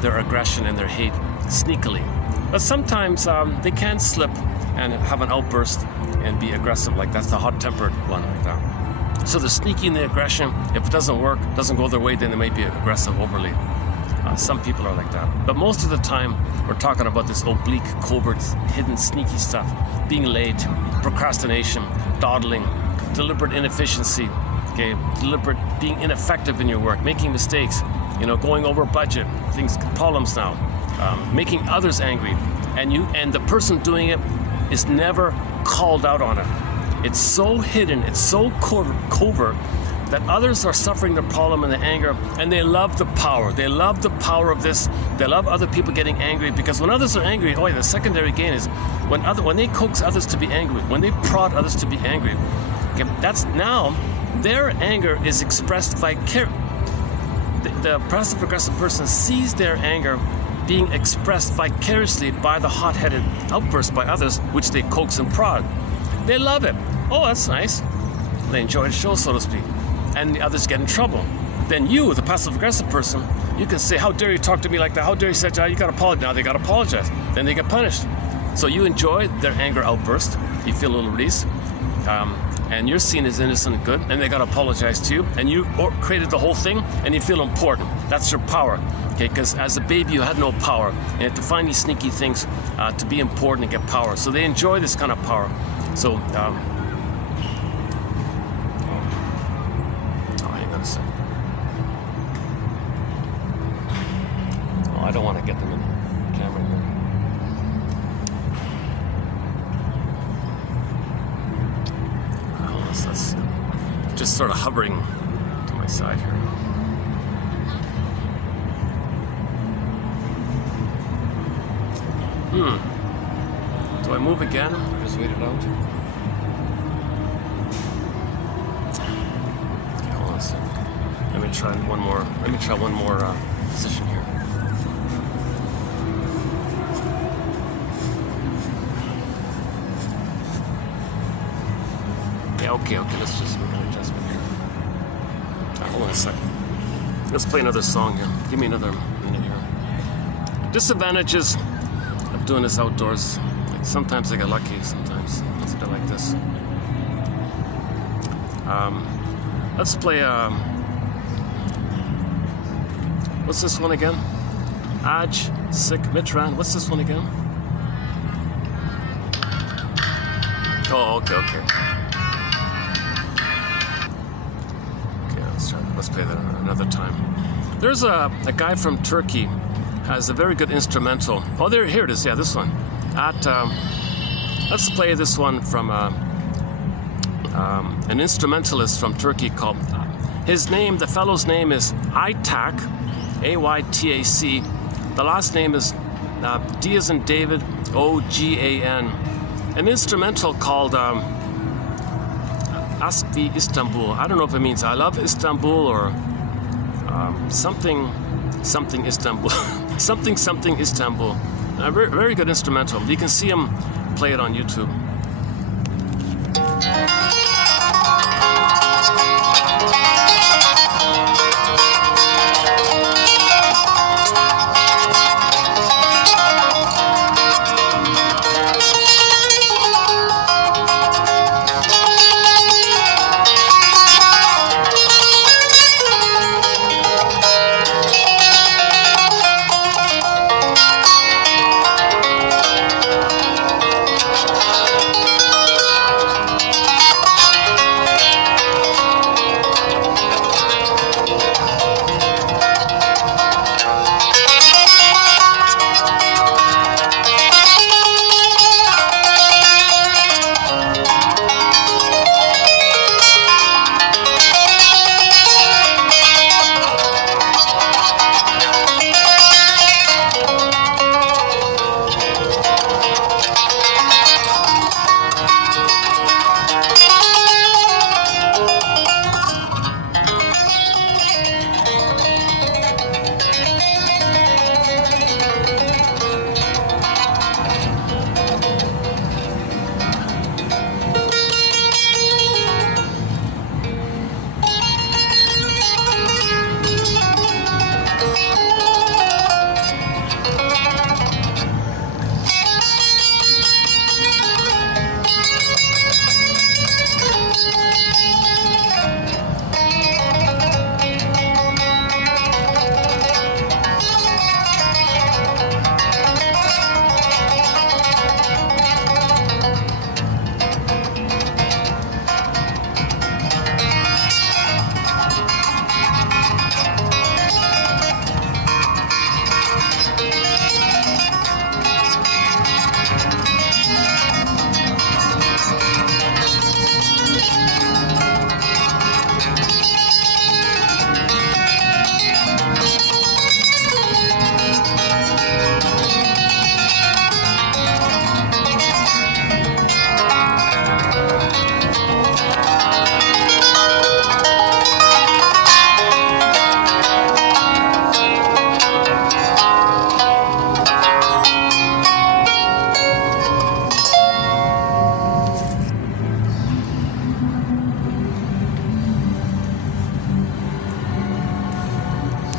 their aggression and their hate sneakily. But sometimes they can slip and have an outburst and be aggressive. Like that's the hot-tempered one like that. So the sneaky and the aggression, if it doesn't work, doesn't go their way, then they may be aggressive overly. Some people are like that. But most of the time, we're talking about this oblique, covert, hidden, sneaky stuff. Being late, procrastination, dawdling, deliberate inefficiency, okay, deliberate being ineffective in your work, making mistakes, you know, going over budget, problems now, making others angry, and the person doing it is never called out on it. It's so hidden, it's so covert that others are suffering the problem and the anger, and they love the power. They love the power of this. They love other people getting angry, because when others are angry, the secondary gain is when they coax others to be angry, when they prod others to be angry. Okay, that's now their anger is expressed vicariously. The passive-aggressive person sees their anger being expressed vicariously by the hot-headed outburst by others, which they coax and prod. They love it. Oh, that's nice. They enjoy the show, so to speak. And the others get in trouble. Then you, the passive-aggressive person, you can say, how dare you talk to me like that? How dare you say that? You gotta apologize. Now they gotta apologize. Then they get punished. So you enjoy their anger outburst. You feel a little release. and you're seen as innocent and good, and they got to apologize to you, and you created the whole thing, and you feel important. That's your power, okay? Because as a baby, you had no power, and you have to find these sneaky things to be important and get power. So they enjoy this kind of power. So, hang on a second. Oh, I don't want to get them in the camera here. That's just sort of hovering to my side here. Do I move again or just wait it out? Okay, hold on a second. Let me try one more. Let me try one more position here. Yeah, okay, let's just make an adjustment here. Hold on a second. Let's play another song here. Give me another minute here. Disadvantages of doing this outdoors. Like sometimes I get lucky, sometimes it's a bit like this. Let's play, what's this one again? Mitran. What's this one again? Oh, okay. Let's play that another time. There's a guy from Turkey has a very good instrumental. Oh, here it is. Yeah, this one. Let's play this one from an instrumentalist from Turkey called. The fellow's name is Aytac, Aytac. The last name is D as in David, Ogan. An instrumental called. Askvi Istanbul. I don't know if it means I love Istanbul or something Istanbul. something Istanbul. A very, very good instrumental. You can see him play it on YouTube.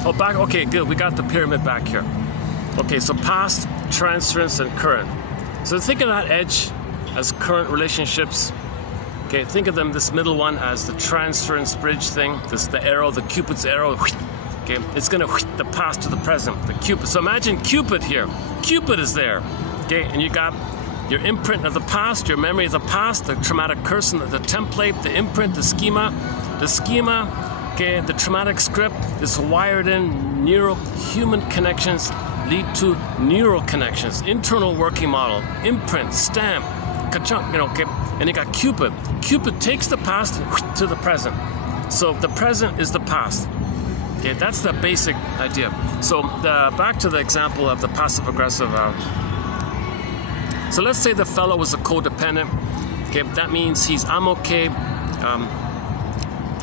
Oh, back. Okay, good. We got the pyramid back here. Okay, so past, transference, and current. So think of that edge as current relationships, Okay, think of them, this middle one, as the transference bridge thing. This the arrow, the Cupid's arrow. Okay, it's gonna the past to the present, the Cupid. So imagine Cupid here. Cupid is there. Okay, and you got your imprint of the past, your memory of the past, the traumatic curse, the template, the imprint, the schema, okay, the traumatic script, this wired in neural human connections lead to neural connections, internal working model, imprint, stamp, you know, okay, and you got Cupid. Cupid takes the past to the present. So the present is the past. Okay, that's the basic idea. So back to the example of the passive aggressive. So let's say the fellow was a codependent. Okay, that means I'm okay.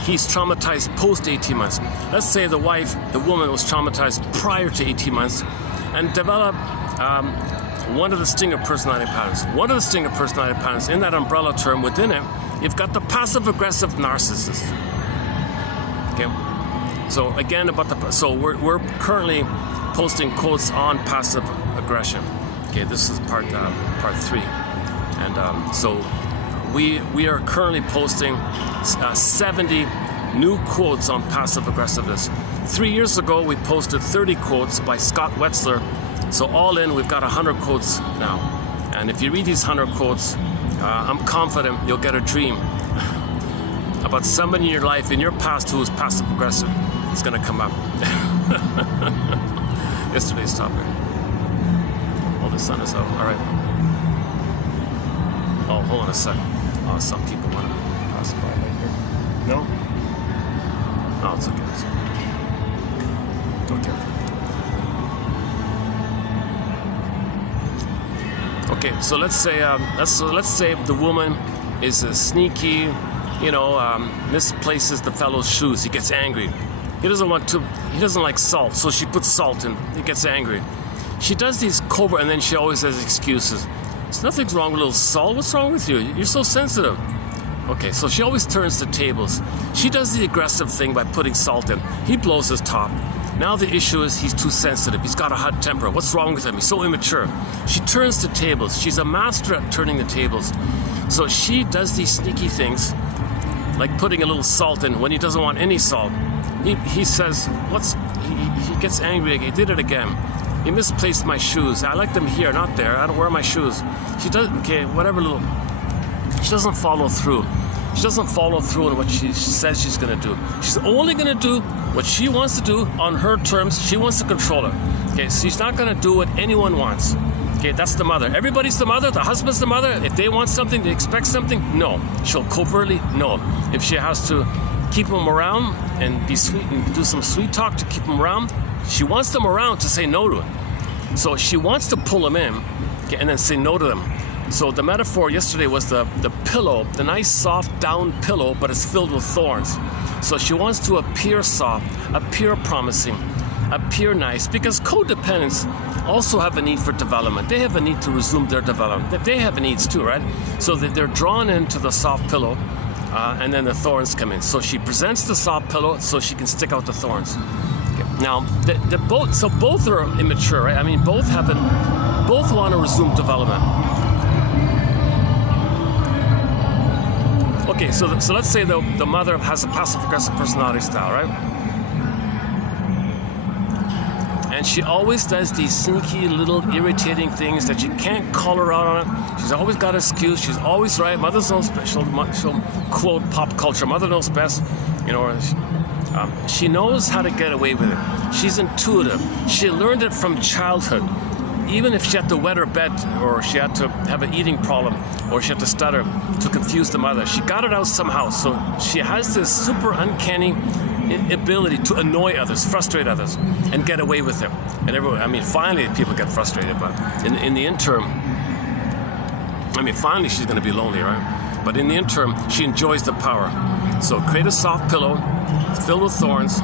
He's traumatized post 18 months. Let's say the woman was traumatized prior to 18 months and developed one of the stinger personality patterns. One of the stinger personality patterns, in that umbrella term within it, you've got the passive aggressive narcissist. Okay. So again, so we're currently posting quotes on passive aggression. Okay, this is part 3, and so we are currently posting 70 new quotes on passive aggressiveness. 3 years ago, we posted 30 quotes by Scott Wetzler. So all in, we've got 100 quotes now. And if you read these 100 quotes, I'm confident you'll get a dream about somebody in your life, in your past, who is passive aggressive. It's going to come up. Yesterday's topic. Oh, the sun is out. All right. Oh, hold on a sec. Oh, some people want to pass by right here. No? Oh, it's okay. Okay. Okay, so let's say the woman is a sneaky, you know, misplaces the fellow's shoes. He gets angry. He doesn't like salt, so she puts salt in. He gets angry. She does these covert, and then she always has excuses. There's nothing wrong with a little salt. What's wrong with you? You're so sensitive. Okay, so she always turns the tables. She does the aggressive thing by putting salt in. He blows his top. Now the issue is he's too sensitive. He's got a hot temper. What's wrong with him? He's so immature. She turns the tables. She's a master at turning the tables. So she does these sneaky things, like putting a little salt in when he doesn't want any salt. He says, he gets angry. He did it again. He misplaced my shoes. I like them here, not there. I don't wear my shoes. She doesn't, okay, whatever little. She doesn't follow through. She doesn't follow through on what she says she's going to do. She's only going to do what she wants to do on her terms. She wants to control it. Okay, so she's not going to do what anyone wants. Okay, that's the mother. Everybody's the mother. The husband's the mother. If they want something, they expect something, no. She'll covertly, no. If she has to keep them around and be sweet and do some sweet talk to keep them around, she wants them around to say no to it. So she wants to pull them in, okay, and then say no to them. So the metaphor yesterday was the pillow, the nice soft down pillow, but it's filled with thorns. So she wants to appear soft, appear promising, appear nice, because codependents also have a need for development. They have a need to resume their development. They have needs too, right? So that they're drawn into the soft pillow, and then the thorns come in. So she presents the soft pillow so she can stick out the thorns. Okay. Now, both are immature, right? I mean, both want to resume development. Okay, so let's say the mother has a passive-aggressive personality style, right? And she always does these sneaky little irritating things that you can't call her out on it. She's always got an excuse. She's always right. Mother's knows best. She'll quote pop culture. Mother knows best. You know, she knows how to get away with it. She's intuitive. She learned it from childhood. Even if she had to wet her bed, or she had to have an eating problem, or she had to stutter to confuse the mother, she got it out somehow. So she has this super uncanny ability to annoy others, frustrate others, and get away with it. And everyone, I mean, finally people get frustrated, but in the interim, I mean, finally she's going to be lonely, right? But in the interim, she enjoys the power. So create a soft pillow filled with thorns.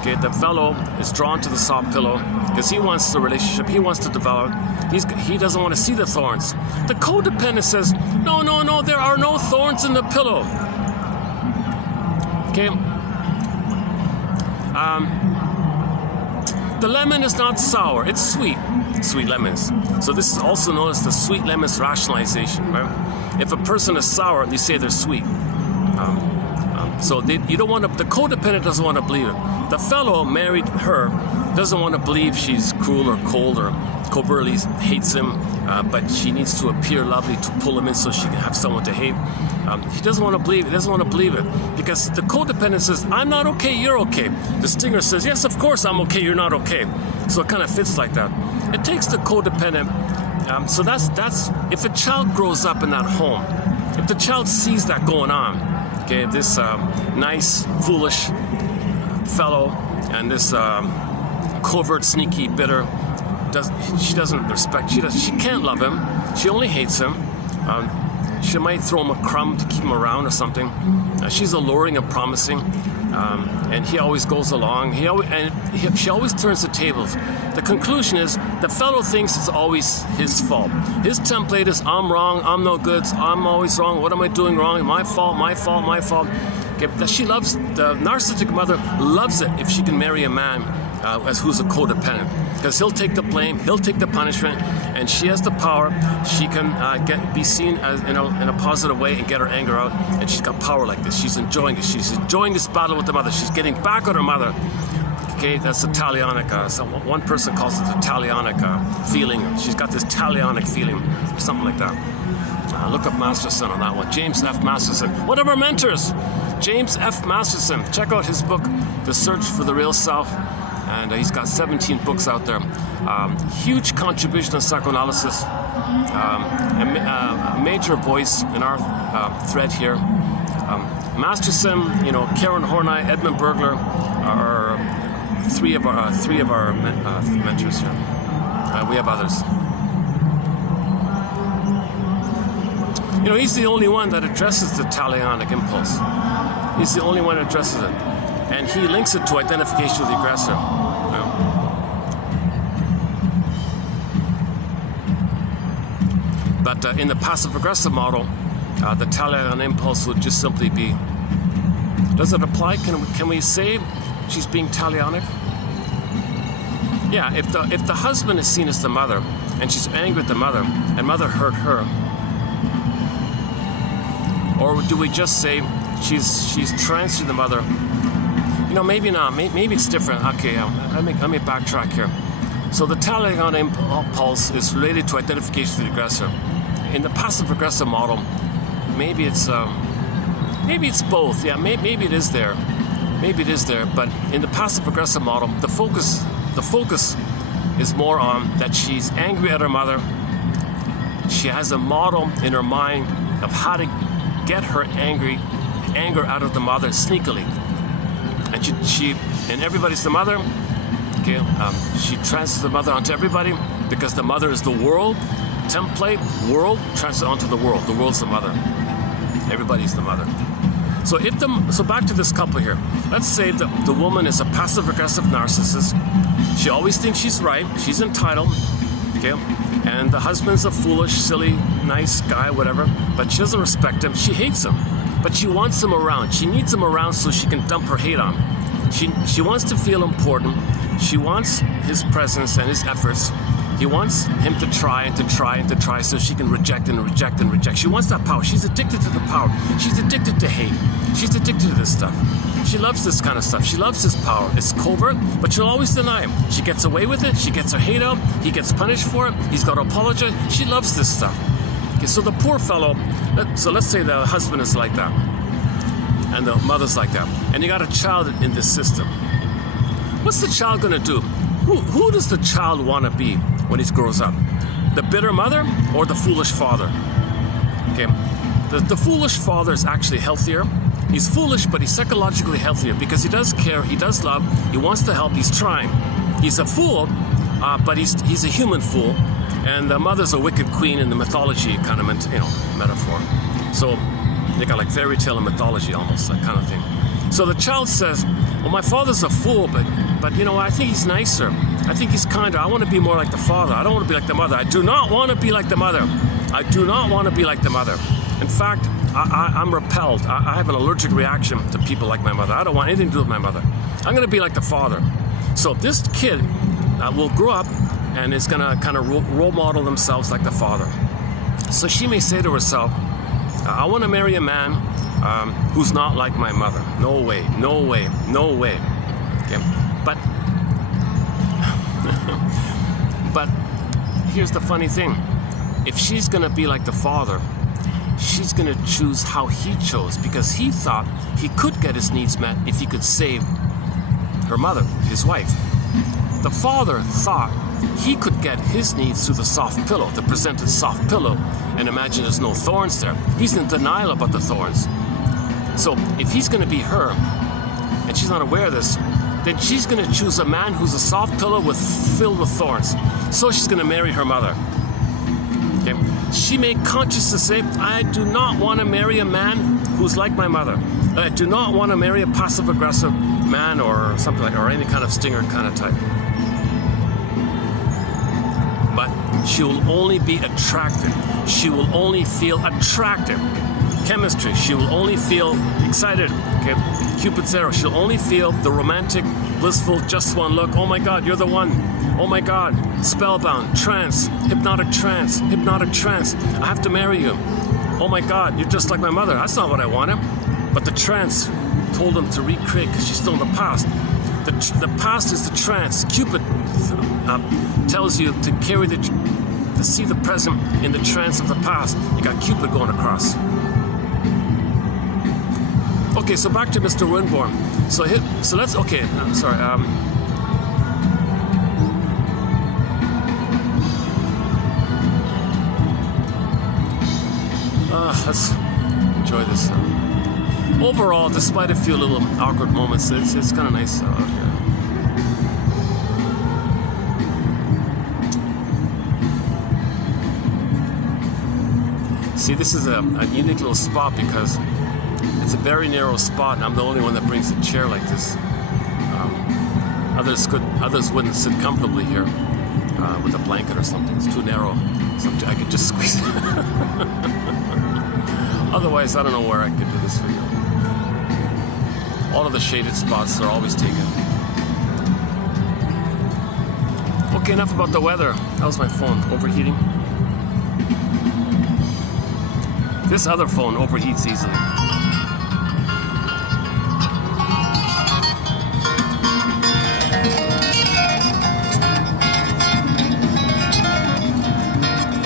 Okay, the fellow is drawn to the soft pillow because he wants the relationship, he wants to develop. He doesn't want to see the thorns. The codependent says, no, there are no thorns in the pillow. Okay. The lemon is not sour, it's sweet. Sweet lemons. So this is also known as the sweet lemons rationalization, right? If a person is sour, they say they're sweet. You don't want to, the codependent doesn't want to believe it. The fellow married her doesn't want to believe she's cruel or cold or covertly hates him, but she needs to appear lovely to pull him in so she can have someone to hate. He doesn't want to believe it. He doesn't want to believe it because the codependent says, I'm not okay, you're okay. The stinger says, yes, of course I'm okay, you're not okay. So it kind of fits like that. It takes the codependent. So that's if a child grows up in that home, if the child sees that going on, okay, this nice, foolish fellow and this covert, sneaky, bitter, she doesn't respect, she can't love him, she only hates him. She might throw him a crumb to keep him around or something. She's alluring and promising, and he always goes along. She always turns the tables. The conclusion is the fellow thinks it's always his fault. His template is, I'm wrong, I'm no good, I'm always wrong, what am I doing wrong, my fault, my fault, my fault. Okay, she loves, the narcissistic mother loves it if she can marry a man who's a codependent, because he'll take the blame, he'll take the punishment, and she has the power. She can be seen as in a positive way and get her anger out, and she's got power like this. She's enjoying it. She's enjoying this battle with the mother. She's getting back on her mother. Okay, that's the talionic. One person calls it the talionic feeling. She's got this talionic feeling, something like that. Look up Masterson on that one. James F. Masterson, one of our mentors. James F. Masterson. Check out his book, The Search for the Real Self. And he's got 17 books out there. Huge contribution to psychoanalysis. A major voice in our thread here. Masterson, Karen Horney, Edmund Bergler are three of our mentors here. We have others. He's the only one that addresses the talionic impulse. He's the only one that addresses it. And he links it to identification with the aggressor. But in the passive-aggressive model, the talionic impulse would just simply be, does it apply? Can we say she's being talionic? Yeah, if the husband is seen as the mother, and she's angry at the mother, and mother hurt her, or do we just say she's transferring the mother? Maybe not. Maybe it's different. Okay, let me backtrack here. So the talionic impulse is related to identification with the aggressor. In the passive-aggressive model, maybe it's both. Yeah, maybe it is there. Maybe it is there. But in the passive-aggressive model, the focus is more on that she's angry at her mother. She has a model in her mind of how to get her anger out of the mother sneakily. And and everybody's the mother. Okay, she transfers the mother onto everybody because the mother is the world. Template, world, transfer onto the world. The world's the mother. Everybody's the mother. So back to this couple here. Let's say the woman is a passive-aggressive narcissist. She always thinks she's right. She's entitled. Okay, and the husband's a foolish, silly, nice guy, whatever. But she doesn't respect him. She hates him. But she wants him around. She needs him around so she can dump her hate on him. She wants to feel important. She wants his presence and his efforts. He wants him to try and to try and to try so she can reject and reject and reject. She wants that power. She's addicted to the power. She's addicted to hate. She's addicted to this stuff. She loves this kind of stuff. She loves this power. It's covert, but she'll always deny him. She gets away with it. She gets her hate out. He gets punished for it. He's got to apologize. She loves this stuff. Okay, so the poor fellow, so let's say the husband is like that, and the mother's like that, and you got a child in this system. What's the child going to do? Who does the child want to be when he grows up? The bitter mother or the foolish father? Okay, the foolish father is actually healthier. He's foolish, but he's psychologically healthier because he does care, he does love, he wants to help, he's trying. He's a fool, but he's a human fool. And the mother's a wicked queen in the mythology kind of metaphor. So they got like fairy tale and mythology almost, that kind of thing. So the child says, well, my father's a fool, but I think he's nicer. I think he's kinder. I want to be more like the father. I don't want to be like the mother. I do not want to be like the mother. I do not want to be like the mother. In fact, I'm repelled. I have an allergic reaction to people like my mother. I don't want anything to do with my mother. I'm going to be like the father. So this kid will grow up and is going to kind of role model themselves like the father. So she may say to herself, I want to marry a man who's not like my mother. No way, no way, no way. Okay? But but here's the funny thing. If she's going to be like the father, she's going to choose how he chose, because he thought he could get his needs met if he could save her mother, his wife. The father thought he could get his needs through the soft pillow, the presented soft pillow, and imagine there's no thorns there. He's in denial about the thorns. So if he's going to be her, and she's not aware of this, then she's going to choose a man who's a soft pillow filled with thorns. So she's going to marry her mother. Okay? She may consciously say, I do not want to marry a man who's like my mother. I do not want to marry a passive-aggressive man or something like, or any kind of stinger kind of type. But she will only be attracted. She will only feel attractive. Chemistry, she will only feel excited. Okay, Cupid's arrow, she'll only feel the romantic, blissful, just one look. Oh my God, you're the one. Oh my God, spellbound, trance, hypnotic trance, hypnotic trance. I have to marry you. Oh my God, you're just like my mother. That's not what I wanted. But the trance told him to recreate because she's still in the past. The past is the trance. Cupid tells you to carry to see the present in the trance of the past. You got Cupid going across. Okay, so back to Mr. Winborn. So let's, okay, I'm sorry. Let's enjoy this. Overall, despite a few little awkward moments, it's kind of nice out here. See, this is a unique little spot because it's a very narrow spot, and I'm the only one that brings a chair like this. Others wouldn't sit comfortably here with a blanket or something. It's too narrow. So I could just squeeze it. Otherwise, I don't know where I could do this video. All of the shaded spots are always taken. Okay, enough about the weather. That was my phone overheating. This other phone overheats easily.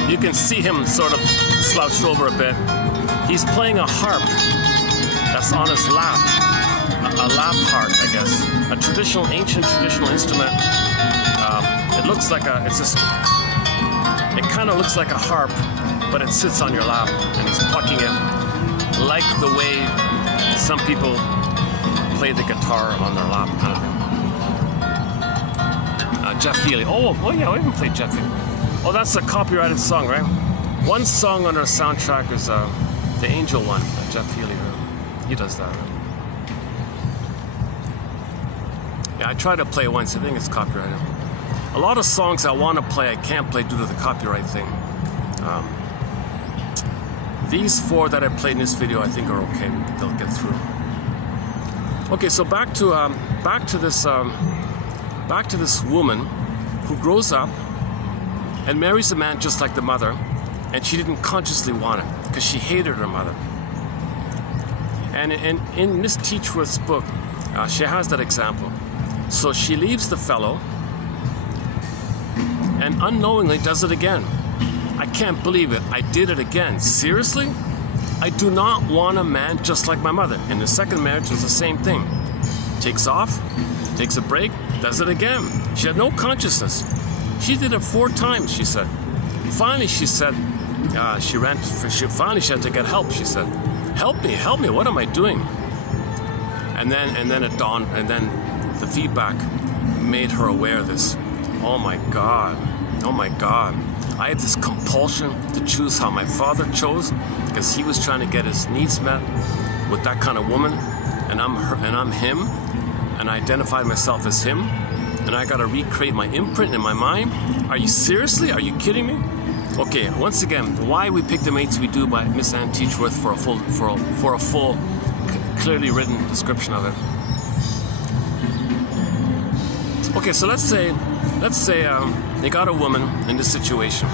You can see him sort of slouched over a bit. He's playing a harp that's on his lap. A lap harp, I guess. A ancient traditional instrument. It looks like it kind of looks like a harp, but it sits on your lap, and he's plucking it like the way some people play the guitar on their lap, kind of thing. Jeff Healey. Oh yeah, we haven't played Jeff Healey. Oh, that's a copyrighted song, right? One song on our soundtrack is the Angel one, Jeff Healey. He does that. Right? Yeah, I tried to play it once. I think it's copyrighted. A lot of songs I want to play, I can't play due to the copyright thing. These four that I played in this video, I think are okay. They'll get through. Okay, so back to this woman who grows up and marries a man just like the mother, and she didn't consciously want it because she hated her mother. And in Miss Teachworth's book, she has that example. So she leaves the fellow and unknowingly does it again. I can't believe it. I did it again. Seriously? I do not want a man just like my mother. And the second marriage was the same thing. Takes off, takes a break, does it again. She had no consciousness. She did it 4 times, she said. Finally, she said, finally she had to get help, she said. Help me, what am I doing? And then it dawned, and then the feedback made her aware of this. Oh my God. I had this compulsion to choose how my father chose because he was trying to get his needs met with that kind of woman, and I'm him, and I identified myself as him, and I got to recreate my imprint in my mind. Are you kidding me? Okay, once again, why we pick the mates we do by Miss Ann Teachworth for a full, clearly written description of it. Okay, so let's say they got a woman in this situation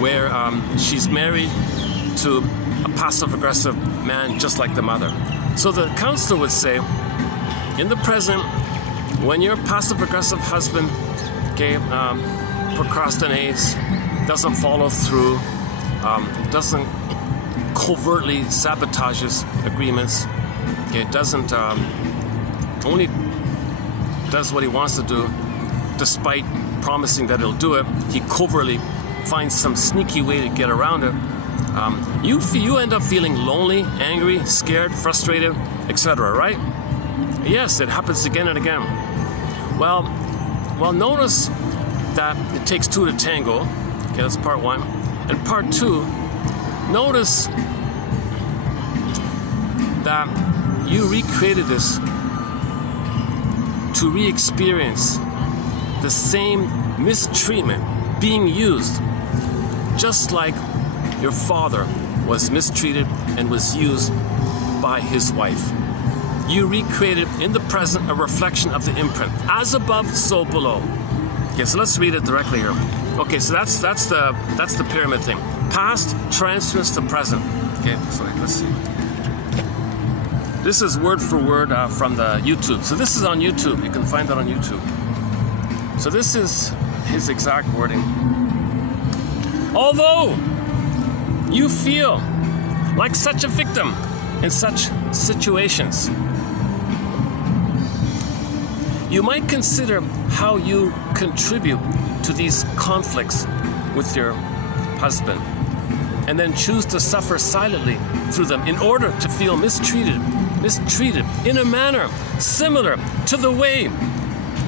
where she's married to a passive-aggressive man just like the mother. So the counselor would say, in the present, when your passive-aggressive husband, okay, procrastinates, doesn't follow through, doesn't covertly sabotages agreements, okay, doesn't only does what he wants to do despite promising that he'll do it, he covertly finds some sneaky way to get around it. You end up feeling lonely, angry, scared, frustrated, etc., right? Yes, it happens again and again. Well, notice that it takes two to tango. Okay, that's part one. And part two, notice that you recreated this to re-experience the same mistreatment being used, just like your father was mistreated and was used by his wife. You recreated in the present a reflection of the imprint, as above, so below. Okay, so let's read it directly here. Okay, so that's the pyramid thing. Past transfers to present. Okay, so let's see. This is word for word from the YouTube. So this is on YouTube. You can find that on YouTube. So this is his exact wording. Although you feel like such a victim in such situations, you might consider how you contribute to these conflicts with your husband, and then choose to suffer silently through them in order to feel mistreated in a manner similar to the way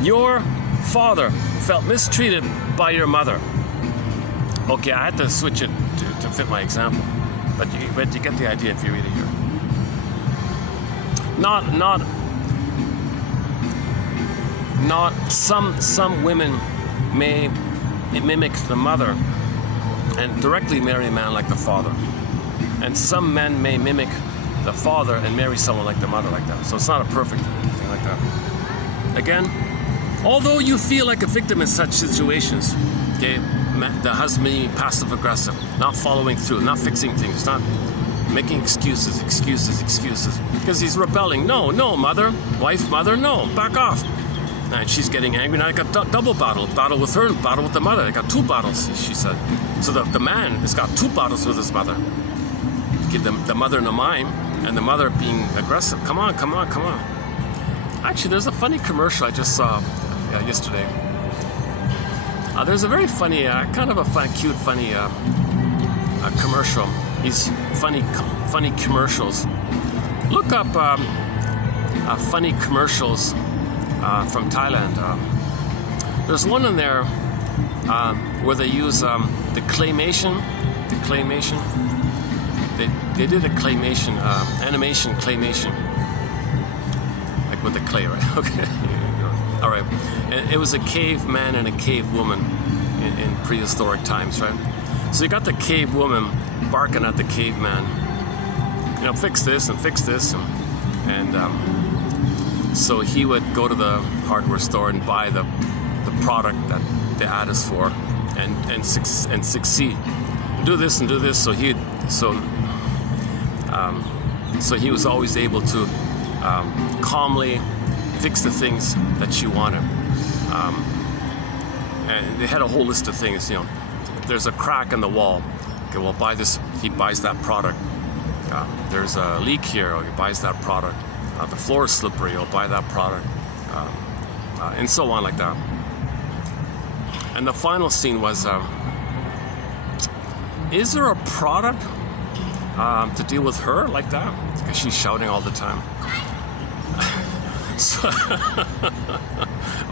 your father felt mistreated by your mother. Okay, I had to switch it to fit my example, but you get the idea if you read it here. Not some women may mimic the mother and directly marry a man like the father, and some men may mimic the father and marry someone like the mother like that. So it's not a perfect thing like that. Again, although you feel like a victim in such situations, okay, the husband being passive aggressive, not following through, not fixing things, not making excuses, because he's rebelling. No, mother, wife, mother, no, back off. And she's getting angry. Now I got double battle with her and battle with the mother. I got two battles, she said. So the man has got two battles with his mother. Give the mother no mind, and the mother being aggressive. Come on. Actually, there's a funny commercial I just saw yesterday. There's a very funny, kind of a cute, funny commercial. These funny commercials. Look up funny commercials from Thailand. There's one in there where they use the claymation. They did a claymation, animation claymation, like with the clay, right? Okay. All right. And it was a caveman and a cave woman in prehistoric times, right? So you got the cave woman barking at the caveman, fix this, and so he would go to the hardware store and buy the product that the ad is for, and succeed. Do this and do this. So he was always able to calmly fix the things that she wanted. And they had a whole list of things. There's a crack in the wall. Okay, well, buy this. He buys that product. There's a leak here. He buys that product. The floor is slippery. He'll buy that product, and so on like that. And the final scene was: is there a product to deal with her like that? Because she's shouting all the time. So,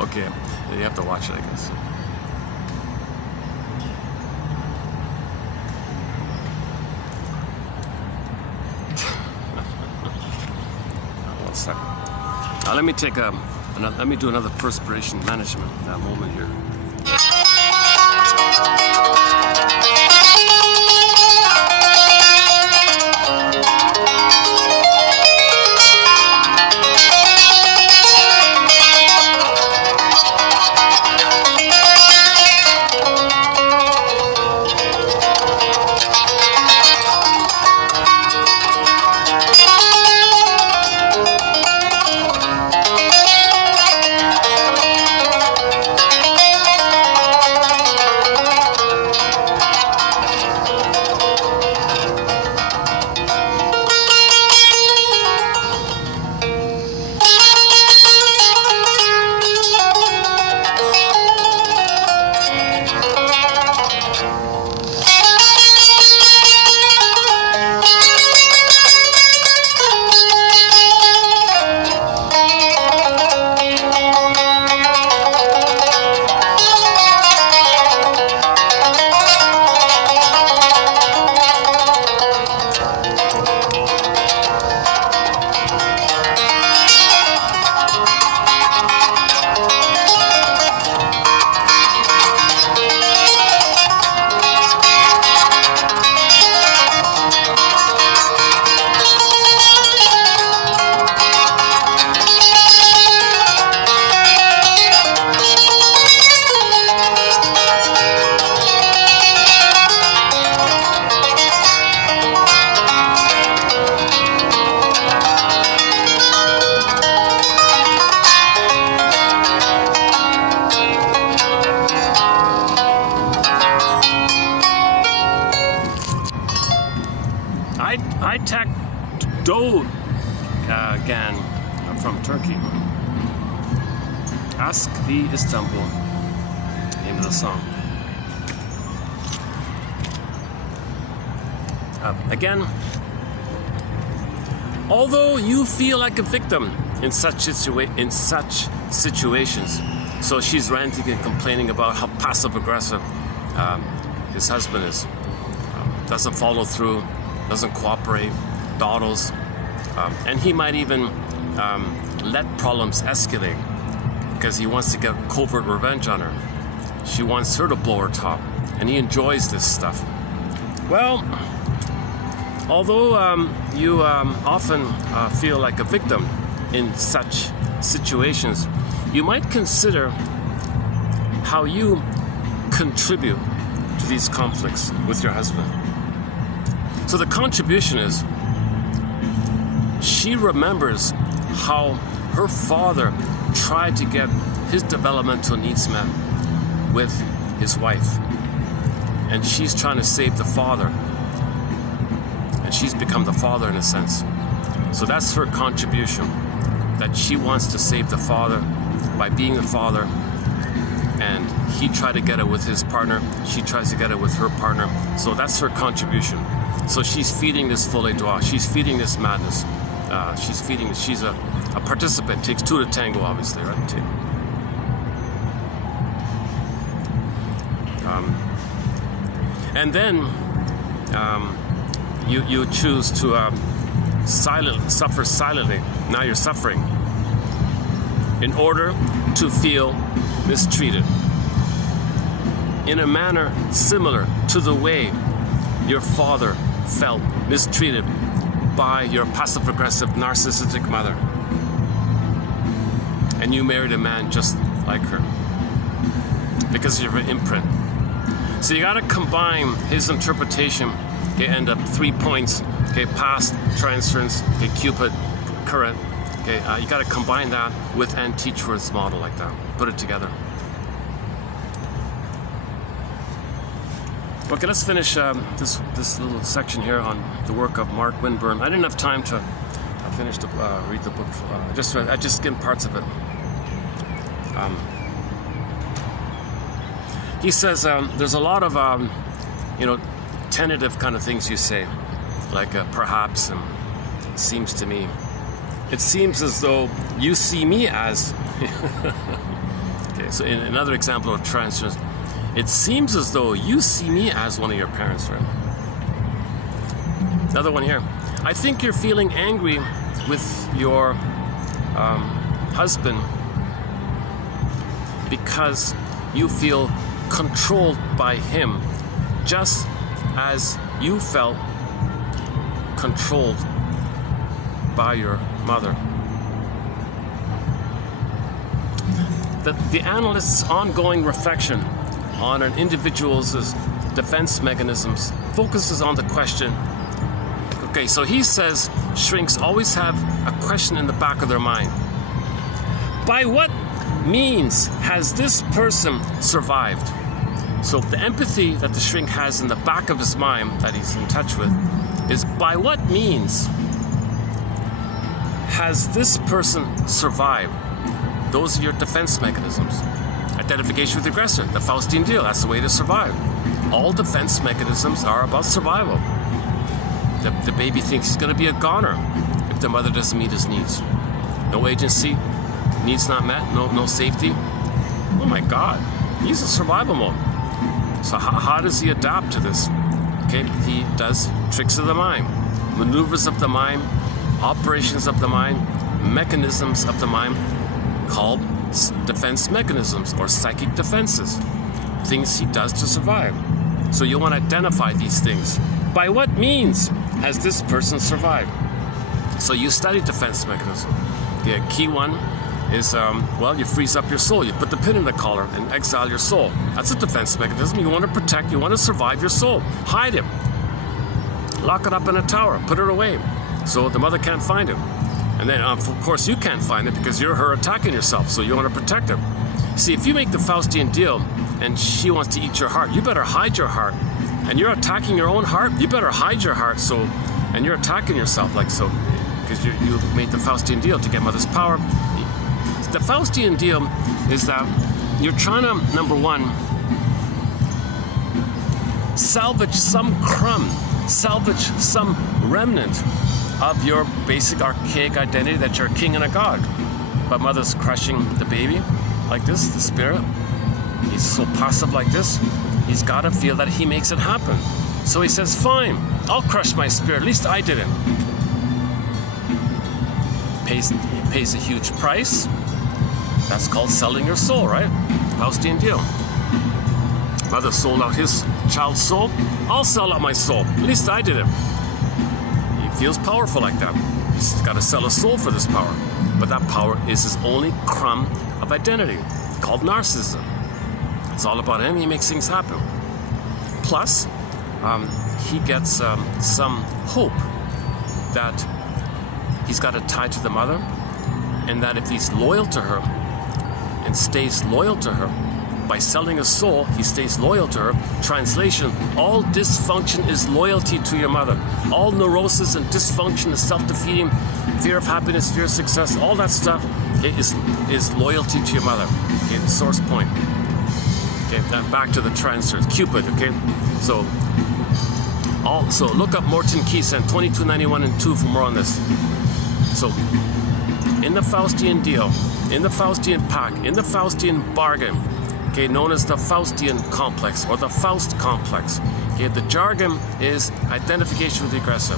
okay, you have to watch it, I guess. One second. Let me take let me do another perspiration management moment here. Aytak Doğan from Turkey. Ask the Istanbul, name of the song. Again, although you feel like a victim in such situations, so she's ranting and complaining about how passive-aggressive his husband is, doesn't follow through, doesn't cooperate, dawdles, and he might even let problems escalate because he wants to get covert revenge on her. She wants her to blow her top, and he enjoys this stuff. Well, although you often feel like a victim in such situations, you might consider how you contribute to these conflicts with your husband. So the contribution is, she remembers how her father tried to get his developmental needs met with his wife, and she's trying to save the father, and she's become the father in a sense. So that's her contribution, that she wants to save the father by being the father, and he tried to get it with his partner, she tries to get it with her partner. So that's her contribution. So she's feeding this folie douce, she's feeding this madness, she's a participant. Takes two to tango, obviously, right? And then you choose to suffer silently. Now you're suffering in order to feel mistreated in a manner similar to the way your father felt mistreated by your passive-aggressive narcissistic mother, and you married a man just like her because of your imprint. So you got to combine his interpretation, okay, end up 3 points, okay, past, transference, okay, Cupid, current, okay, you got to combine that with and teach for its model like that. Put it together. Okay, let's finish this little section here on the work of Mark Winburn. I didn't have time to finish to read the book. I just skimmed parts of it. He says there's a lot of tentative kind of things you say, like perhaps and it seems to me. It seems as though you see me as. Okay, so in another example of transference, it seems as though you see me as one of your parents, right? Another one here. I think you're feeling angry with your husband because you feel controlled by him, just as you felt controlled by your mother. The analyst's ongoing reflection on an individual's defense mechanisms focuses on the question. Okay, so he says shrinks always have a question in the back of their mind. By what means has this person survived? So the empathy that the shrink has in the back of his mind that he's in touch with is, by what means has this person survived? Those are your defense mechanisms. Identification with the aggressor, the Faustian deal, that's the way to survive. All defense mechanisms are about survival. The baby thinks he's going to be a goner if the mother doesn't meet his needs. No agency, needs not met, no safety. Oh my God, he's in survival mode. So how does he adapt to this? Okay, he does tricks of the mind, maneuvers of the mind, operations of the mind, mechanisms of the mind called defense mechanisms or psychic defenses, things he does to survive. So you want to identify these things. By what means has this person survived? So you study defense mechanism. The key one is, you freeze up your soul. You put the pin in the collar and exile your soul. That's a defense mechanism. You want to protect, you want to survive your soul. Hide him. Lock it up in a tower. Put it away so the mother can't find him. And then, of course, you can't find it because you're her attacking yourself, so you want to protect her. See, if you make the Faustian deal and she wants to eat your heart, you better hide your heart. And you're attacking your own heart, you better hide your heart. So, and you're attacking yourself like so, because you made the Faustian deal to get mother's power. The Faustian deal is that you're trying to, number one, salvage some crumb, salvage some remnant of your basic archaic identity that you're a king and a god. But mother's crushing the baby like this, the spirit. He's so passive like this. He's got to feel that he makes it happen. So he says, fine, I'll crush my spirit. At least I didn't. He pays a huge price. That's called selling your soul, right? Faustian deal. Mother sold out his child's soul. I'll sell out my soul. At least I did it. He feels powerful like that. He's got to sell a soul for this power. But that power is his only crumb of identity, called narcissism. It's all about him. He makes things happen. Plus, he gets some hope that he's got a tie to the mother, and that if he's loyal to her and stays loyal to her, by selling his soul, he stays loyal to her. Translation, all dysfunction is loyalty to your mother. All neurosis and dysfunction is self-defeating, fear of happiness, fear of success, all that stuff, okay, is loyalty to your mother. Okay, the source point. Okay, now back to the transfers. Cupid, okay? So look up Morton Keeson, 2291 and 2 for more on this. So, in the Faustian deal, in the Faustian pact, in the Faustian bargain, okay, known as the Faustian complex or the Faust complex. Okay, the jargon is identification with the aggressor.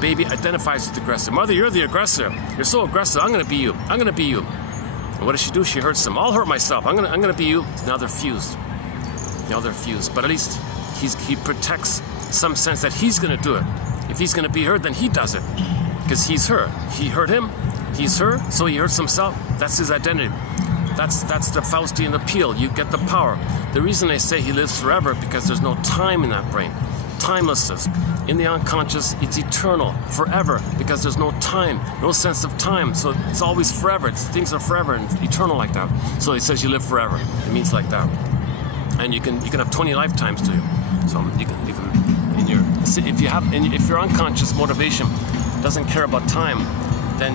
Baby identifies with the aggressor. Mother, you're the aggressor. You're so aggressive. I'm going to be you. I'm going to be you. And what does she do? She hurts them. I'll hurt myself. I'm going to be you. Now they're fused. Now they're fused. But at least he protects some sense that he's going to do it. If he's going to be her, then he does it. Because he's her. He hurt him. He's her. So he hurts himself. That's his identity. That's the Faustian appeal. You get the power. The reason I say he lives forever, because there's no time in that brain. Timelessness. In the unconscious, it's eternal, forever, because there's no time, no sense of time. So it's always forever. Things are forever and eternal like that. So he says you live forever. It means like that. And you can have 20 lifetimes to you. So you can if your unconscious motivation doesn't care about time, then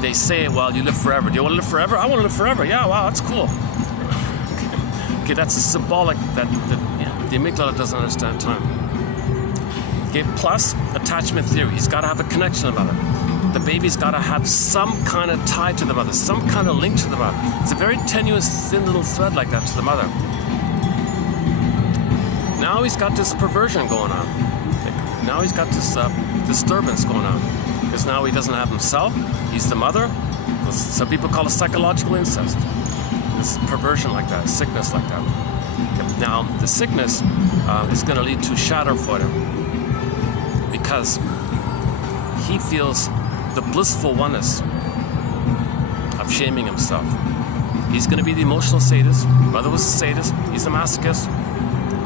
they say, well, you live forever. Do you want to live forever? I want to live forever. Yeah, wow, that's cool. Okay, that's a symbolic that the amygdala doesn't understand time. Okay, plus attachment theory. He's got to have a connection to the mother. The baby's got to have some kind of tie to the mother, some kind of link to the mother. It's a very tenuous, thin little thread like that to the mother. Now he's got this perversion going on. Now he's got this disturbance going on. Because now he doesn't have himself. He's the mother. Some people call it psychological incest. This perversion like that, sickness like that. Now, the sickness is going to lead to shatter for him. Because he feels the blissful oneness of shaming himself. He's going to be the emotional sadist. Mother was a sadist. He's a masochist.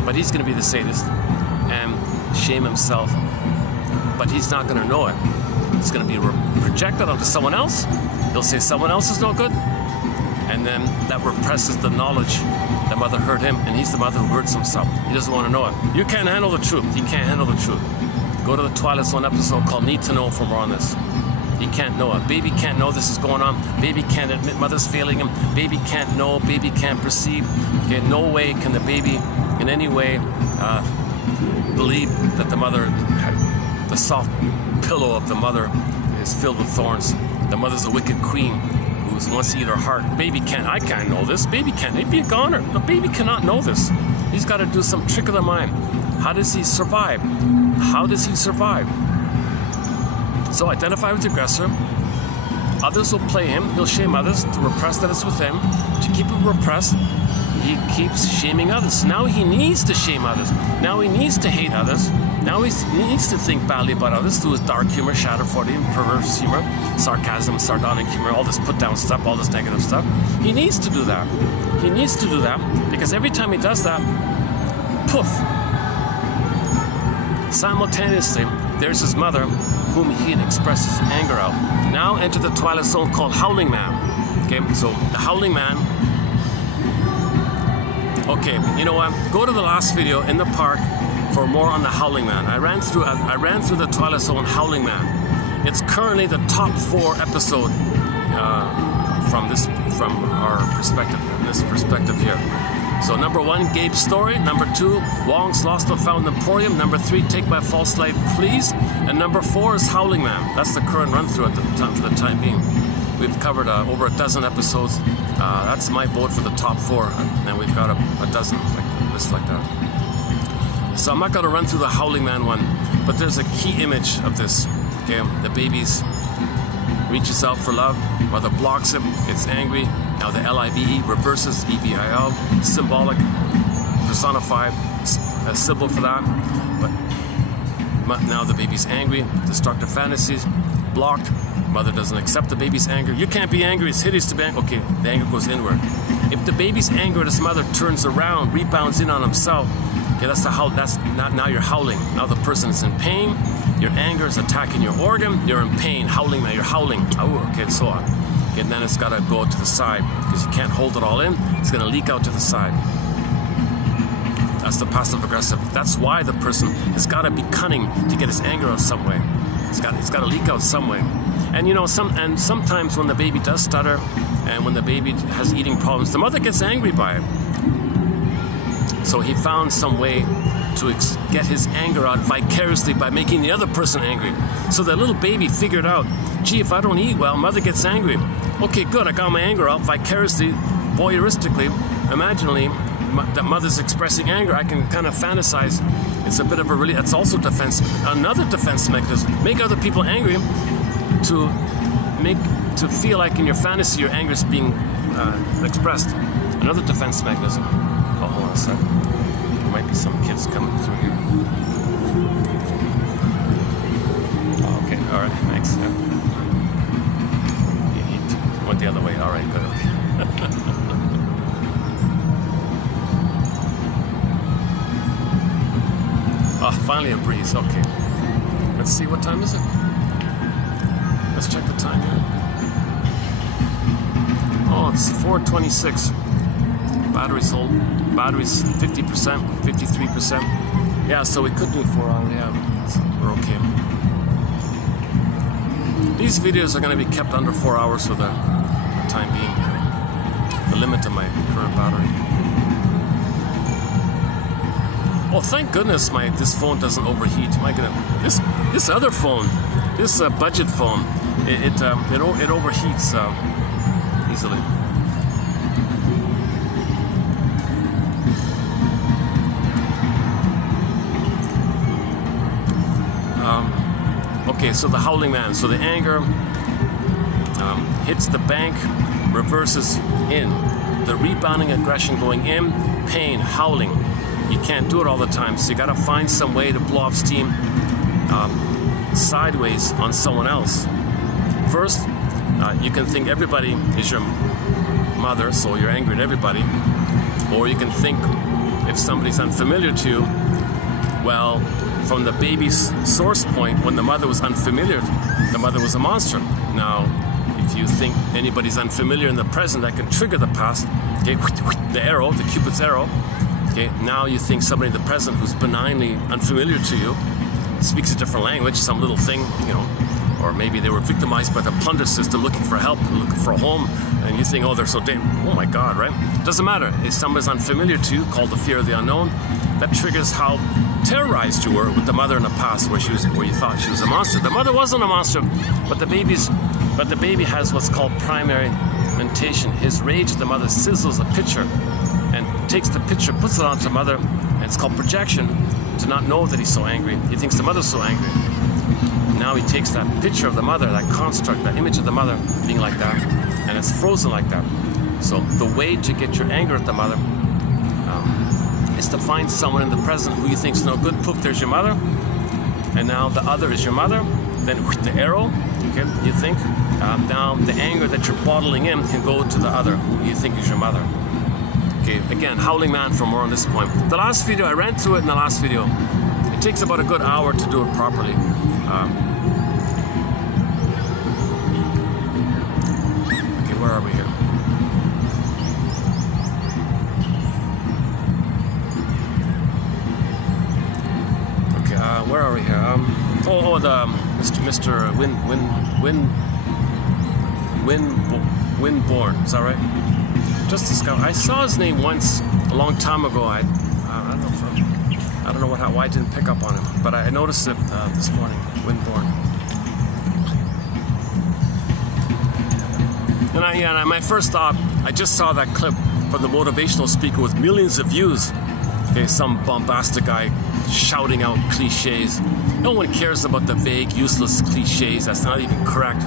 But he's going to be the sadist and shame himself. But he's not going to know it. It's going to be projected onto someone else. He'll say someone else is no good. And then that represses the knowledge that mother hurt him, and he's the mother who hurts himself. He doesn't want to know it. You can't handle the truth. He can't handle the truth. Go to the Twilight Zone episode called Need to Know for more on this. He can't know it. Baby can't know this is going on. Baby can't admit mother's failing him. Baby can't know. Baby can't perceive. In no way can the baby in any way believe that the mother, the soft pillow of the mother is filled with thorns. The mother's a wicked queen who wants to eat her heart. Baby can't. I can't know this. Baby can't. He'd be a goner. The baby cannot know this. He's got to do some trick of the mind. How does he survive? How does he survive? So identify with the aggressor. Others will play him. He'll shame others to repress that it's with him. To keep him repressed, he keeps shaming others. Now he needs to shame others. Now he needs to hate others. Now he needs to think badly about others through his dark humor, shadow 40, perverse humor, sarcasm, sardonic humor, all this put down stuff, all this negative stuff. He needs to do that. He needs to do that because every time he does that, poof, simultaneously, there's his mother, whom he had expressed his anger out. Now enter the Twilight Zone called Howling Man. Okay, so the Howling Man. Okay, you know what? Go to the last video in the park. for more on the Howling Man. I ran through the Twilight Zone Howling Man. It's currently the top 4 episode from our perspective, this perspective here. So number 1, Gabe's story. Number 2, Wong's Lost and Found Emporium. Number 3, Take My False Light, Please. And number 4 is Howling Man. That's the current run through at the time, for the time being. We've covered over a dozen episodes. That's my vote for the top 4, and we've got a dozen like that. So I'm not going to run through the Howling Man one, but there's a key image of this. Okay, the baby's reaches out for love, mother blocks him, gets angry. Now the L-I-V-E reverses E-V-I-L, symbolic, personified, a symbol for that. But now the baby's angry, destructive fantasies, blocked. Mother doesn't accept the baby's anger. You can't be angry, it's hideous to be angry. Okay, the anger goes inward. If the baby's anger at his mother turns around, rebounds in on himself, okay, that's now you're howling. Now the person is in pain, your anger is attacking your organ, you're in pain, howling, now you're howling. Oh, okay, and so on. Okay, and then it's gotta go to the side, because you can't hold it all in, it's gonna leak out to the side. That's the passive aggressive. That's why the person has gotta be cunning to get his anger out some way. It's gotta leak out some way. And you know, sometimes when the baby does stutter, and when the baby has eating problems, the mother gets angry by it. So he found some way to get his anger out vicariously by making the other person angry. So the little baby figured out, gee, if I don't eat well, mother gets angry. Okay, good, I got my anger out vicariously, voyeuristically, imaginally, that mother's expressing anger. I can kind of fantasize. It's a bit of a really, that's also defense, another defense mechanism. Make other people angry to feel like in your fantasy your anger is being expressed. Another defense mechanism. Oh, hold on a sec. There might be some kids coming through here. Oh, okay, all right, thanks. Yeah. He went the other way. All right, good. Oh, finally a breeze. Okay. Let's see, what time is it? Let's check the time here. Oh, it's 4:26. Batteries 50%, 53%. Yeah, so we could do 4 hours. Yeah, so we're okay. These videos are going to be kept under 4 hours for the time being. The limit of my current battery. Well, thank goodness this phone doesn't overheat. My goodness, this other phone, this budget phone, it overheats easily. Okay, so the Howling Man. So the anger hits the bank, reverses in. The rebounding aggression going in, pain, howling. You can't do it all the time, so you gotta find some way to blow off steam sideways on someone else. First, you can think everybody is your mother, so you're angry at everybody. Or you can think if somebody's unfamiliar to you, well, from the baby's source point, when the mother was unfamiliar, the mother was a monster. Now, if you think anybody's unfamiliar in the present, that can trigger the past. Okay, the arrow, the Cupid's arrow. Okay, now you think somebody in the present who's benignly unfamiliar to you, speaks a different language, some little thing, you know, or maybe they were victimized by the plunder system, looking for help, looking for a home, and you think, oh, they're so oh my God, right? Doesn't matter. If somebody's unfamiliar to you, called the fear of the unknown, that triggers how terrorized you were with the mother in the past, where you thought she was a monster. The mother wasn't a monster, but the baby has what's called primary mentation. His rage at the mother sizzles a picture and takes the picture, puts it onto mother, and it's called projection, to not know that he's so angry. He thinks the mother's so angry. Now he takes that picture of the mother, that construct, that image of the mother being like that, and it's frozen like that. So the way to get your anger at the mother is to find someone in the present who you think is no good. Poof, there's your mother. And now the other is your mother. Then the arrow, okay, you think. Now the anger that you're bottling in can go to the other who you think is your mother. Okay, again, Howling Man for more on this point. The last video, I ran through it in the last video. It takes about a good hour to do it properly. Okay, where are we here? the Mr. Windborn, is that right? Just discovered. I saw his name once a long time ago. I don't know why I didn't pick up on him, but I noticed it this morning. Windborn. And my first thought, I just saw that clip from the motivational speaker with millions of views. Okay, some bombastic guy shouting out cliches. No one cares about the vague, useless cliches. That's not even correct.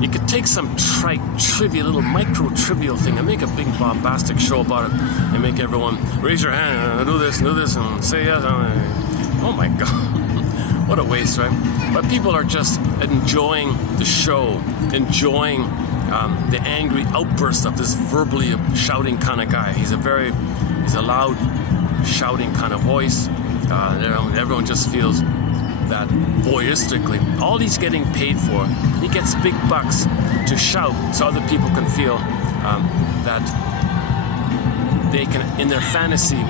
You could take some trite, trivial, little micro-trivial thing and make a big bombastic show about it and make everyone raise your hand and do this, and say yes. Oh my God. What a waste, right? But people are just enjoying the show, enjoying the angry outburst of this verbally shouting kind of guy. He's a loud, shouting kind of voice. Everyone just feels that voyeuristically. All he's getting paid for, he gets big bucks to shout so other people can feel that they can, in their fantasy,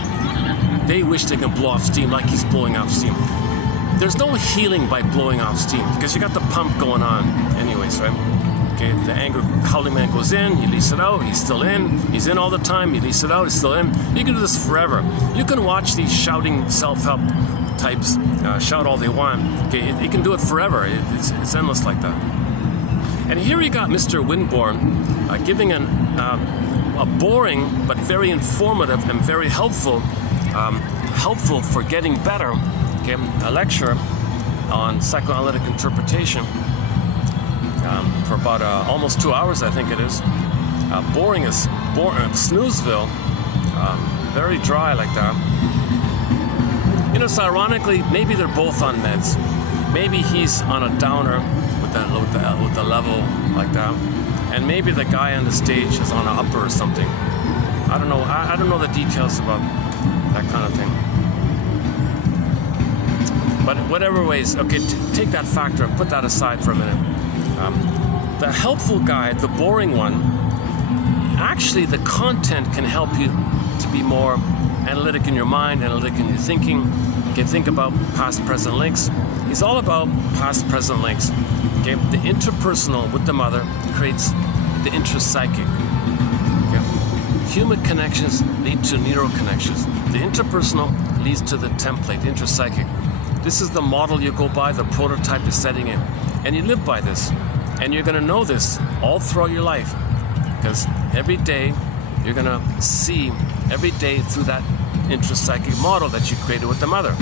they wish they can blow off steam like he's blowing off steam. There's no healing by blowing off steam because you got the pump going on anyways, right? Okay, the angry howling man goes in, he leases it out, he's still in, he's in all the time, he leases it out, he's still in. You can do this forever. You can watch these shouting self-help types shout all they want. Okay, you can do it forever. It's endless like that. And here you got Mr. Windborn giving a boring but very informative and very helpful for getting better. Okay, a lecture on psychoanalytic interpretation for about almost 2 hours, I think it is. Boring as snoozeville, very dry like that. You know, so ironically, maybe they're both on meds. Maybe he's on a downer with the level like that, and maybe the guy on the stage is on an upper or something. I don't know. I don't know the details about that kind of thing. But whatever ways, okay, take that factor and put that aside for a minute. The helpful guy, the boring one, actually the content can help you to be more analytic in your mind, analytic in your thinking. You can think about past-present links. He's all about past-present links. Okay, the interpersonal with the mother creates the intrapsychic. Okay, human connections lead to neural connections. The interpersonal leads to the template, the intrapsychic. This is the model you go by, the prototype is setting in, and you live by this. And you're going to know this all throughout your life, because every day you're going to see every day through that intrapsychic model that you created with the mother.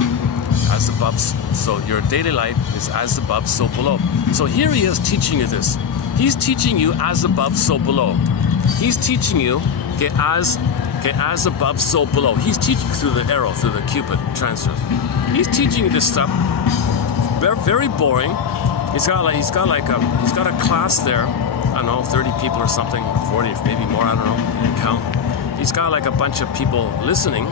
As above, so your daily life is as above, so below. So here he is teaching you this. He's teaching you as above, so below. He's teaching you as above, so below. He's teaching through the arrow, through the Cupid transfer. He's teaching you this stuff. Very boring. He's got a class there. I don't know, 30 people or something, 40, maybe more. I don't know. He didn't count. He's got like a bunch of people listening.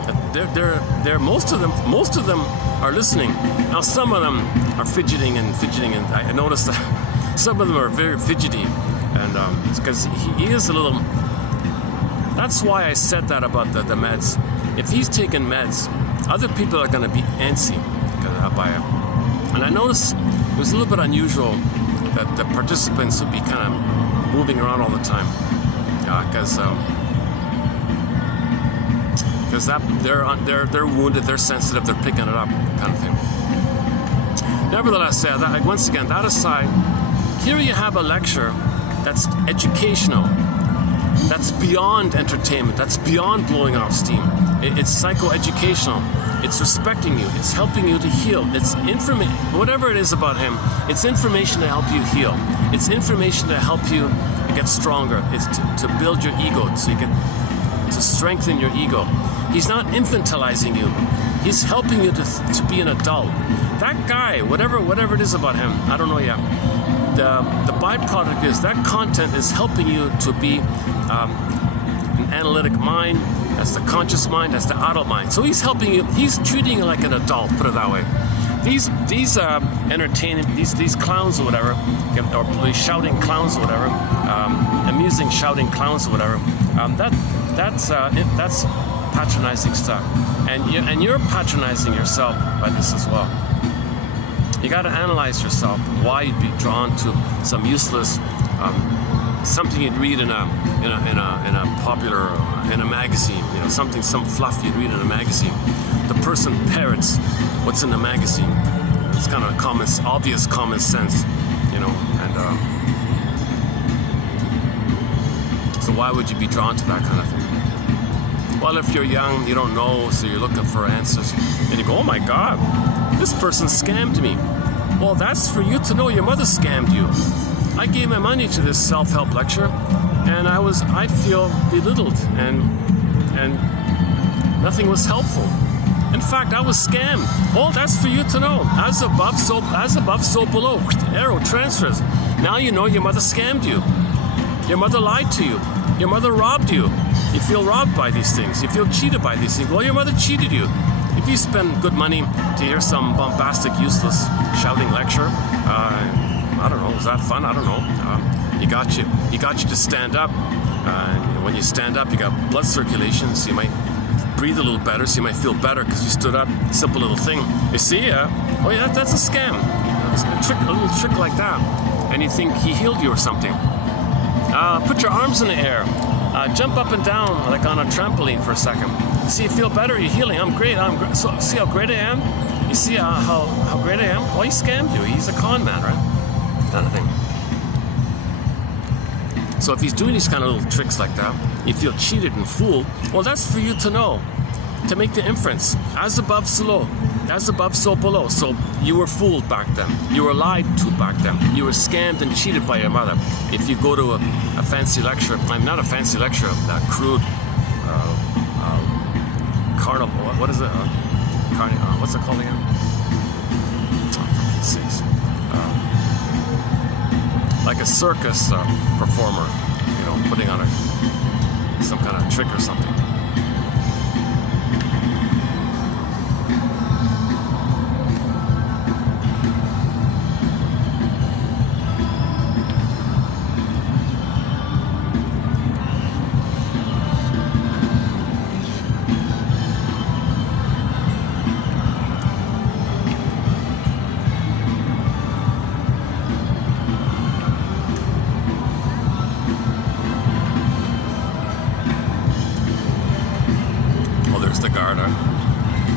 Most of them are listening. Now some of them are fidgeting, and I noticed that some of them are very fidgety, and it's because he is a little. That's why I said that about the meds. If he's taking meds, other people are going to be antsy by it. And I noticed it was a little bit unusual that the participants would be kind of moving around all the time, because they're wounded, they're sensitive, they're picking it up, kind of thing. Nevertheless, once again, that aside, here you have a lecture that's educational, that's beyond entertainment, that's beyond blowing off steam. It's psychoeducational. It's respecting you. It's helping you to heal. It's information, whatever it is about him, it's information to help you heal. It's information to help you to get stronger. It's to build your ego, so you can to strengthen your ego. He's not infantilizing you. He's helping you to be an adult. That guy, whatever it is about him, I don't know yet. The byproduct is that content is helping you to be an analytic mind. That's the conscious mind, that's the adult mind. So he's helping you, he's treating you like an adult, put it that way. These entertaining, these clowns or whatever, or these shouting clowns or whatever, amusing shouting clowns or whatever, that's patronizing stuff. And you're patronizing yourself by this as well. You got to analyze yourself why you'd be drawn to some useless something you'd read in a popular in a magazine, you know, some fluff you'd read in a magazine. The person parrots what's in the magazine. It's kind of obvious common sense, you know, and so why would you be drawn to that kind of thing? Well, if you're young, you don't know, so you're looking for answers, and you go, oh my God, this person scammed me. Well, that's for you to know. Your mother scammed you. I gave my money to this self-help lecture, and I feel belittled, and nothing was helpful. In fact, I was scammed. Oh, that's for you to know. As above, so below. Arrow transfers. Now you know your mother scammed you. Your mother lied to you. Your mother robbed you. You feel robbed by these things. You feel cheated by these things. Well, your mother cheated you. If you spend good money to hear some bombastic, useless, shouting lecture, I don't know, was that fun? I don't know. You got you to stand up. When you stand up, you got blood circulation, so you might breathe a little better, so you might feel better because you stood up. Simple little thing. You see, oh yeah, that's a scam. It's a little trick like that. And you think he healed you or something. Put your arms in the air. Jump up and down like on a trampoline for a second. See, you feel better, you're healing. I'm great. So, see how great I am? You see how great I am? Well, he scammed you. He's a con man, right? Kind of thing. So if he's doing these kind of little tricks like that, you feel cheated and fooled, well, that's for you to know, to make the inference. As above, so below. As above, so below. So you were fooled back then. You were lied to back then. You were scammed and cheated by your mother. If you go to a fancy lecture, I'm not a fancy lecture, that crude carnival, what is it? What's it called again? Oh, for Pete's sakes. Like a circus performer, you know, putting on some kind of trick or something.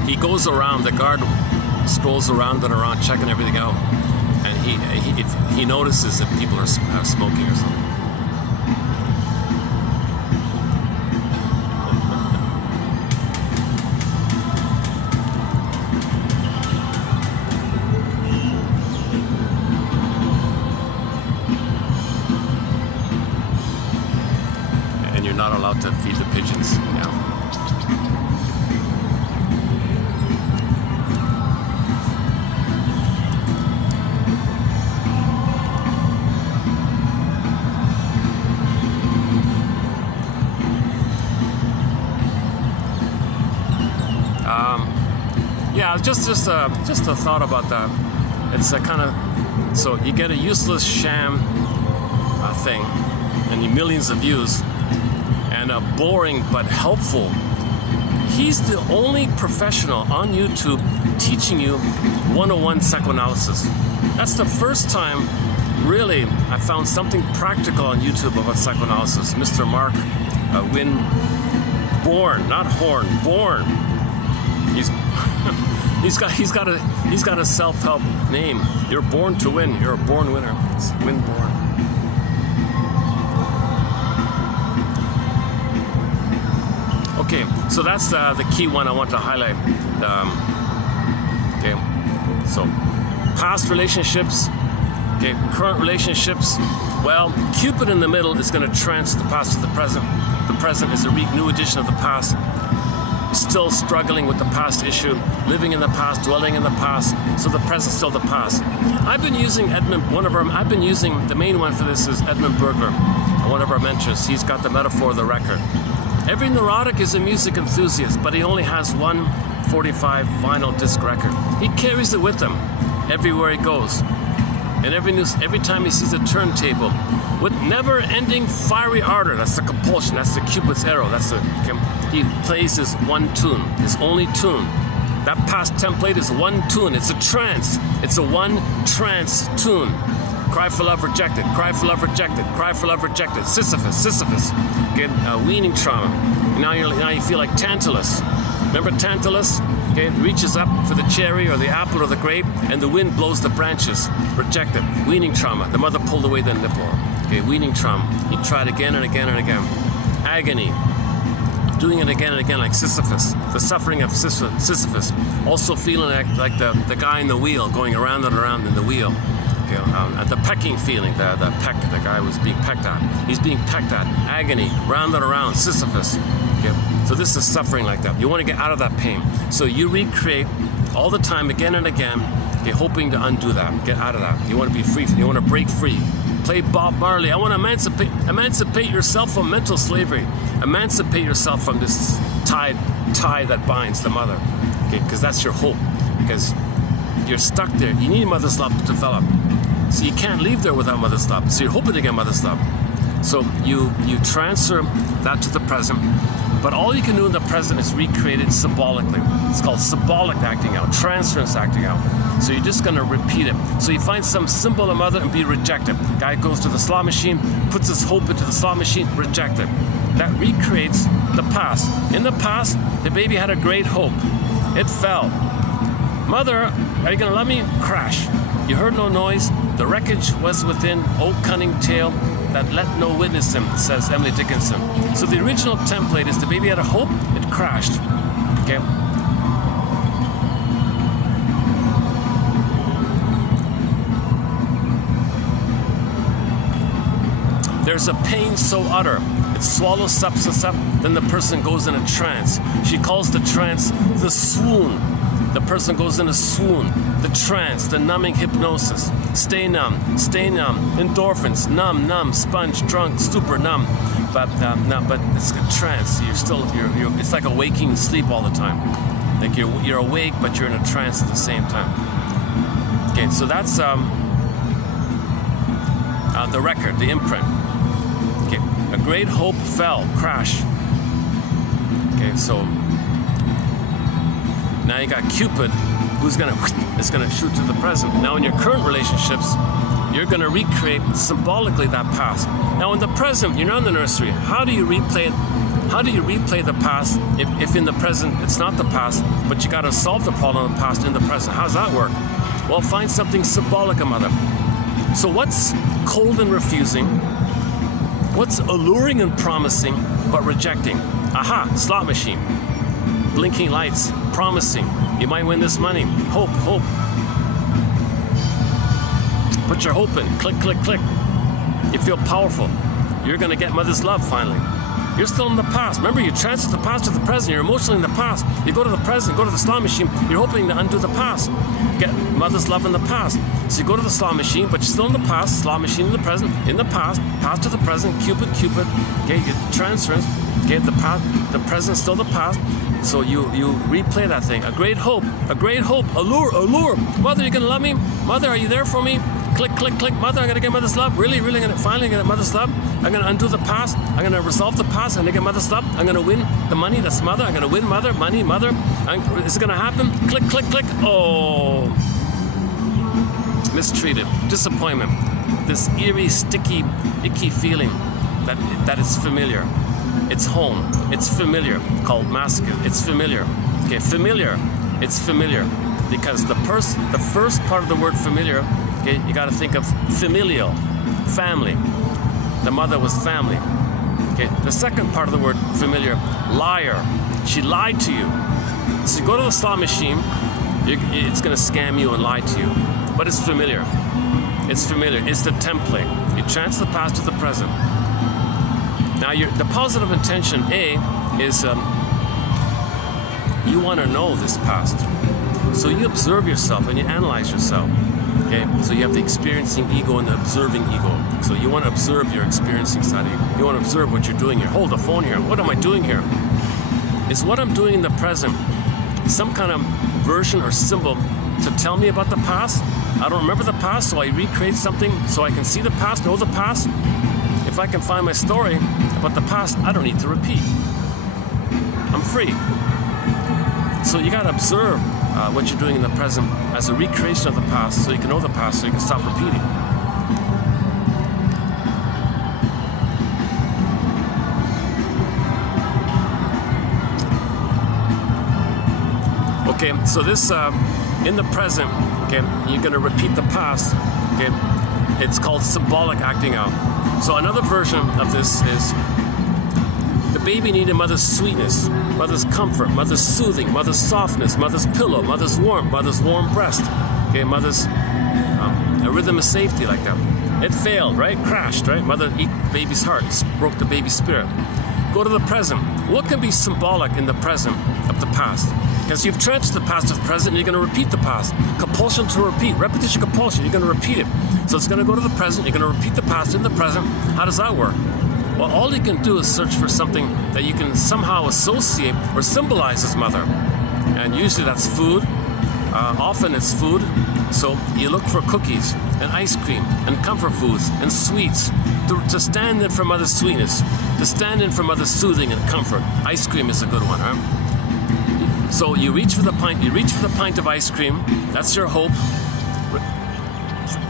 He goes around, the guard strolls around and around checking everything out, and he notices that people are smoking or something. And you're not allowed to feed the pigeons now. Yeah, just a thought about that. It's a kind of, so you get a useless sham thing, and millions of views, and a boring but helpful. He's the only professional on YouTube teaching you 101 psychoanalysis. That's the first time, really, I found something practical on YouTube about psychoanalysis. Mr. Mark Born, not Horn, Born. He's got a self-help name. You're born to win. You're a born winner. It's win born. Okay, so that's the key one I want to highlight. Okay, so past relationships. Okay, current relationships. Well, Cupid in the middle is going to transfer the past to the present. The present is a new edition of the past. Still struggling with the past issue, living in the past, dwelling in the past, so the present's still the past. I've been using the main one for this is Edmund Berger, one of our mentors. He's got the metaphor of the record. Every neurotic is a music enthusiast, but he only has one 45 vinyl disc record. He carries it with him everywhere he goes. And every time he sees a turntable with never-ending fiery ardor, that's the compulsion, that's the Cupid's arrow, he plays his one tune, his only tune. That past template is one tune. It's a trance. It's a one trance tune. Cry for love, rejected. Cry for love, rejected. Cry for love, rejected. Sisyphus. Okay, weaning trauma. Now you feel like Tantalus. Remember Tantalus? Okay, reaches up for the cherry or the apple or the grape, and the wind blows the branches. Rejected. Weaning trauma. The mother pulled away the nipple. Okay, weaning trauma. He tried again and again and again. Agony. Doing it again and again like Sisyphus. The suffering of Sisyphus. Also feeling like the guy in the wheel, going around and around in the wheel. The pecking feeling, the guy was being pecked at. He's being pecked at. Agony, round and around, Sisyphus. Okay. So this is suffering like that. You want to get out of that pain. So you recreate all the time, again and again, hoping to undo that, get out of that. You want to be free. You want to break free. Play Bob Marley. I want to emancipate yourself from mental slavery. Emancipate yourself from this tie that binds the mother. Okay, because that's your hope. Because you're stuck there. You need mother's love to develop. So you can't leave there without mother's love. So you're hoping to get mother's love. So you transfer that to the present. But all you can do in the present is recreate it symbolically. It's called symbolic acting out, transference acting out. So you're just going to repeat it. So you find some symbol of mother and be rejected. Guy goes to the slot machine, puts his hope into the slot machine, rejected. That recreates the past. In the past, the baby had a great hope. It fell. Mother, are you going to let me? Crash. You heard no noise. The wreckage was within, oh cunning tale that let no witness him, says Emily Dickinson. So the original template is the baby had a hope, it crashed. Okay. There's a pain so utter, it swallows substance up, then the person goes in a trance. She calls the trance the swoon. The person goes in a swoon, the trance, the numbing hypnosis. Stay numb, endorphins, numb, sponge, drunk, stupor, numb. But it's a trance. You're it's like a waking sleep all the time. Like you're awake, but you're in a trance at the same time. Okay, so that's the record, the imprint. Okay, a great hope fell, crash. Okay, so now you got Cupid, who's is gonna shoot to the present. Now in your current relationships, you're gonna recreate symbolically that past. Now in the present, you're not in the nursery. How do you replay it? How do you replay the past if in the present it's not the past, but you gotta solve the problem of the past in the present? How does that work? Well, find something symbolic of mother. So what's cold and refusing? What's alluring and promising but rejecting? Aha, slot machine. Blinking lights, promising, you might win this money. Hope. Put your hope in. Click. You feel powerful. You're going to get mother's love finally. You're still in the past. Remember, you transfer the past to the present. You're emotionally in the past. You go to the present, go to the slot machine. You're hoping to undo the past. Get mother's love in the past. So you go to the slot machine, but you're still in the past. Slot machine in the present, in the past to the present. Cupid. Okay, you transference. Okay, the present, still the past. So you replay that thing. A great hope. Allure. Mother, you gonna love me? Mother, are you there for me? Click. Mother, I'm gonna get mother's love. Really, gonna finally get mother's love. I'm gonna undo the past. I'm gonna resolve the past. I'm gonna get mother's love. I'm gonna win the money. That's mother. I'm gonna win mother. Money, mother. Is it gonna happen? Click. Oh, mistreated. Disappointment. This eerie, sticky, icky feeling that is familiar. It's home. It's familiar. Called masculine. It's familiar. Okay, familiar. It's familiar because the first part of the word familiar. Okay, you got to think of familial, family. The mother was family. Okay, the second part of the word familiar, liar. She lied to you. So you go to the slot machine. It's going to scam you and lie to you, but it's familiar. It's familiar. It's the template. You transfer the past to the present. Now, the positive intention, A, is you want to know this past. So you observe yourself and you analyze yourself. Okay? So you have the experiencing ego and the observing ego. So you want to observe your experiencing side. You want to observe what you're doing here. Hold the phone here. What am I doing here? Is what I'm doing in the present some kind of version or symbol to tell me about the past? I don't remember the past, so I recreate something so I can see the past, know the past. If I can find my story about the past, I don't need to repeat. I'm free. So you got to observe what you're doing in the present as a recreation of the past, so you can know the past, so you can stop repeating. Okay, so this, in the present, okay, you're going to repeat the past, okay, it's called symbolic acting out. So another version of this is the baby needed mother's sweetness, mother's comfort, mother's soothing, mother's softness, mother's pillow, mother's warmth, mother's warm breast, okay, mother's a rhythm of safety like that. It failed, right? Crashed, right? Mother ate baby's heart, broke the baby's spirit. Go to the present. What can be symbolic in the present of the past? Because you've trenched the past of present, and you're going to repeat the past. Compulsion to repeat, repetition compulsion, you're going to repeat it. So it's going to go to the present, you're going to repeat the past in the present. How does that work? Well, all you can do is search for something that you can somehow associate or symbolize as mother. And usually that's food. Often it's food. So you look for cookies and ice cream and comfort foods and sweets to stand in for mother's sweetness, to stand in for mother's soothing and comfort. Ice cream is a good one, huh? So you reach for the pint of ice cream. That's your hope.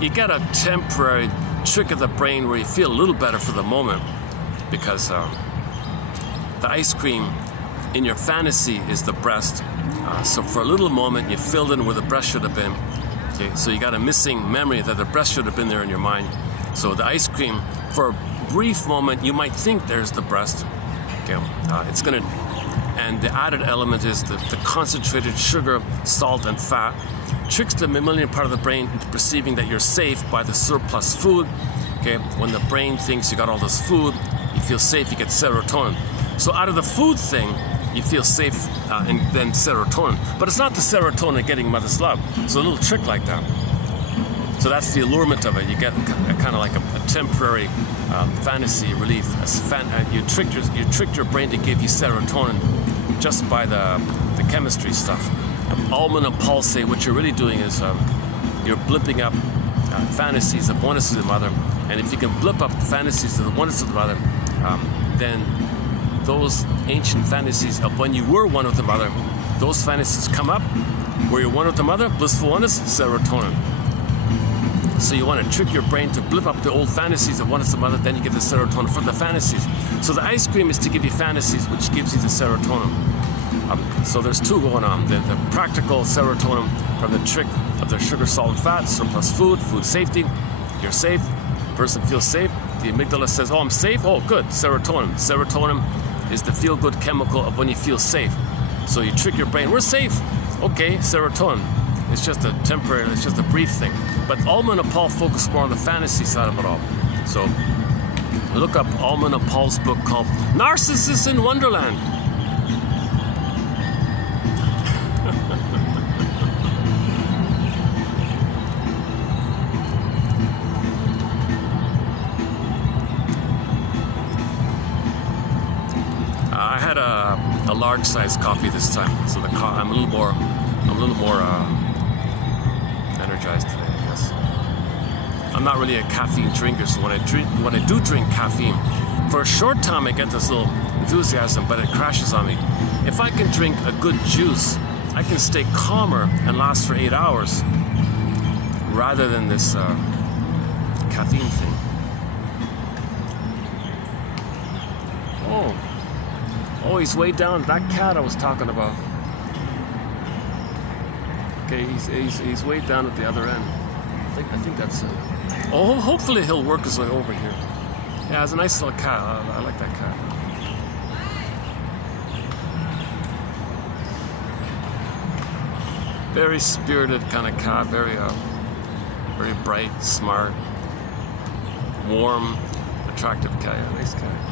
You get a temporary trick of the brain where you feel a little better for the moment, because the ice cream in your fantasy is the breast. So for a little moment, you filled in where the breast should have been. Okay, so you got a missing memory that the breast should have been there in your mind. So the ice cream, for a brief moment, you might think there's the breast. Okay, it's gonna. And the added element is the concentrated sugar, salt, and fat. Tricks the mammalian part of the brain into perceiving that you're safe by the surplus food. Okay, when the brain thinks you got all this food, you feel safe, you get serotonin. So out of the food thing, you feel safe, and then serotonin. But it's not the serotonin getting mother's love. It's a little trick like that. So that's the allurement of it. You get kind of like a temporary fantasy relief. You tricked your brain to give you serotonin just by the chemistry stuff. Ullman and Paul say what you're really doing is you're blipping up fantasies of oneness of the mother. And if you can blip up fantasies of the oneness of the mother, then those ancient fantasies of when you were one with the mother, those fantasies come up where you're one with the mother, blissful oneness, serotonin. So you want to trick your brain to blip up the old fantasies of oneness of the mother, then you get the serotonin from the fantasies. So the ice cream is to give you fantasies, which gives you the serotonin. So there's two going on. The practical serotonin from the trick of the sugar, salt, and fat, surplus food, food safety. You're safe. Person feels safe. The amygdala says, oh, I'm safe. Oh, good. Serotonin. Serotonin is the feel-good chemical of when you feel safe. So you trick your brain. We're safe. Okay, serotonin. It's just a temporary, it's just a brief thing. But Ullman and Paul focus more on the fantasy side of it all. So look up Ullman and Paul's book called Narcissus in Wonderland. I had a large size coffee this time, so I'm a little more energized today, I guess. I'm not really a caffeine drinker, so when I do drink caffeine, for a short time I get this little enthusiasm, but it crashes on me. If I can drink a good juice, I can stay calmer and last for 8 hours, rather than this caffeine thing. Oh, he's way down. That cat I was talking about. Okay, he's way down at the other end. I think that's it. Oh, hopefully he'll work his way over here. Yeah, it's a nice little cat. I like that cat. Very spirited kind of cat. Very bright, smart, warm, attractive cat. Yeah, nice cat.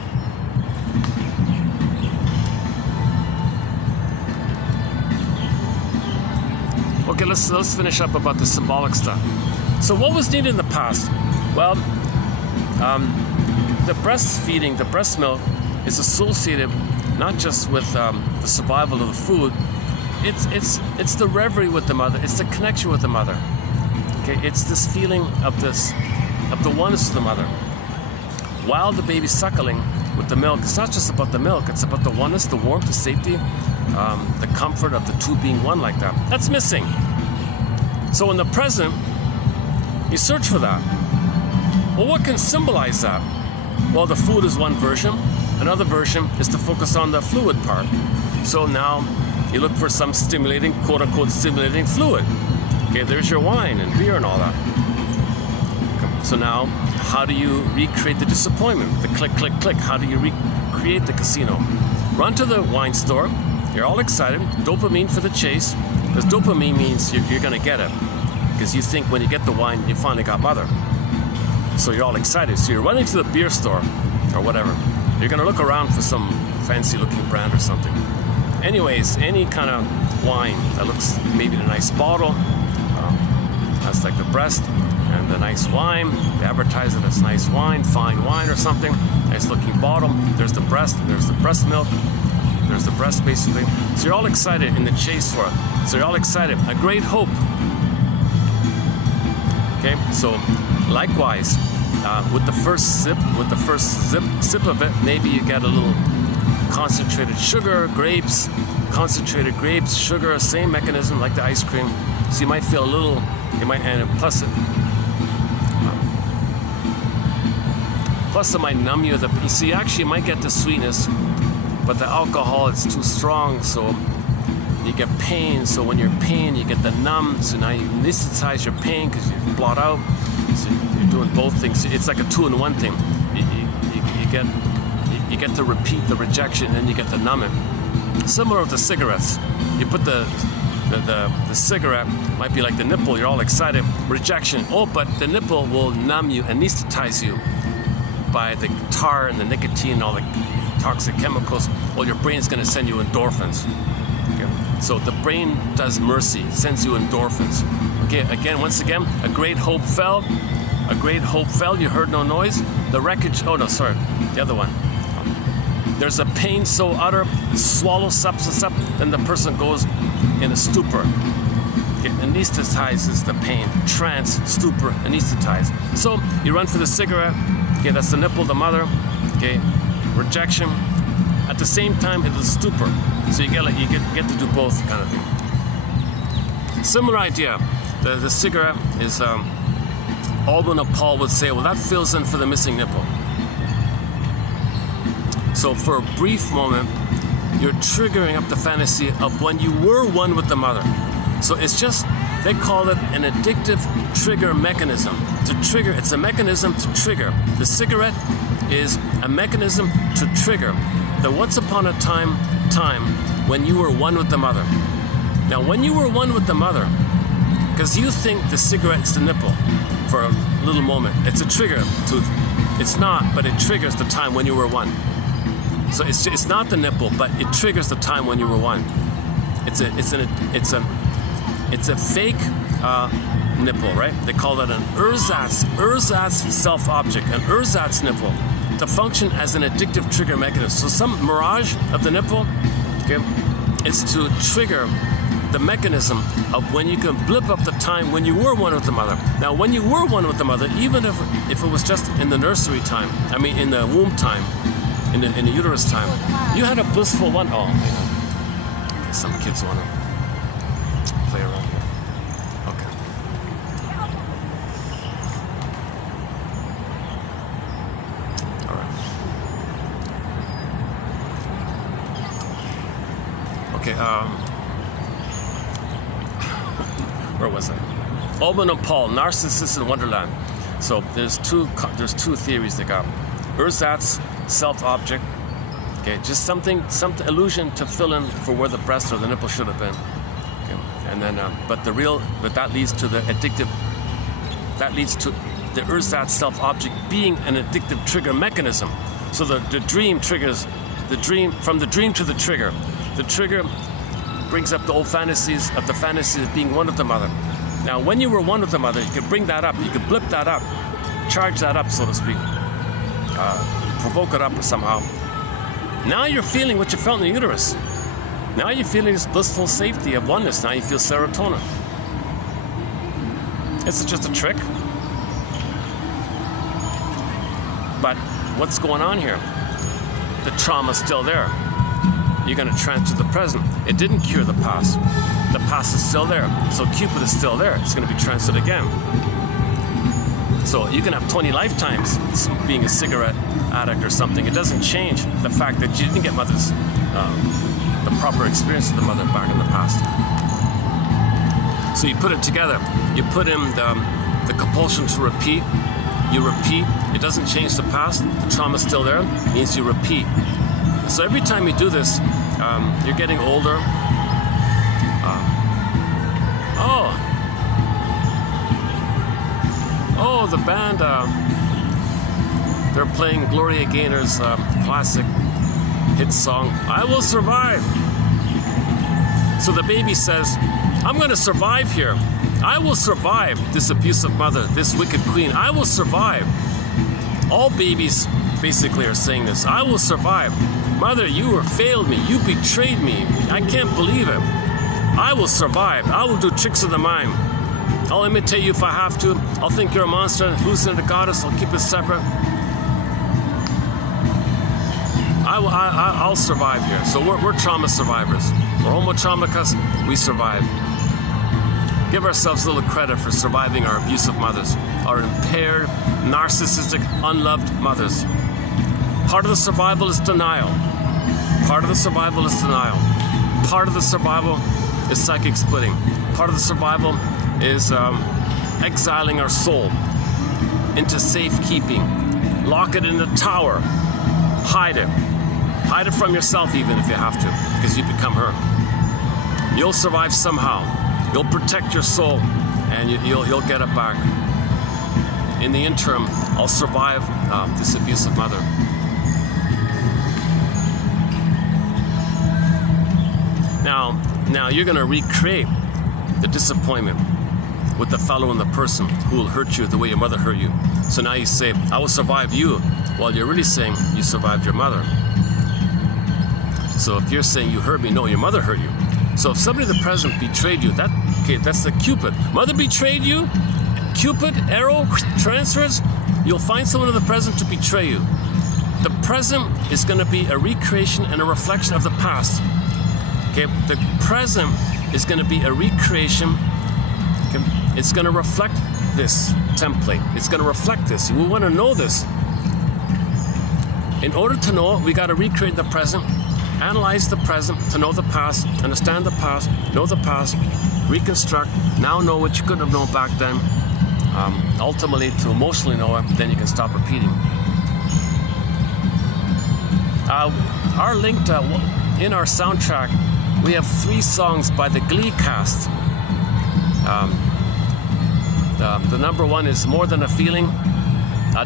Okay, let's finish up about the symbolic stuff. So what was needed in the past? Well, the breastfeeding, the breast milk, is associated not just with the survival of the food. It's the reverie with the mother. It's the connection with the mother. Okay, it's this feeling of the oneness of the mother. While the baby's suckling with the milk, it's not just about the milk. It's about the oneness, the warmth, the safety. the comfort of the two being one like that. That's missing. So in the present, you search for that. Well, what can symbolize that? Well, the food is one version. Another version is to focus on the fluid part. So now you look for some stimulating, quote-unquote, stimulating fluid. Okay, there's your wine and beer and all that. So now, how do you recreate the disappointment? The click, click, click. How do you recreate the casino? Run to the wine store. You're all excited. Dopamine for the chase. Because dopamine means you're going to get it. Because you think when you get the wine, you finally got mother. So you're all excited. So you're running to the beer store or whatever. You're going to look around for some fancy looking brand or something. Anyways, any kind of wine that looks maybe in a nice bottle. That's like the breast and the nice wine. They advertise it as nice wine, fine wine or something. Nice looking bottle. There's the breast milk. There's the breast basically. So you're all excited in the chase for it. So you're all excited. A great hope. Okay, so likewise, with the first sip of it, maybe you get a little concentrated sugar, grapes, concentrated grapes, sugar, same mechanism like the ice cream. So you might feel a little, and plus it might numb you. So you actually might get the sweetness, but the alcohol is too strong, so you get pain. So when you're in pain, you get the numb. So now you anesthetize your pain because you blot out. So you're doing both things. It's like a two-in-one thing. You get to repeat the rejection, and then you get the numbing. Similar with the cigarettes. You put the cigarette, might be like the nipple. You're all excited. Rejection. Oh, but the nipple will numb you, anesthetize you by the tar and the nicotine and all the toxic chemicals. Well, your brain's going to send you endorphins. Okay? So the brain does mercy. It sends you endorphins. Okay, once again, a great hope fell. A great hope fell. You heard no noise. The wreckage. Oh no, sorry, the other one. There's a pain so utter, swallow substance up, then the person goes in a stupor. It anesthetizes the pain. Trance, stupor, anesthetize. So you run for the cigarette. Okay, that's the nipple, the mother. Okay, rejection. At the same time, it's a stupor. So you get to do both kind of thing. Similar idea. The cigarette is. Alban or Paul would say, well, that fills in for the missing nipple. So for a brief moment, you're triggering up the fantasy of when you were one with the mother. So it's just, they call it an addictive trigger mechanism. To trigger, it's a mechanism to trigger. The cigarette is a mechanism to trigger the once upon a time when you were one with the mother. Now, when you were one with the mother, because you think the cigarette's the nipple for a little moment, it's a trigger to, it's not, but it triggers the time when you were one. So it's not the nipple, but it triggers the time when you were one. It's a fake nipple, right? They call that an ersatz self-object, an ersatz nipple, to function as an addictive trigger mechanism. So some mirage of the nipple, okay, is to trigger the mechanism of when you can blip up the time when you were one with the mother. Now, when you were one with the mother, even if it was just in the nursery time, I mean in the womb time, in the uterus time, you had a blissful one. Oh, man. Okay, some kids want to play around here. Okay. All right. Okay. Where was I? Alban and Paul, Narcissus in Wonderland. So there's two theories they got. Ersatz, self-object. Okay, just something illusion to fill in for where the breast or the nipple should have been. Okay, and then but that leads to the addictive. That leads to the ersatz self-object being an addictive trigger mechanism. So the dream triggers the dream, from the dream to the trigger. The trigger brings up the old fantasies of the fantasy of being one with the mother. Now, when you were one with the mother, you could bring that up, you could blip that up, charge that up, so to speak, provoke it up somehow. Now you're feeling what you felt in the uterus. Now you're feeling this blissful safety of oneness. Now you feel serotonin. It's just a trick. But what's going on here? The trauma's still there. you're going to transfer to the present. It didn't cure the past. The past is still there. So Cupid is still there. It's going to be transferred again. So you can have 20 lifetimes being a cigarette addict or something. It doesn't change the fact that you didn't get the proper experience of the mother back in the past. So you put it together. You put in the compulsion to repeat. You repeat. It doesn't change the past. The trauma's still there. It means you repeat. So every time you do this, you're getting older. Oh, the band, they're playing Gloria Gaynor's classic hit song, I Will Survive. So the baby says, I'm going to survive here. I will survive this abusive mother, this wicked queen. I will survive. All babies basically are saying this. I will survive. Mother, you failed me. You betrayed me. I can't believe it. I will survive. I will do tricks of the mind. I'll imitate you if I have to. I'll think you're a monster, hallucinate a goddess. I'll keep it separate. I'll survive here. So we're trauma survivors. We're homo traumicus. We survive. Give ourselves a little credit for surviving our abusive mothers, our impaired, narcissistic, unloved mothers. Part of the survival is denial. Part of the survival is denial. Part of the survival is psychic splitting. Part of the survival is exiling our soul into safekeeping. Lock it in a tower. Hide it. Hide it from yourself even if you have to, because you become her. You'll survive somehow. You'll protect your soul and you'll get it back. In the interim, I'll survive this abusive mother. Now you're going to recreate the disappointment with the fellow and the person who will hurt you the way your mother hurt you. So now you say, I will survive you, while you're really saying you survived your mother. So if you're saying you hurt me, no, your mother hurt you. So if somebody in the present betrayed you, that's the Cupid. Mother betrayed you, Cupid, arrow, transfers, you'll find someone in the present to betray you. The present is going to be a recreation and a reflection of the past. Okay, the present is going to be a recreation. Okay? It's going to reflect this template. It's going to reflect this. We want to know this. In order to know it, we got to recreate the present, analyze the present to know the past, understand the past, know the past, reconstruct, now know what you couldn't have known back then. Ultimately, to emotionally know it, then you can stop repeating. Our link in our soundtrack, we have 3 songs by the Glee cast. The number 1 is More Than a Feeling.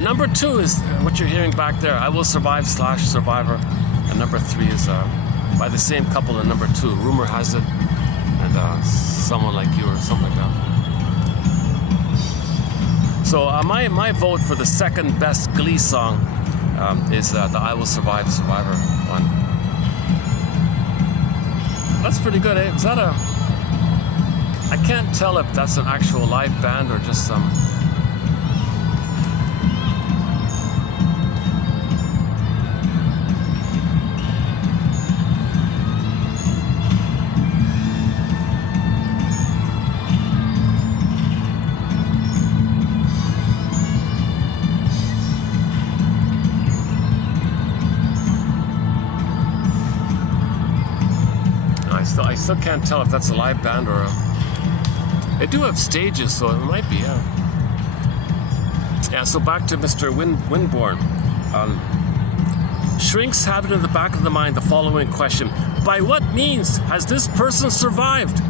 Number 2 is what you're hearing back there, I Will Survive / Survivor. And number 3 is by the same couple in number 2, Rumor Has It, and Someone Like You or something like that. So my vote for the second best Glee song is the I Will Survive Survivor one. That's pretty good, eh? Is that I can't tell if that's an actual live band or just some... I still can't tell if that's a live band or a... They do have stages, so it might be, yeah. Yeah, so back to Mr. Winborn. Shrinks have it in the back of the mind the following question. By what means has this person survived?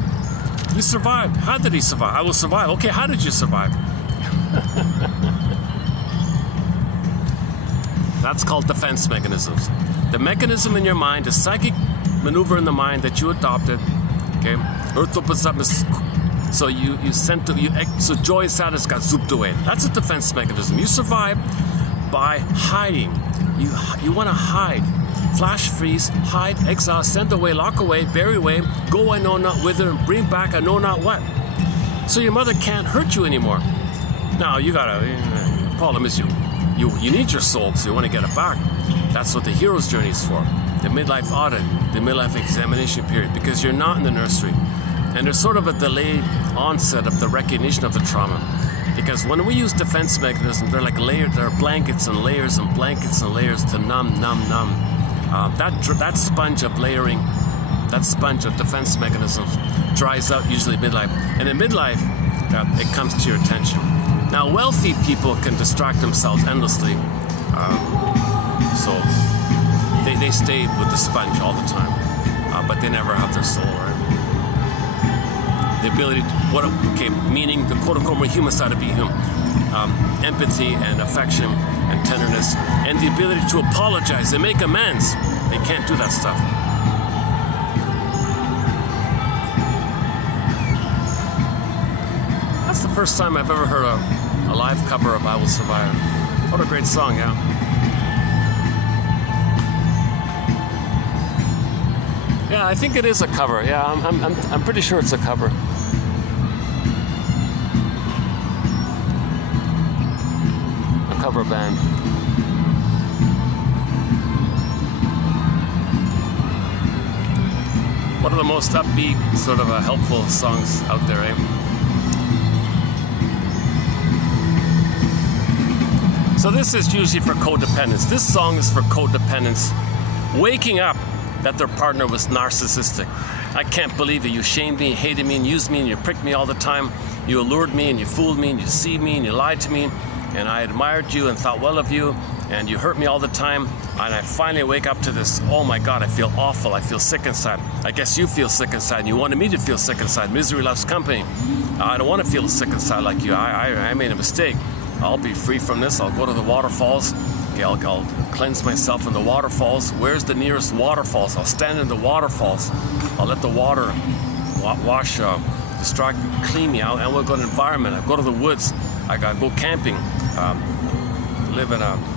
He survived. How did he survive? I will survive. Okay, how did you survive? That's called defense mechanisms. The mechanism in your mind, the psychic maneuver in the mind that you adopted, okay? So you sent to so joy and sadness got zooped away. That's a defense mechanism. You survive by hiding. You want to hide, flash freeze, hide, exile, send away, lock away, bury away, go I know not whither, and bring back I know not what. So your mother can't hurt you anymore. Now you gotta. The problem is you need your soul, so you want to get it back. That's what the hero's journey is for. the midlife audit, the midlife examination period, because you're not in the nursery. And there's sort of a delayed onset of the recognition of the trauma. Because when we use defense mechanisms, they're like layers, they're blankets and layers and blankets and layers to numb. That sponge of layering, that sponge of defense mechanisms dries out usually midlife. And in midlife, it comes to your attention. Now, wealthy people can distract themselves endlessly. So they stay with the sponge all the time, but they never have their soul, right? The ability to, meaning the quote-unquote more human side of being human. Empathy and affection and tenderness, and the ability to apologize and make amends. They can't do that stuff. That's the first time I've ever heard a live cover of I Will Survive. What a great song, yeah. Yeah, I think it is a cover. Yeah, I'm pretty sure it's a cover. A cover band. One of the most upbeat, sort of helpful songs out there, eh? So this is usually for codependence. This song is for codependence. Waking up that their partner was narcissistic. I can't believe it. You shamed me, hated me, and used me, and you pricked me all the time. You allured me, and you fooled me, and you deceived me, and you lied to me. And I admired you and thought well of you, and you hurt me all the time. And I finally wake up to this, oh my God, I feel awful. I feel sick inside. I guess you feel sick inside, and you wanted me to feel sick inside. Misery loves company. I don't want to feel sick inside like you. I made a mistake. I'll be free from this. I'll go to the waterfalls. Okay, I'll cleanse myself in the waterfalls. Where's the nearest waterfalls? I'll stand in the waterfalls. I'll let the water wash, distract, clean me out, and we'll go to the environment. I'll go to the woods. I gotta go camping,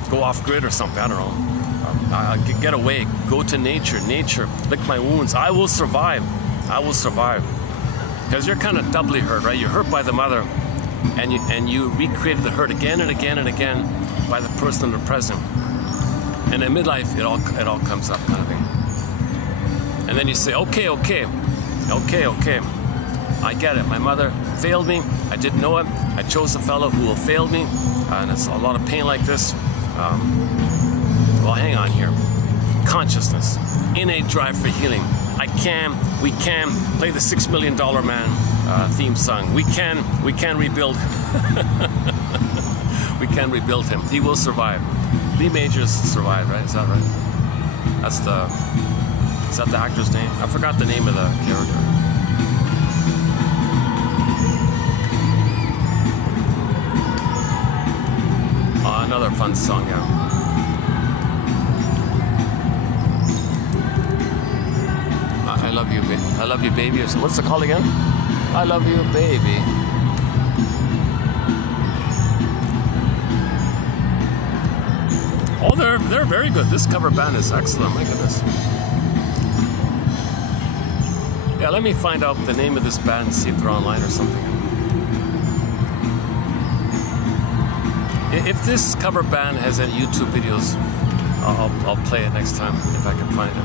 go off grid or something. I don't know. I'll get away, go to nature, lick my wounds. I will survive. I will survive. Because you're kind of doubly hurt, right? You're hurt by the mother, and you recreated the hurt again and again and again by the person in the present. And in midlife, it all comes up, kind of thing. And then you say, okay, I get it. My mother failed me. I didn't know it. I chose a fellow who will fail me, and it's a lot of pain like this. Well, hang on here. Consciousness, innate drive for healing. We can play the $6 Million Man theme song. We can rebuild. We can rebuild him. He will survive. Lee Majors survived, right? Is that right? Is that the actor's name? I forgot the name of the character. Another fun song, yeah. I love you, baby. I love you, baby. What's it called again? I love you, baby. Oh, they're very good. This cover band is excellent. My goodness. Yeah, let me find out the name of this band and see if they're online or something. If this cover band has any YouTube videos, I'll play it next time if I can find it.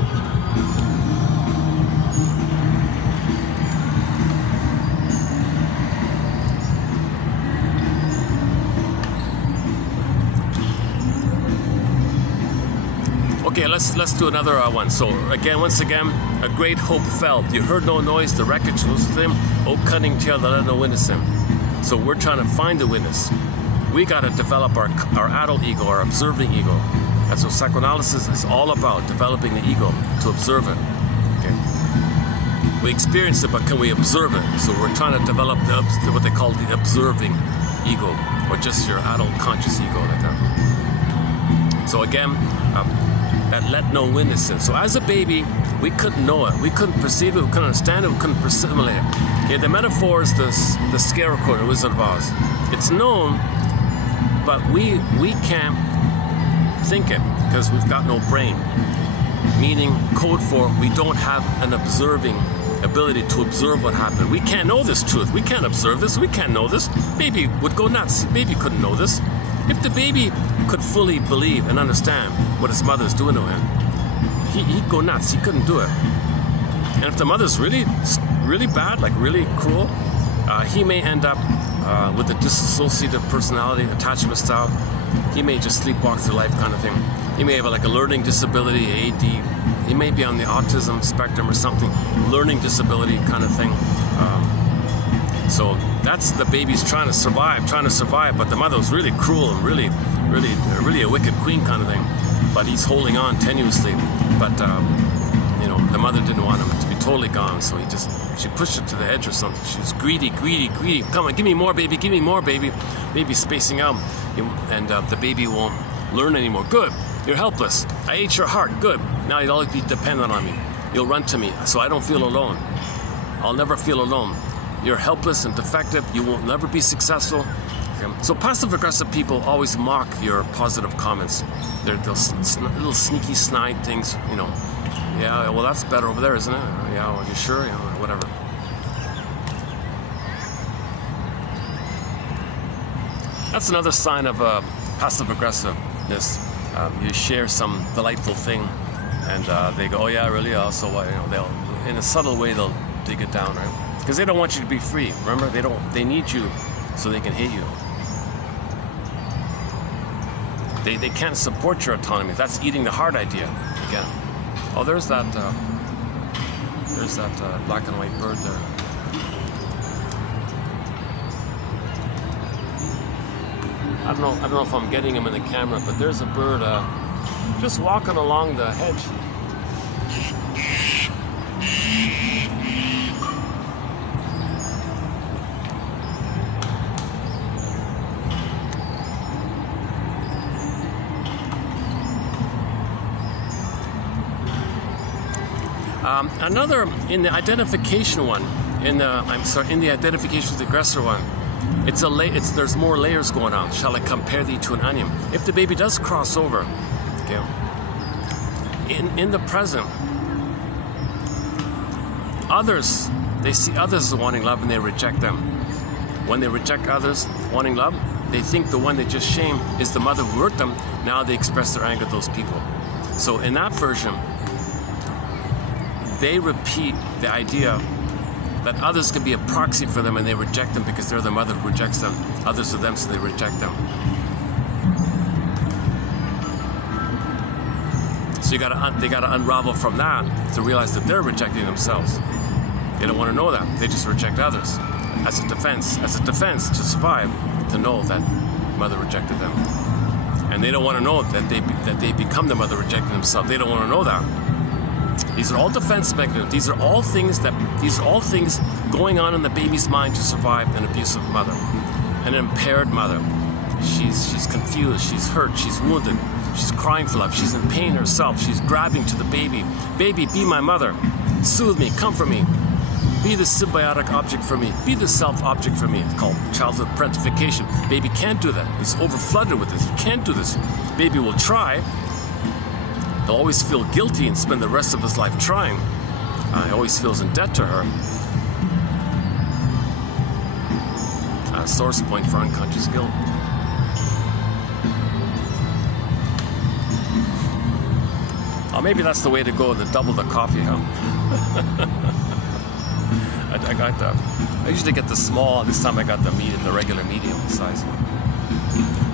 Okay, let's do another one. So once again, a great hope felt. You heard no noise, the wreckage was with him. Oh, cunning tale that let no witness him. So we're trying to find the witness. We got to develop our adult ego, our observing ego. And so psychoanalysis is all about developing the ego to observe it. Okay. We experience it, but can we observe it? So we're trying to develop what they call the observing ego, or just your adult conscious ego, like that. So again, that let no witness in. So as a baby, we couldn't know it, we couldn't perceive it, we couldn't understand it, we couldn't assimilate it. Okay, the metaphor is the scarecrow, the Wizard of Oz. It's known, but we can't think it because we've got no brain. Meaning, code for we don't have an observing ability to observe what happened. We can't know this truth. We can't observe this. We can't know this. Baby would go nuts. Baby couldn't know this. If the baby could fully believe and understand what his mother's doing to him, he'd go nuts. He couldn't do it. And if the mother's really bad, like really cruel, he may end up with a dissociative personality, attachment style. He may just sleepwalk through life kind of thing. He may have like a learning disability, AD. He may be on the autism spectrum or something, learning disability kind of thing. So that's the baby's trying to survive, but the mother was really cruel and really a wicked queen kind of thing. But he's holding on tenuously. But you know, the mother didn't want him to be totally gone, so she pushed it to the edge or something. She was greedy. Come on, give me more, baby. Baby's spacing out, and the baby won't learn anymore. Good. You're helpless. I ate your heart. Good. Now you'll always be dependent on me. You'll run to me, so I don't feel alone. I'll never feel alone. You're helpless and defective. You will never be successful. Okay. So passive-aggressive people always mock your positive comments. They're those little sneaky snide things, you know. Yeah, well, that's better over there, isn't it? Yeah, well, you sure? You know, whatever. That's another sign of passive-aggressiveness. You share some delightful thing, and they go, "Oh yeah, really?" Also, you know, they'll, in a subtle way, they'll dig it down, right? Because they don't want you to be free. Remember, they need you so they can hate you. They can't support your autonomy. That's eating the heart idea again. Oh, there's that black and white bird there. I don't know if I'm getting him in the camera, but there's a bird just walking along the hedge. Another in the identification one, in the identification with the aggressor one, there's more layers going on. Shall I compare thee to an onion? If the baby does cross over, okay, in the present, they see others as wanting love and they reject them. When they reject others wanting love, they think the one they just shamed is the mother who hurt them. Now they express their anger at those people. So in that version, they repeat the idea that others can be a proxy for them and they reject them because they're the mother who rejects them. Others are them, so they reject them. So they gotta unravel from that to realize that they're rejecting themselves. They don't want to know that. They just reject others as a defense to survive, to know that mother rejected them. And they don't want to know that they become the mother rejecting themselves. They don't want to know that. These are all defense mechanisms. These are all things going on in the baby's mind to survive an abusive mother, an impaired mother. She's confused, she's hurt, she's wounded, she's crying for love, she's in pain herself, she's grabbing to the baby. Baby, be my mother. Soothe me, comfort me. Be the symbiotic object for me. Be the self object for me. It's called childhood parentification. Baby can't do that. He's overflooded with this. He can't do this. Baby will try. He'll always feel guilty and spend the rest of his life trying. He always feels in debt to her. A source point for unconscious guilt. Oh, maybe that's the way to go, to double the coffee, huh? I usually get the small. This time I got the regular medium size one.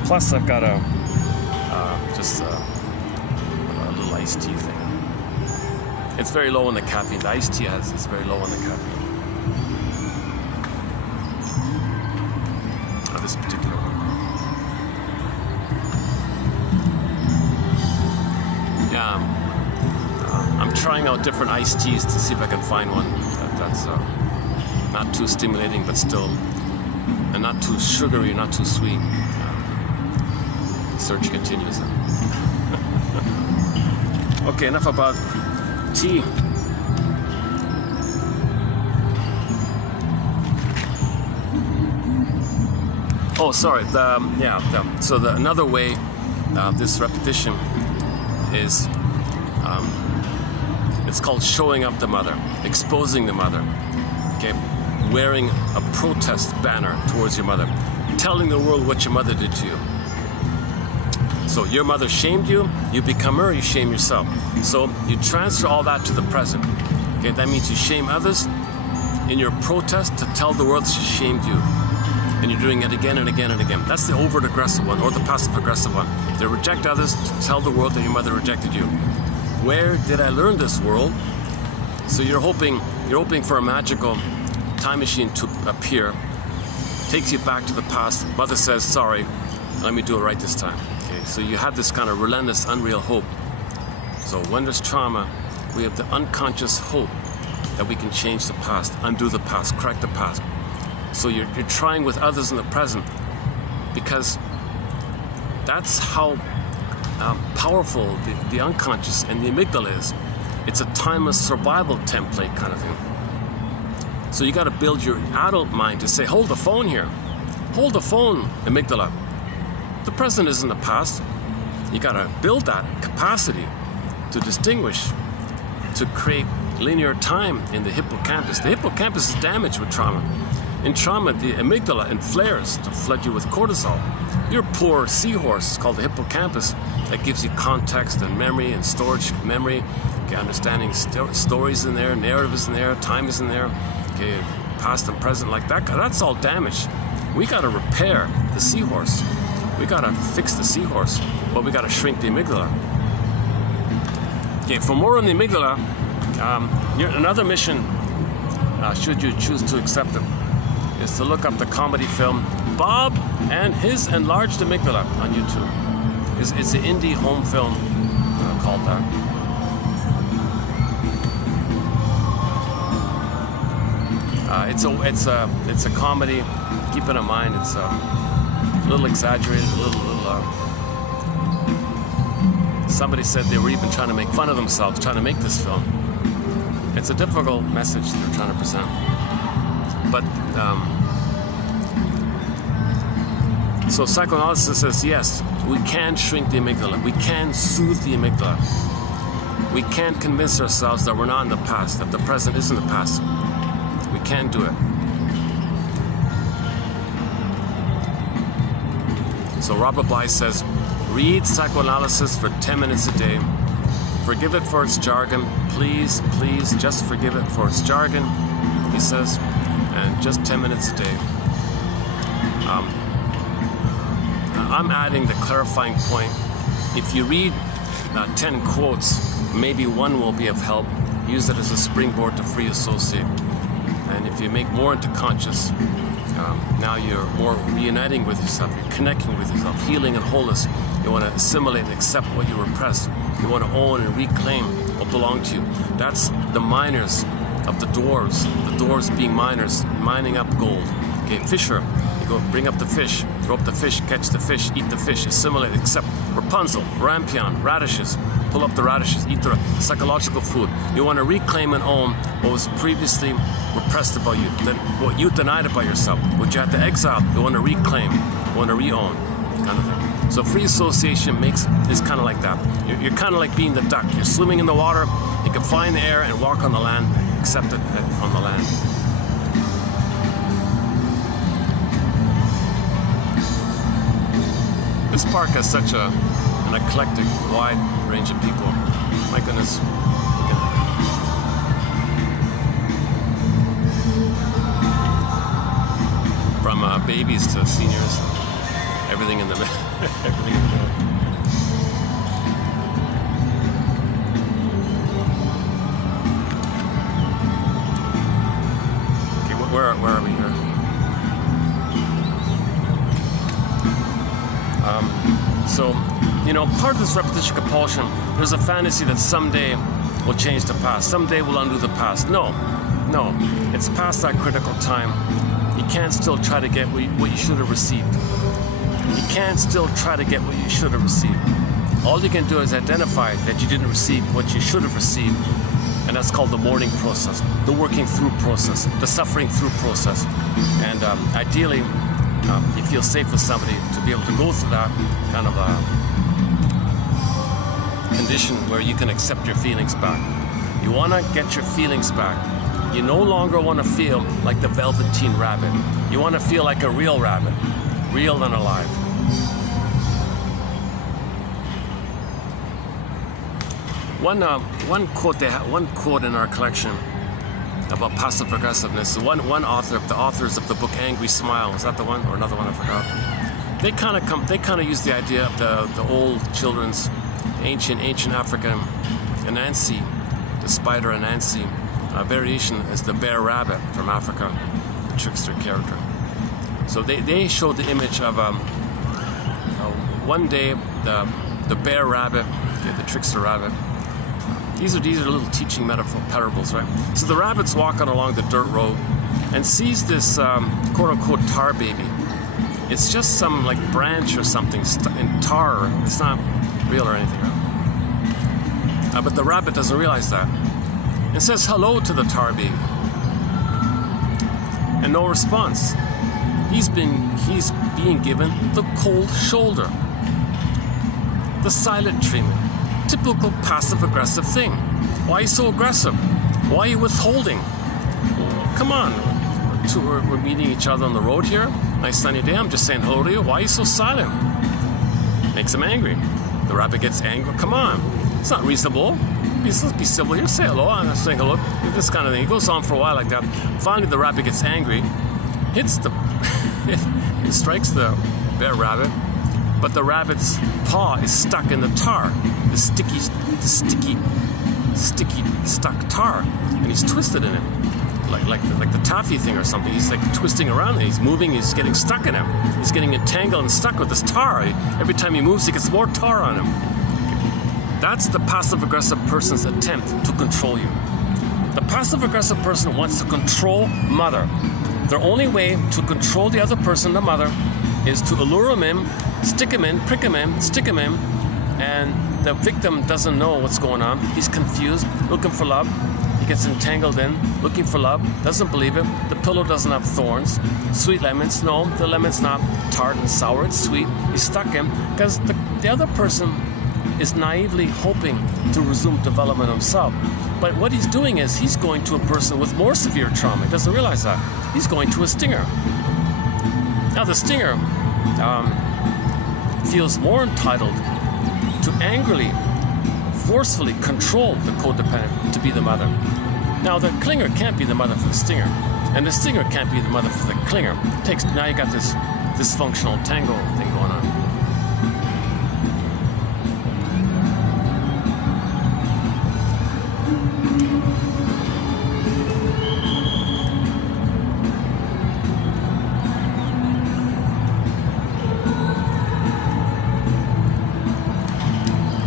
Plus I've got a little iced tea thing. It's very low in the caffeine. The iced tea it's very low in the caffeine. This particular one. Yeah, I'm trying out different iced teas to see if I can find one that's not too stimulating, but still, and not too sugary, not too sweet. Search continues. Okay, enough about tea. Oh, sorry. So another way this repetition is, it's called showing up the mother, exposing the mother. Okay, wearing a protest banner towards your mother, telling the world what your mother did to you. So your mother shamed you, you become her, you shame yourself. So you transfer all that to the present. Okay, that means you shame others in your protest to tell the world she shamed you. And you're doing it again and again and again. That's the overt aggressive one, or the passive aggressive one. They reject others to tell the world that your mother rejected you. Where did I learn this, world? So you're hoping for a magical time machine to appear, takes you back to the past. Mother says, sorry, let me do it right this time. Okay, so you have this kind of relentless, unreal hope. So when there's trauma, we have the unconscious hope that we can change the past, undo the past, correct the past. So you're trying with others in the present, because that's how powerful the unconscious and the amygdala is. It's a timeless survival template kind of thing. So you got to build your adult mind to say, hold the phone here. Hold the phone, amygdala. The present isn't the past. You got to build that capacity to distinguish, to create linear time in the hippocampus. The hippocampus is damaged with trauma. In trauma, the amygdala inflares to flood you with cortisol. Your poor seahorse, called the hippocampus, that gives you context and memory and storage memory, okay, understanding stories in there, narrative is in there, time is in there, okay, past and present, like that. That's all damaged. We got to repair the seahorse. We got to fix the seahorse, but we got to shrink the amygdala. Okay, for more on the amygdala, another mission, should you choose to accept it, is to look up the comedy film Bob and His Enlarged Amygdala on YouTube. It's an indie home film called that. It's a comedy. Keep it in mind. It's a little exaggerated, a little. Somebody said they were even trying to make fun of themselves trying to make this film. It's a difficult message they're trying to present. But so psychoanalysis says, yes, we can shrink the amygdala. We can soothe the amygdala. We can convince ourselves that we're not in the past, that the present isn't the past. We can do it. So Robert Bly says, read psychoanalysis for 10 minutes a day. Forgive it for its jargon. Please, please, just forgive it for its jargon, he says, and just 10 minutes a day. I'm adding the clarifying point. If you read 10 quotes, maybe one will be of help. Use it as a springboard to free associate. And if you make more into conscious, now you're more reuniting with yourself, you're connecting with yourself, healing and wholeness. You want to assimilate and accept what you repressed. You want to own and reclaim what belonged to you. That's the miners of the dwarves being miners, mining up gold. Okay, fisher, you go bring up the fish, throw up the fish, catch the fish, eat the fish, assimilate, accept. Rapunzel, rampion, radishes, pull up the radishes, eat the psychological food. You want to reclaim and own what was previously repressed about you, what you denied about yourself, what you had to exile. You want to reclaim, you want to re-own, kind of thing. So free association is kind of like that. You're kind of like being the duck. You're swimming in the water, you can fly in the air and walk on the land, accept it on the land. This park has such an eclectic, wide range of people. My goodness. From babies to seniors, everything in the middle. Everything in the middle. Okay, where are we here? So, you know, part of this repetition compulsion, there's a fantasy that someday we'll change the past, someday we'll undo the past. No, it's past that critical time. You can't still try to get what you should have received. You can't still try to get what you should have received. All you can do is identify that you didn't receive what you should have received, and that's called the mourning process, the working through process, the suffering through process. And ideally, you feel safe with somebody to be able to go through that kind of condition where you can accept your feelings back. You want to get your feelings back. You no longer want to feel like the velveteen rabbit. You want to feel like a real rabbit, real and alive. One quote in our collection about passive aggressiveness. One author, the authors of the book Angry Smile, is that the one or another one? I forgot. They kind of use the idea of the old children's ancient African Anansi, the spider Anansi, variation is the bear rabbit from Africa, the trickster character. So they show the image of one day the bear rabbit, the trickster rabbit. These are little teaching metaphor parables, right? So the rabbit's walking along the dirt road and sees this quote-unquote tar baby. It's just some like branch or something in tar. It's not real or anything, right? But the rabbit doesn't realize that and says hello to the tar baby. And no response. He's being given the cold shoulder, the silent treatment. Typical passive-aggressive thing. Why are you so aggressive? Why are you withholding? Come on. We're meeting each other on the road here. Nice sunny day. I'm just saying hello to you. Why are you so silent? Makes him angry. The rabbit gets angry. Come on. It's not reasonable. Let's be civil here. Say hello. I'm saying hello. This kind of thing. It goes on for a while like that. Finally, the rabbit gets angry. It strikes the bear rabbit. But the rabbit's paw is stuck in the tar, the sticky, stuck tar, and he's twisted in it, like the taffy thing or something. He's like twisting around it. He's moving. He's getting stuck in it. He's getting entangled and stuck with this tar. Every time he moves, he gets more tar on him. That's the passive-aggressive person's attempt to control you. The passive-aggressive person wants to control mother. Their only way to control the other person, the mother, is to allure him in, stick him in, prick him in, stick him in, and the victim doesn't know what's going on. He's confused, looking for love. He gets entangled in, looking for love, doesn't believe it. The pillow doesn't have thorns. Sweet lemons, no, the lemon's not tart and sour, it's sweet. He's stuck in because the other person is naively hoping to resume development himself. But what he's doing is he's going to a person with more severe trauma. He doesn't realize that. He's going to a stinger. Now the stinger feels more entitled to angrily, forcefully control the codependent to be the mother. Now the clinger can't be the mother for the stinger, and the stinger can't be the mother for the clinger. Now you got this dysfunctional tango thing going on.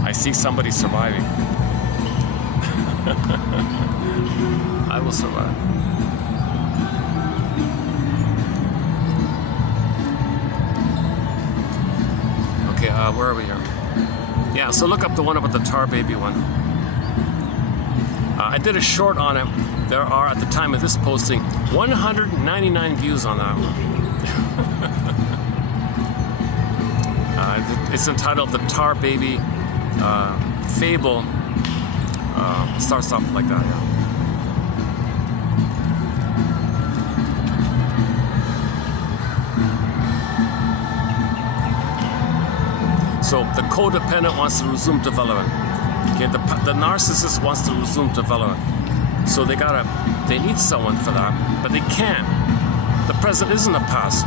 I see somebody surviving. I will survive. Okay, where are we here? Yeah, so look up the one about the tar baby one. I did a short on it. There are, at the time of this posting, 199 views on that one. It's entitled The Tar Baby Fable. Starts off like that, yeah. So the codependent wants to resume development. Okay, the narcissist wants to resume development. So they need someone for that, but they can't. The present isn't a past.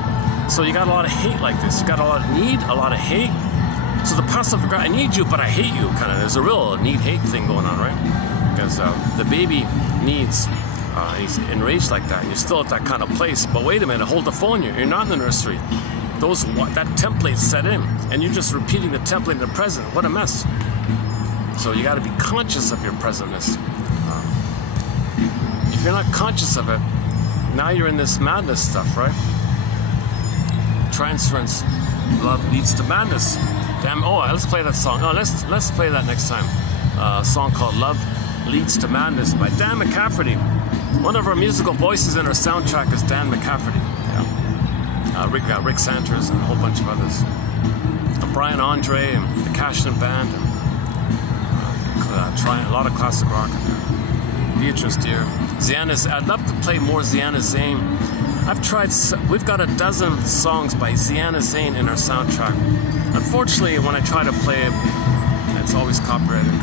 So you got a lot of hate like this. You got a lot of need, a lot of hate. So the passive aggressive, I need you, but I hate you, kind of. There's a real need-hate thing going on, right? Because the baby needs, he's enraged like that, and you're still at that kind of place. But wait a minute, hold the phone. You're not in the nursery. That template set in, and you're just repeating the template in the present. What a mess. So you got to be conscious of your presentness. If you're not conscious of it, now you're in this madness stuff, right? Transference, love leads to madness. Damn! Oh, let's play that song. Oh, let's play that next time. A song called "Love Leads to Madness" by Dan McCafferty. One of our musical voices in our soundtrack is Dan McCafferty. Yeah. Rick Santers and a whole bunch of others. Brian Andre and the Cashin Band. And, a lot of classic rock. Beatrice Deer. I'd love to play more Ziana Zane. We've got a dozen songs by Ziana Zane in our soundtrack. Unfortunately, when I try to play it, it's always copyrighted.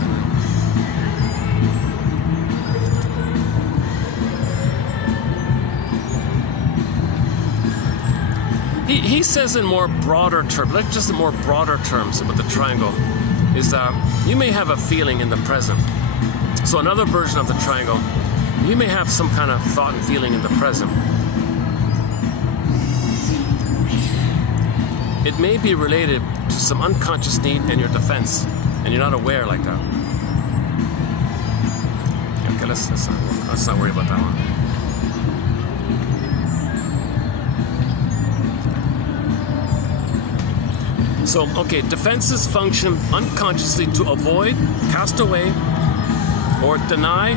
he says in more broader terms, like just in more broader terms about the triangle, is that you may have a feeling in the present. So another version of the triangle, you may have some kind of thought and feeling in the present. It may be related to some unconscious need in your defense, and you're not aware like that. Okay, let's not worry about that one. So, okay, defenses function unconsciously to avoid, cast away, or deny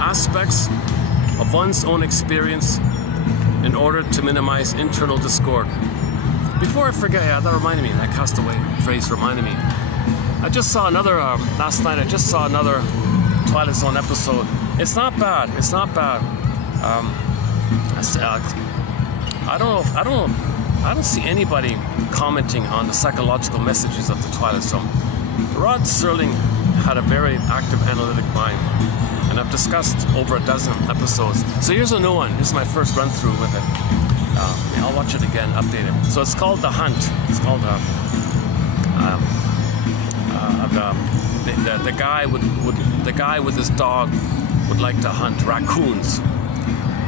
aspects of one's own experience in order to minimize internal discord. Before I forget, yeah, that reminded me, that cast away phrase reminded me. I just saw another, last night I just saw another Twilight Zone episode. It's not bad, it's not bad. I don't see anybody commenting on the psychological messages of the Twilight Zone. Rod Serling had a very active analytic mind, and I've discussed over a dozen episodes. So here's a new one. This is my first run through with it. I'll watch it again, update it. So it's called The Hunt. It's called the guy with his dog would like to hunt raccoons.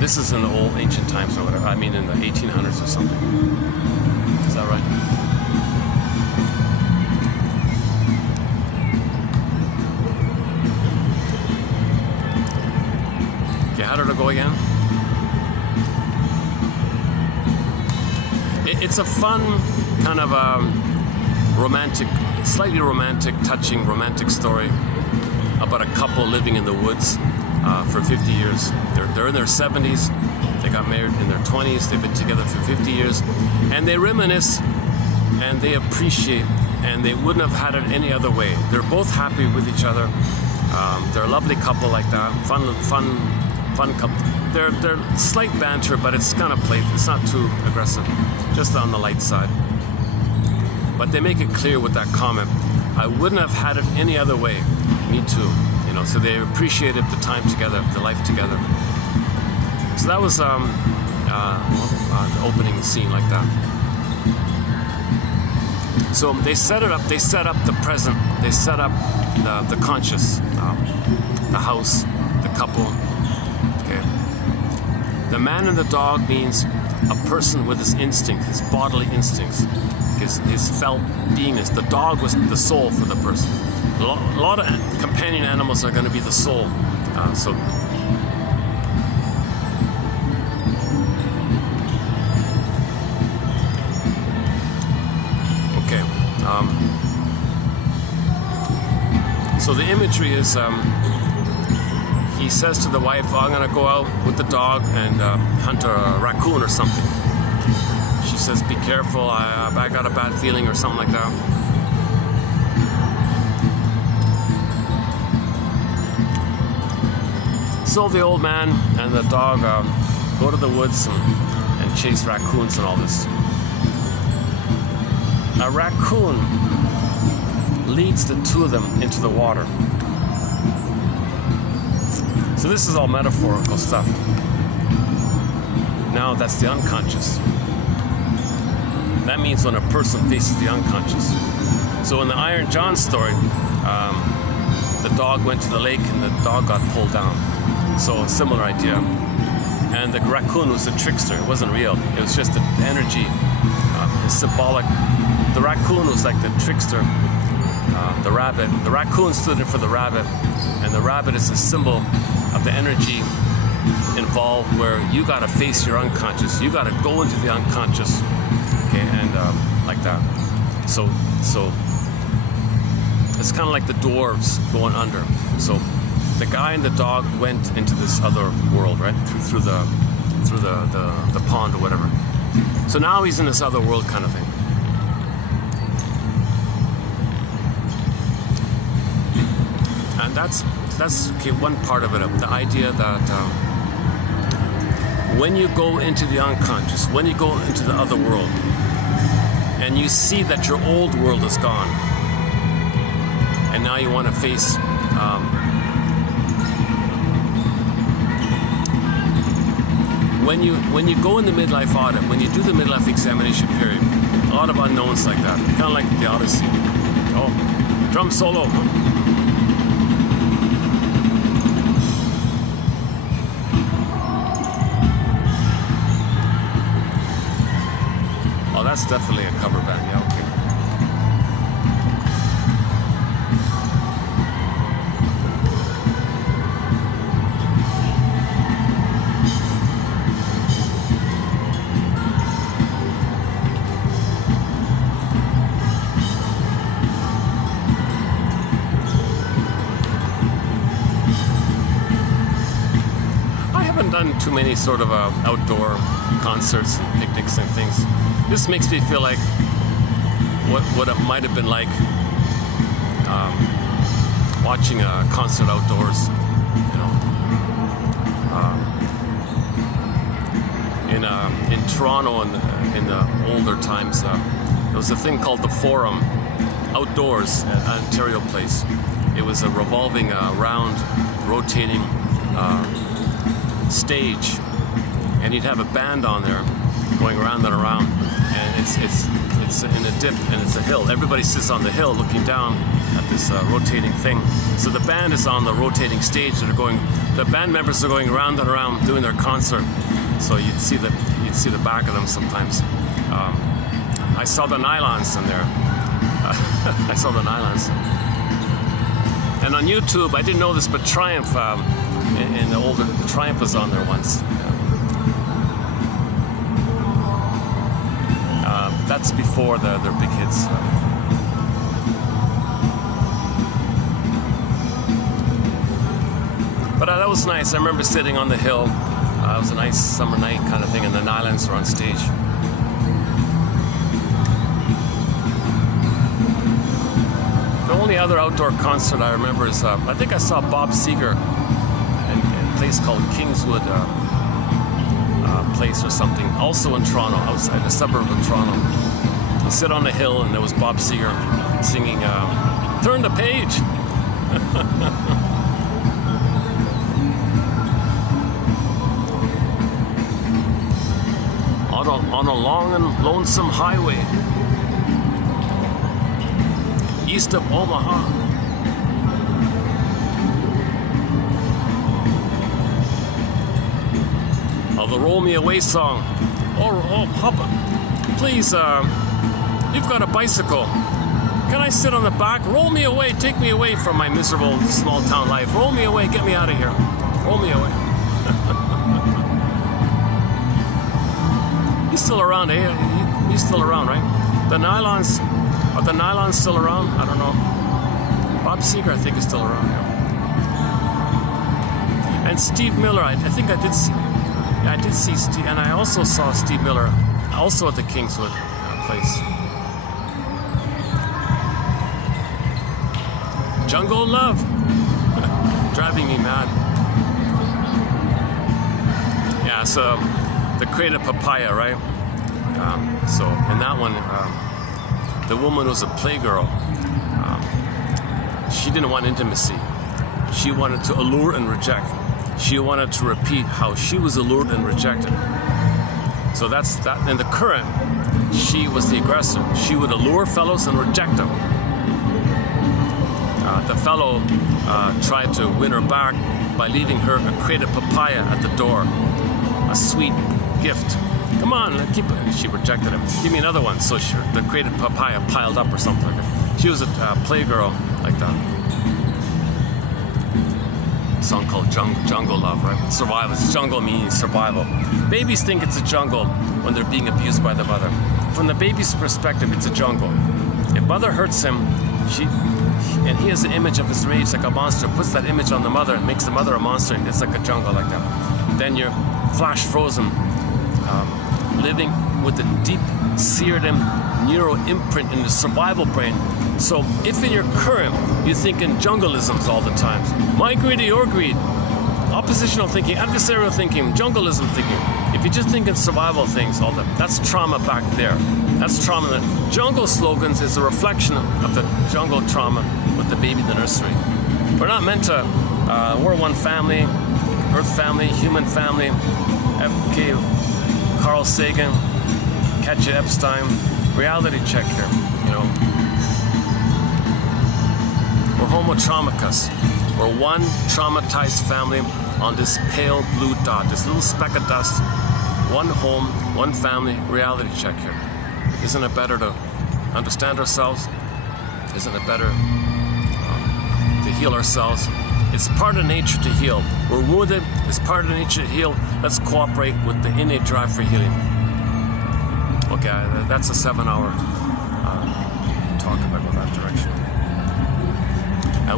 This is in the old ancient times or whatever. I mean in the 1800s or something. Is that right? Okay, how did it go again? It's a fun kind of romantic, slightly romantic, touching romantic story about a couple living in the woods for 50 years. They're in their 70s. They got married in their 20s. They've been together for 50 years. And they reminisce and they appreciate, and they wouldn't have had it any other way. They're both happy with each other. They're a lovely couple like that. Fun couple. They're slight banter, but it's kind of playful. It's not too aggressive, just on the light side. But they make it clear with that comment, I wouldn't have had it any other way. Me too. You know, so they appreciated the time together, the life together. So that was the opening scene like that. So they set it up. They set up the present. They set up the conscious, the house, the couple. Okay. The man and the dog means a person with his instinct, his bodily instincts, his felt beingness. The dog was the soul for the person. A lot of companion animals are going to be the soul. So the imagery is, he says to the wife, oh, I'm going to go out with the dog and hunt a raccoon or something. She says, be careful, I got a bad feeling or something like that. So the old man and the dog go to the woods and chase raccoons and all this. A raccoon leads the two of them into the water. So this is all metaphorical stuff. Now that's the unconscious. That means when a person faces the unconscious. So in the Iron John story, the dog went to the lake and the dog got pulled down. So a similar idea. And the raccoon was a trickster. It wasn't real. It was just the energy, symbolic. The raccoon was like the trickster. The rabbit. The raccoon stood in for the rabbit, and the rabbit is a symbol of the energy involved where you got to face your unconscious. You got to go into the unconscious, okay, and like that. So it's kind of like the dwarves going under. So the guy and the dog went into this other world, right, through the pond or whatever. So now he's in this other world kind of thing. And that's okay, one part of it, the idea that when you go into the unconscious, when you go into the other world, and you see that your old world is gone, and now you want to face when you go in the midlife audit, when you do the midlife examination period, a lot of unknowns like that, kind of like the Odyssey. Oh, drum solo. Oh, that's definitely a cover band. Yeah, okay. Done too many sort of outdoor concerts and picnics and things. This makes me feel like what it might have been like watching a concert outdoors. You know, in Toronto in the older times, there was a thing called the Forum outdoors at Ontario Place. It was a revolving, round, rotating stage, and you'd have a band on there going around and around, and it's in a dip, and it's a hill. Everybody sits on the hill looking down at this rotating thing. So the band is on the rotating stage. The band members are going around and around doing their concert. So you'd see the back of them sometimes. I saw the Nylons in there. I saw the Nylons. And on YouTube, I didn't know this, but Triumph. In the older, the Triumph was on there once. That's before their big hits. But that was nice. I remember sitting on the hill. It was a nice summer night kind of thing, and the Nylons were on stage. The only other outdoor concert I remember is, I think I saw Bob Seger in a place called Kingswood Place or something, also in Toronto, outside the suburb of Toronto. You sit on a hill and there was Bob Seger singing Turn the Page. on a long and lonesome highway east of Omaha. The Roll Me Away song. Oh, Papa, please, you've got a bicycle. Can I sit on the back? Roll me away, take me away from my miserable small town life. Roll me away, get me out of here. Roll me away. He's still around, eh? He's still around, right? The Nylons, are the Nylons still around? I don't know. Bob Seger, I think, is still around, yeah. And Steve Miller, I think I did see Steve, and I also saw Steve Miller, also at the Kingswood place. Jungle Love, driving me mad. Yeah, so the crate of papaya, right? So in that one, the woman was a playgirl. She didn't want intimacy. She wanted to allure and reject. She wanted to repeat how she was allured and rejected. So that's that. In the current, she was the aggressor. She would allure fellows and reject them. The fellow tried to win her back by leaving her a crate of papaya at the door, a sweet gift. Come on, keep it. She rejected him. Give me another one. So the crate of papaya piled up or something like that. She was a playgirl like that. Song called Jungle Love, right? Survival. Jungle means survival. Babies think it's a jungle when they're being abused by the mother. From the baby's perspective, it's a jungle. If mother hurts him, and he has an image of his rage like a monster, puts that image on the mother and makes the mother a monster, and it's like a jungle like that. Then you're flash frozen, living with a deep seared neural imprint in the survival brain. So if in your current, you think in jungleisms all the time, my greed or your greed, oppositional thinking, adversarial thinking, jungleism thinking, if you just think in survival things all the time, that's trauma back there. That's trauma. The jungle slogans is a reflection of the jungle trauma with the baby in the nursery. We're not meant to, we're one family, earth family, human family, FK, Carl Sagan, Katja Epstein, reality check here, you know. We're homo traumicus. We're one traumatized family on this pale blue dot, this little speck of dust. One home, one family, reality check here. Isn't it better to understand ourselves? Isn't it better to heal ourselves? It's part of nature to heal. We're wounded, it's part of nature to heal. Let's cooperate with the innate drive for healing. Okay, that's a 7-hour talk if I go that direction.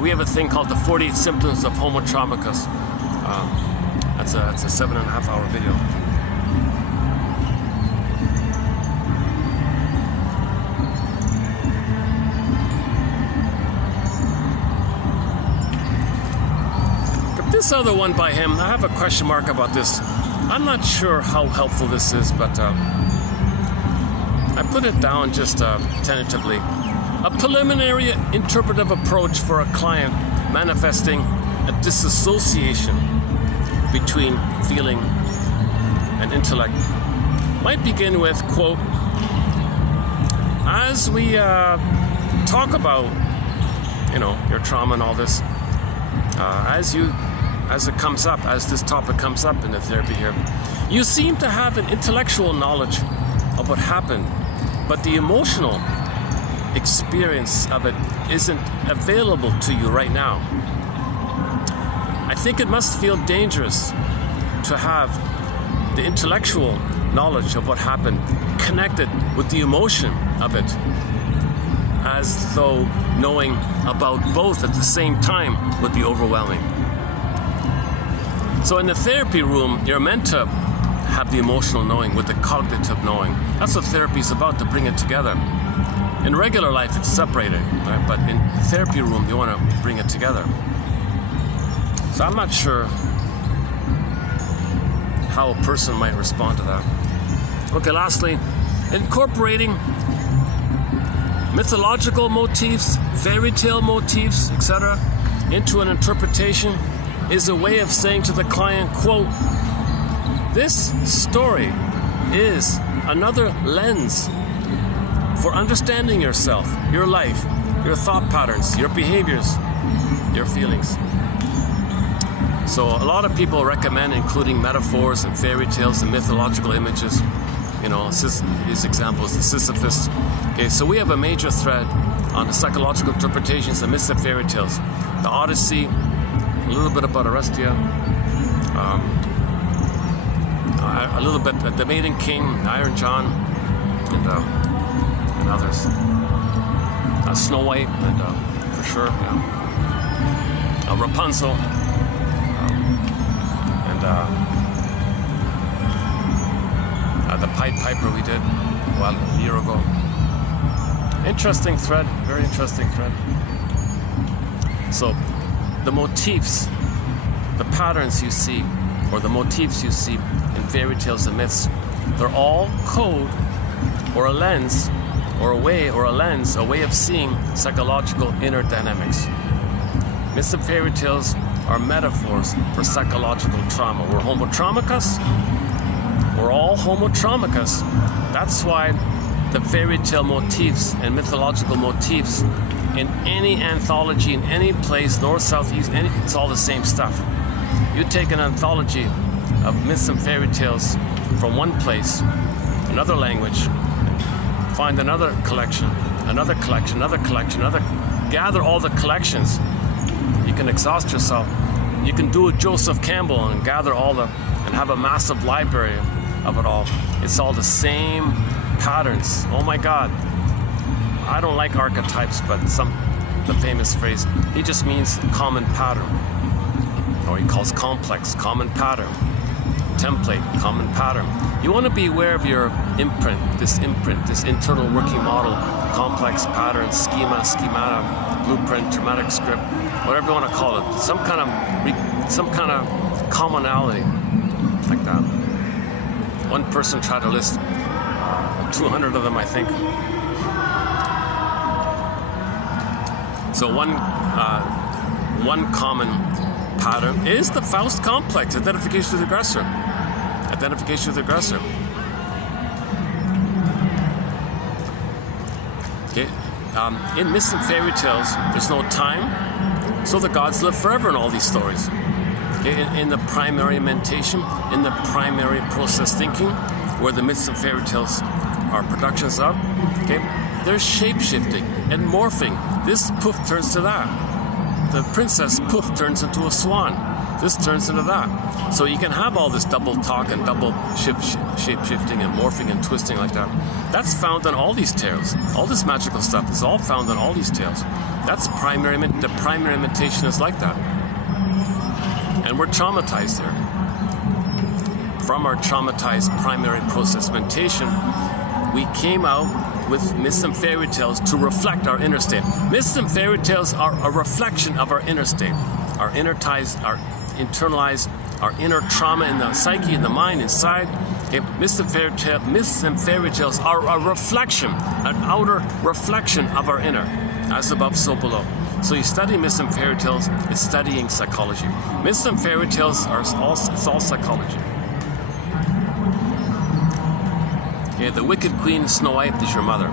We have a thing called the 48 symptoms of homo traumicus. That's a 7.5-hour video. This other one by him, I have a question mark about this. I'm not sure how helpful this is, but I put it down just tentatively. A preliminary interpretive approach for a client manifesting a disassociation between feeling and intellect might begin with, quote, as we talk about, you know, your trauma and all this, as it comes up, as this topic comes up in the therapy here, you seem to have an intellectual knowledge of what happened, but the emotional experience of it isn't available to you right now. I think it must feel dangerous to have the intellectual knowledge of what happened connected with the emotion of it, as though knowing about both at the same time would be overwhelming. So in the therapy room, you're meant to have the emotional knowing with the cognitive knowing. That's what therapy is about, to bring it together. In regular life, it's separated, right? But in the therapy room, you want to bring it together. So I'm not sure how a person might respond to that. Okay, lastly, incorporating mythological motifs, fairy tale motifs, etc., into an interpretation is a way of saying to the client, quote, this story is another lens for understanding yourself, your life, your thought patterns, your behaviors, your feelings. So a lot of people recommend including metaphors and fairy tales and mythological images. You know, his example is the Sisyphus. Okay, so we have a major thread on the psychological interpretations of myths and fairy tales. The Odyssey, a little bit about Arestia, a little bit the Maiden King, Iron John, and others. Snow White, and for sure, yeah. Rapunzel, and the Pied Piper we did a year ago. Interesting thread, very interesting thread. So the motifs, the patterns you see, or the motifs you see in fairy tales and myths, they're all code or a lens or a way of seeing psychological inner dynamics. Myths and fairy tales are metaphors for psychological trauma. We're homo traumicus. We're all homo traumicus. That's why the fairy tale motifs and mythological motifs in any anthology, in any place, north, south, east, it's all the same stuff. You take an anthology of myths and fairy tales from one place, another language, find another collection, another collection, another collection, gather all the collections. You can exhaust yourself. You can do a Joseph Campbell and gather and have a massive library of it all. It's all the same patterns. Oh my God. I don't like archetypes, but the famous phrase, he just means common pattern. Or he calls complex, common pattern. Template, common pattern. You want to be aware of your imprint, this internal working model, complex pattern, schemata, blueprint, traumatic script, whatever you want to call it. Some kind of commonality, like that. One person tried to list 200 of them, I think. So one common pattern is the Faust complex, identification with the aggressor. identification with the aggressor. Okay. In myths and fairy tales, there's no time, so the gods live forever in all these stories. Okay. In the primary mentation, in the primary process thinking, where the myths and fairy tales are productions of, okay, there's shape-shifting and morphing. This poof turns to that. The princess poof turns into a swan. This turns into that. So you can have all this double talk and double shape-shifting and morphing and twisting like that. That's found in all these tales. All this magical stuff is all found in all these tales. That's primary. The primary imitation is like that. And we're traumatized there. From our traumatized primary process mentation, we came out with myths and fairy tales to reflect our inner state. Myths and fairy tales are a reflection of our inner state, our internalized, our inner trauma in the psyche, in the mind, inside. Okay? Myths and fairy tales are a reflection, an outer reflection of our inner, as above, so below. So you study myths and fairy tales, it's studying psychology. Myths and fairy tales it's all psychology. Okay, the wicked queen Snow White is your mother.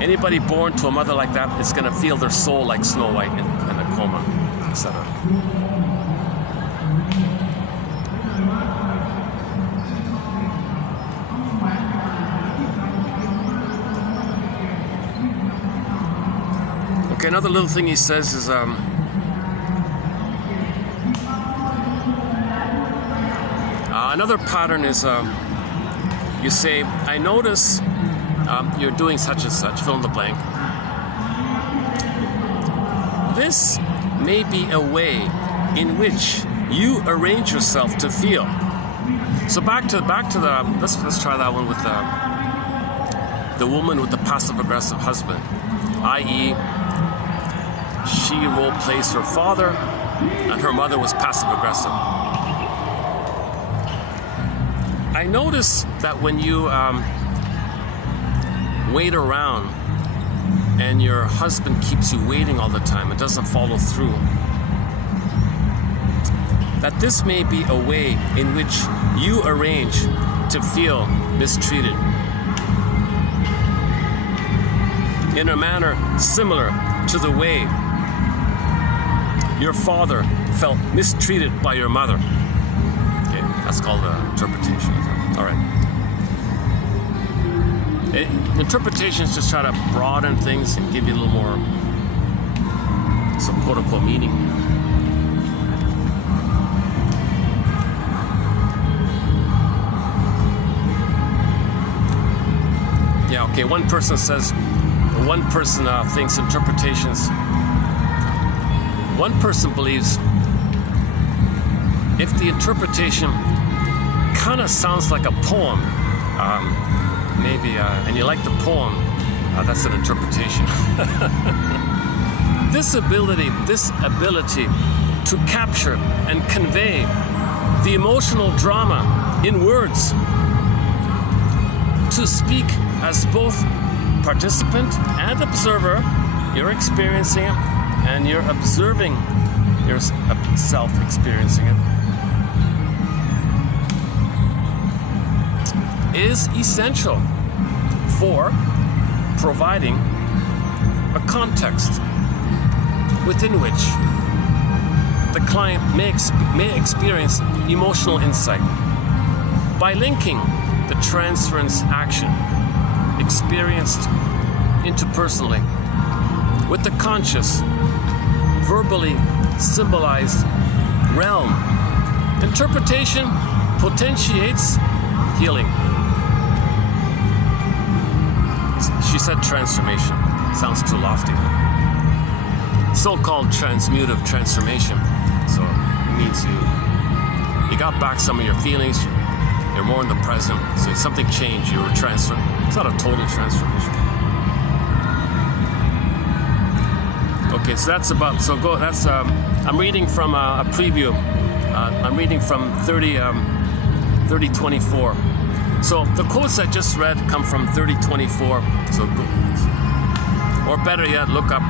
Anybody born to a mother like that is going to feel their soul like Snow White in a coma, etc. Okay, another little thing he says is another pattern is you say, I notice you're doing such and such, fill in the blank. This may be a way in which you arrange yourself to feel. So back to the let's try that one with the woman with the passive-aggressive husband, i.e., she role plays her father, and her mother was passive-aggressive. I notice that when you wait around and your husband keeps you waiting all the time and doesn't follow through, that this may be a way in which you arrange to feel mistreated in a manner similar to the way your father felt mistreated by your mother. Okay, that's called interpretation. All right. Interpretations just try to broaden things and give you a little more, some quote-unquote meaning. Yeah, okay, one person thinks interpretations. One person believes if the interpretation kind of sounds like a poem, and you like the poem, that's an interpretation. This ability to capture and convey the emotional drama in words, to speak as both participant and observer, you're experiencing it, and you're observing yourself experiencing it, is essential for providing a context within which the client may experience emotional insight by linking the transference action experienced interpersonally with the conscious, verbally symbolized realm. Interpretation potentiates healing. She said transformation. Sounds too lofty. So-called transmutive transformation. So it means you got back some of your feelings. You're more in the present. So something changed. You were transferred. It's not a total transformation. Okay, so that's about. So go. That's. I'm reading from a preview. I'm reading from 3024. So the quotes I just read come from 3024. So, or better yet, look up.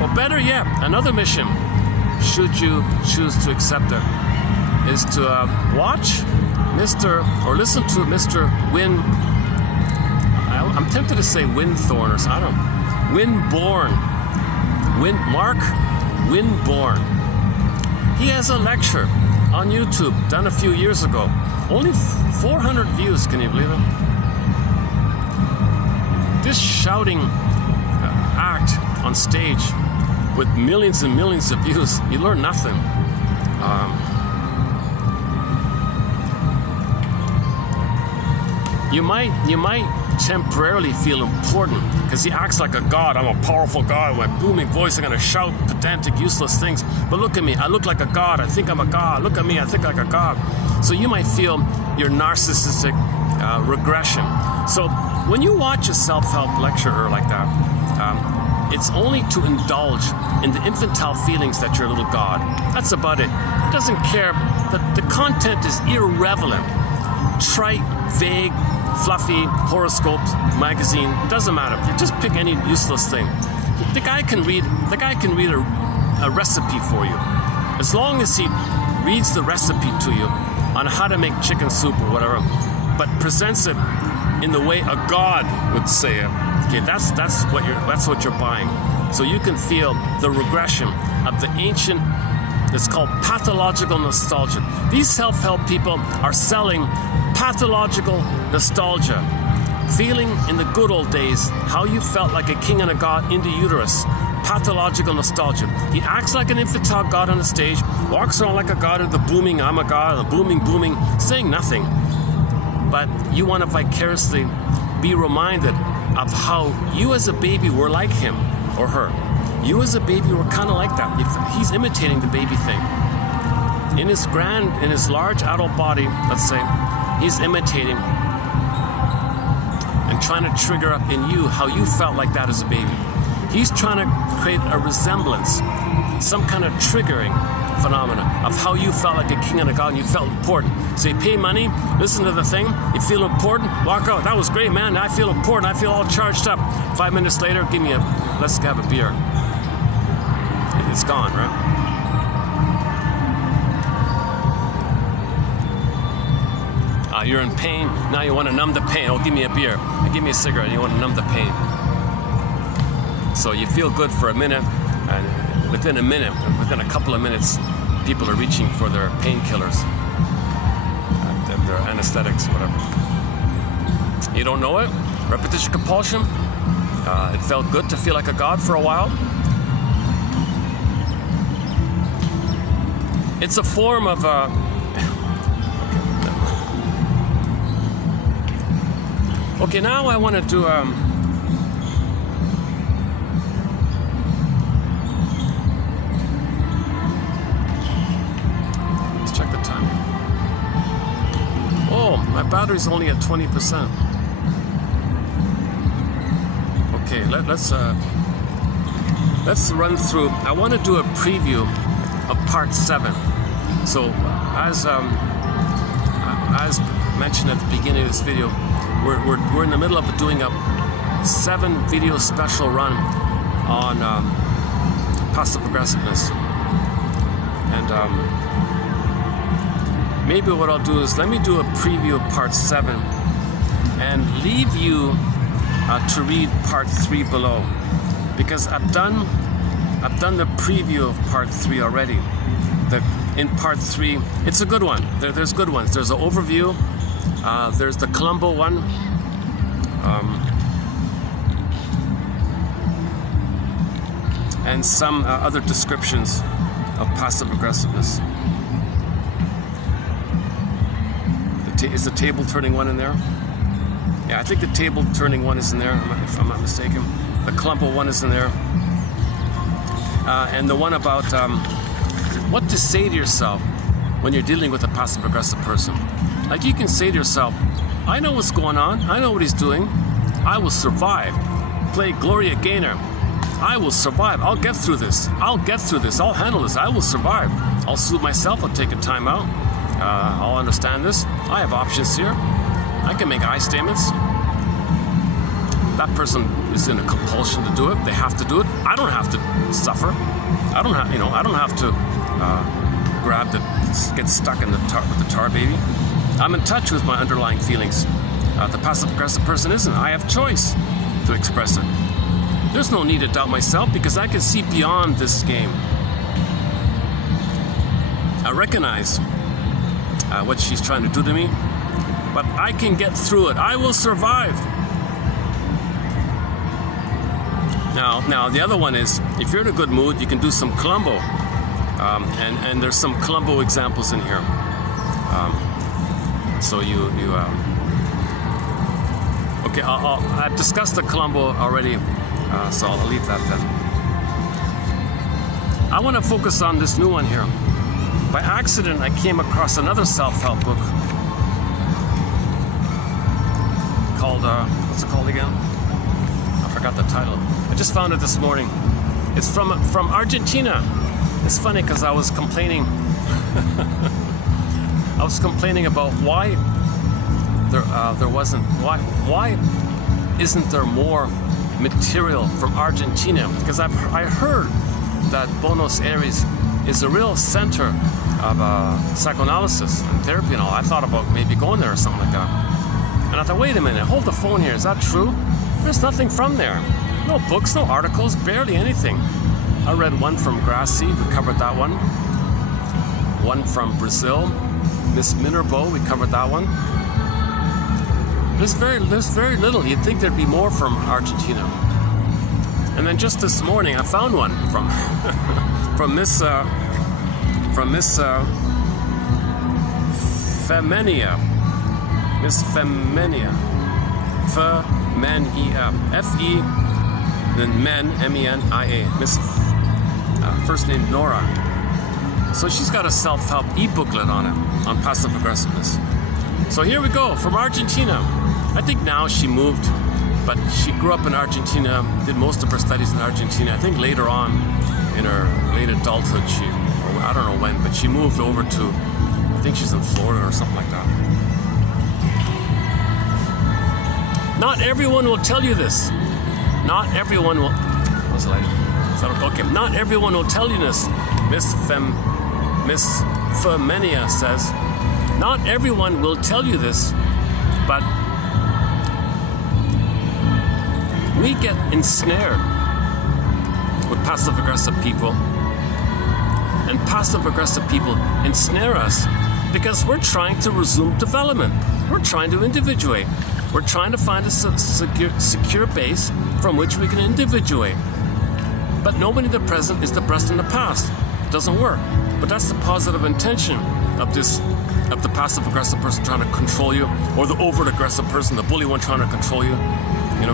Or better yet, another mission, should you choose to accept it. is to watch or listen to Mr. I'm tempted to say Windthorn or something. I don't know. Mark Windborn. He has a lecture on YouTube done a few years ago. Only 400 views, can you believe it? This shouting act on stage with millions and millions of views, you learn nothing. You might temporarily feel important because he acts like a god. I'm a powerful god with my booming voice. I'm gonna shout pedantic, useless things. But look at me, I look like a god. I think I'm a god. Look at me, I think like a god. So you might feel your narcissistic regression. So when you watch a self-help lecturer like that, it's only to indulge in the infantile feelings that you're a little god. That's about it. It doesn't care. The content is irrelevant, trite, vague, fluffy, horoscopes, magazine, doesn't matter. You just pick any useless thing. The guy can read a recipe for you. As long as he reads the recipe to you on how to make chicken soup or whatever, but presents it in the way a god would say it. Okay, that's what you're buying. So you can feel the regression of the ancient. It's called pathological nostalgia. These self-help people are selling pathological nostalgia. Feeling in the good old days how you felt like a king and a god in the uterus. Pathological nostalgia. He acts like an infantile god on the stage, walks around like a god of the booming, I'm a god, the booming, saying nothing. But you want to vicariously be reminded of how you as a baby were like him or her. You as a baby were kind of like that. He's imitating the baby thing. In his large adult body, let's say, he's imitating and trying to trigger up in you how you felt like that as a baby. He's trying to create a resemblance, some kind of triggering phenomena of how you felt like a king and a god and you felt important. So you pay money, listen to the thing, you feel important, walk out. That was great, man. I feel important. I feel all charged up. 5 minutes later, let's have a beer. It's gone, right? You're in pain. Now you want to numb the pain. Oh, give me a beer. Give me a cigarette. You want to numb the pain. So you feel good for a minute, and within a couple of minutes, people are reaching for their painkillers, their anesthetics, whatever. You don't know it. Repetition compulsion. It felt good to feel like a god for a while. It's a form of okay, now I want to do let's check the time. Oh, my battery's only at 20%. Okay, let's run through. I want to do a preview of part 7. So as mentioned at the beginning of this video, we're in the middle of doing a 7-video special run on passive aggressiveness, and maybe what I'll do is let me do a preview of part 7 and leave you to read part 3 below, because I've done the preview of part 3 already. In part 3, it's a good one. There's good ones. There's an overview. There's the Columbo one. And some other descriptions of passive aggressiveness. Is the table turning one in there? Yeah, I think the table turning one is in there, if I'm not mistaken. The Columbo one is in there. And the one about what to say to yourself when you're dealing with a passive aggressive person. Like, you can say to yourself, I know what's going on. I know what he's doing. I will survive. Play Gloria Gaynor. I will survive. I'll get through this. I'll get through this. I'll handle this. I will survive. I'll soothe myself. I'll take a time out. I'll understand this. I have options here. I can make I statements. That person is in a compulsion to do it. They have to do it. I don't have to suffer. I don't have to grabbed it, get stuck in the tar with the tar baby. I'm in touch with my underlying feelings. The passive-aggressive person isn't. I have choice to express it. There's no need to doubt myself because I can see beyond this game. I recognize what she's trying to do to me, but I can get through it. I will survive. Now the other one is, if you're in a good mood, you can do some Columbo. And there's some Columbo examples in here. Okay, I've discussed the Columbo already, so I'll leave that then. I want to focus on this new one here. By accident, I came across another self-help book called, what's it called again? I forgot the title. I just found it this morning. It's from Argentina. It's funny because I was complaining. I was complaining about why there wasn't. Why isn't there more material from Argentina? Because I heard that Buenos Aires is a real center of psychoanalysis and therapy and all. I thought about maybe going there or something like that. And I thought, wait a minute, hold the phone here. Is that true? There's nothing from there. No books, no articles, barely anything. I read one from Grassi, we covered that one. One from Brazil, Miss Minerbo, we covered that one. There's very little. You'd think there'd be more from Argentina. And then just this morning, I found one from from Miss Femenia. Miss Femenia. Femenia. F-E, then men, M-E-N-I-A. Miss, first name Nora. So she's got a self-help e-booklet on it, on passive aggressiveness. So here we go, from Argentina. I think now she moved, but she grew up in Argentina, did most of her studies in Argentina. I think later on, in her late adulthood, or I don't know when, but she moved over to, I think she's in Florida or something like that. Not everyone will tell you this. Not everyone will. What's the light? Is that okay? Not everyone will tell you this. Miss Femenia says, not everyone will tell you this, but we get ensnared with passive-aggressive people, and passive-aggressive people ensnare us because we're trying to resume development. We're trying to individuate. We're trying to find a secure base from which we can individuate. But nobody in the present is depressed in the past. It doesn't work. But that's the positive intention of the passive-aggressive person trying to control you, or the overt-aggressive person, the bully one trying to control you,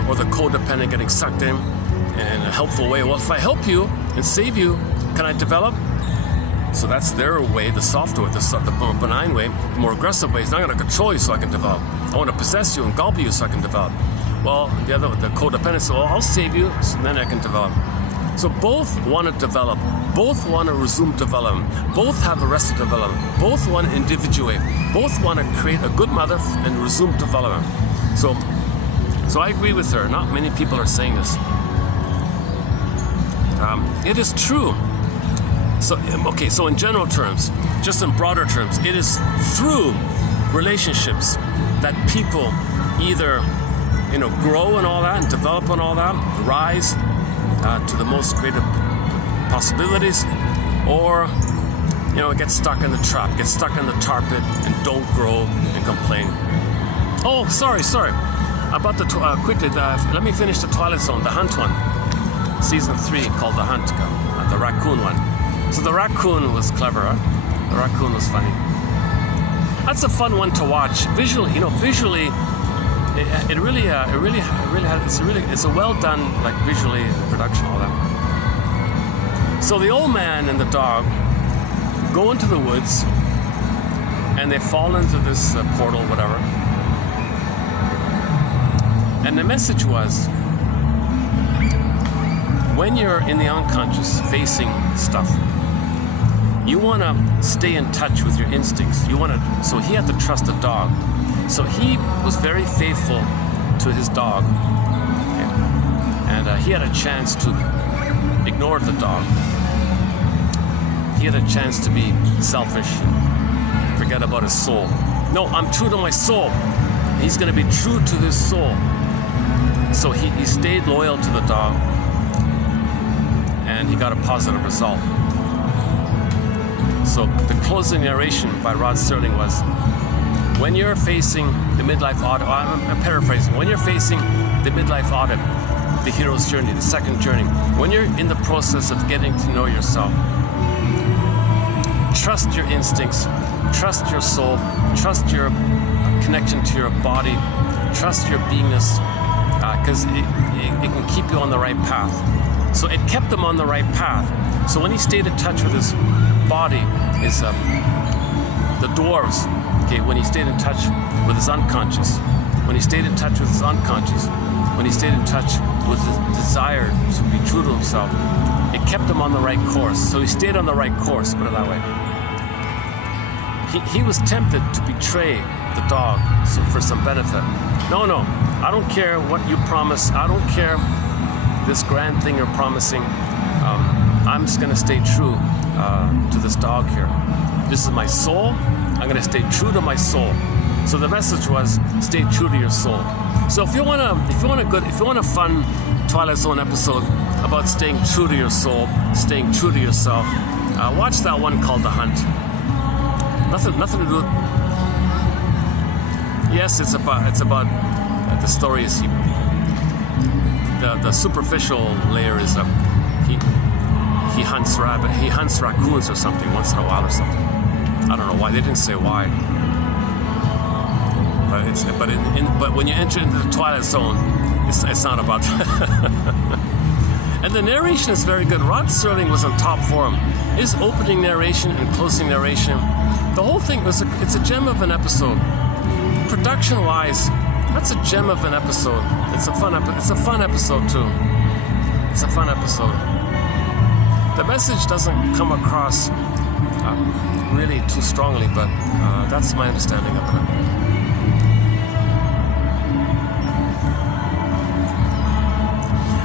or the codependent getting sucked in a helpful way. Well, if I help you and save you, can I develop? So that's their way, the softer way, the more benign way. The more aggressive way is, I'm going to control you so I can develop. I want to possess you and gulp you so I can develop. Well, the codependent says, well, I'll save you so then I can develop. So both want to develop. Both want to resume development. Both have arrested development. Both want to individuate. Both want to create a good mother and resume development. So I agree with her. Not many people are saying this. It is true. So in general terms, just in broader terms, it is through relationships that people either, grow and all that and develop and all that, rise to the most creative possibilities, or, get stuck in the trap, get stuck in the tar pit and don't grow and complain. Oh, sorry. About the, quickly, let me finish the Twilight Zone, the Hunt one. Season 3 called The Hunt, the raccoon one. So the raccoon was clever, huh? The raccoon was funny. That's a fun one to watch. Visually, it's a well done, like visually production, all that. So the old man and the dog go into the woods, and they fall into this portal, whatever. And the message was, when you're in the unconscious, facing stuff, you want to stay in touch with your instincts. So he had to trust the dog. So he was very faithful to his dog. Okay? And he had a chance to ignore the dog. he had a chance to be selfish, forget about his soul. No, I'm true to my soul. He's going to be true to his soul. So he stayed loyal to the dog, and he got a positive result. So the closing narration by Rod Serling was, when you're facing the midlife audit, I'm paraphrasing, when you're facing the midlife audit, the hero's journey, the second journey, when you're in the process of getting to know yourself, trust your instincts, trust your soul, trust your connection to your body, trust your beingness, because it can keep you on the right path. So it kept him on the right path. So when he stayed in touch with his body, the dwarves, okay, when he stayed in touch with his unconscious, when he stayed in touch with his unconscious, when he stayed in touch with his desire to be true to himself, it kept him on the right course. So he stayed on the right course, put it that way. He was tempted to betray the dog for some benefit. No, I don't care what you promise. I don't care this grand thing you're promising. I'm just going to stay true to this dog here. This is my soul. I'm going to stay true to my soul. So the message was, stay true to your soul. So if you want a fun Twilight Zone episode about staying true to your soul, staying true to yourself, watch that one called The Hunt. Nothing to do with. Yes, it's about the story is the superficial layer is he hunts raccoons or something once in a while or something. I don't know why, they didn't say why. But when you enter into the Twilight Zone, it's not about And the narration is very good. Rod Serling was on top form. His opening narration and closing narration, the whole thing it's a gem of an episode. Production-wise, that's a gem of an episode. It's a fun episode too. It's a fun episode. The message doesn't come across really too strongly, but that's my understanding of it.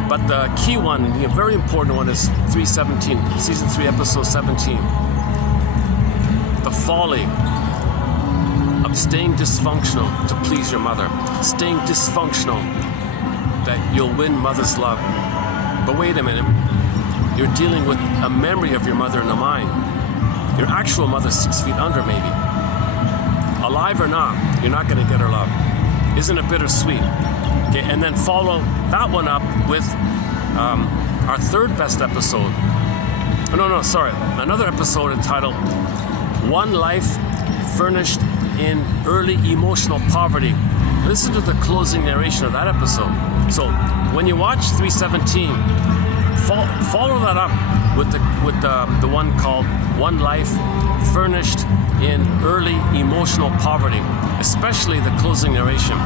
But the key one, the very important one, is 317, season 3, episode 17. The folly of staying dysfunctional to please your mother. Staying dysfunctional that you'll win mother's love. But wait a minute, you're dealing with a memory of your mother in the mind. Your actual mother's 6 feet under, maybe. Alive or not, you're not going to get her love. Isn't it bittersweet? Okay, and then follow that one up with our third best episode. Another episode entitled One Life Furnished in Early Emotional Poverty. Listen to the closing narration of that episode. So when you watch 317, follow that up with the one called One Life Furnished in Early Emotional Poverty, especially the closing narration.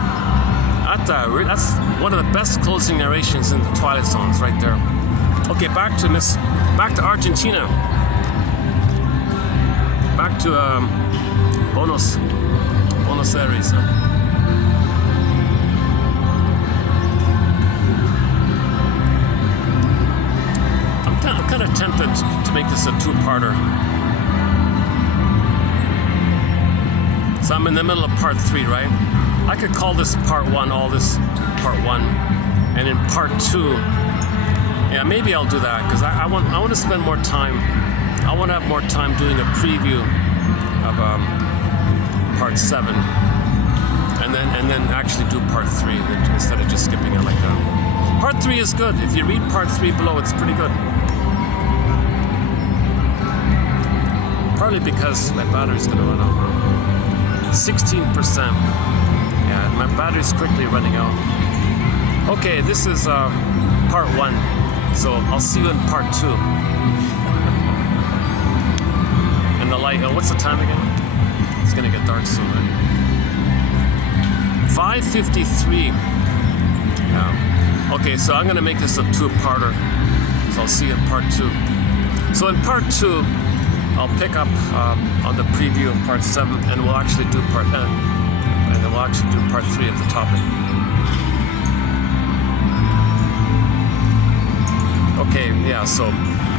That's one of the best closing narrations in the Twilight Zones right there. Okay, back to Argentina. Back to Buenos Aires. I'm kind of tempted to make this a two-parter. So I'm in the middle of part 3, right? I could call this part 1, all this part 1, and in part 2, yeah, maybe I'll do that, because I want to spend more time. I want to have more time doing a preview of part 7, and then actually do part 3 instead of just skipping it like that. Part 3 is good. If you read part 3 below, it's pretty good. Partly because my battery's going to run out. 16%. Yeah, my battery's quickly running out. Okay, this is part 1. So I'll see you in part 2. And the light, what's the time again? It's gonna get dark soon, right? 5:53. Yeah. Okay, so I'm gonna make this a two-parter. So I'll see you in part 2. So in part 2, I'll pick up on the preview of part 7, and we'll actually do part 10. And then we'll actually do part 3 of the topic. Okay, yeah, so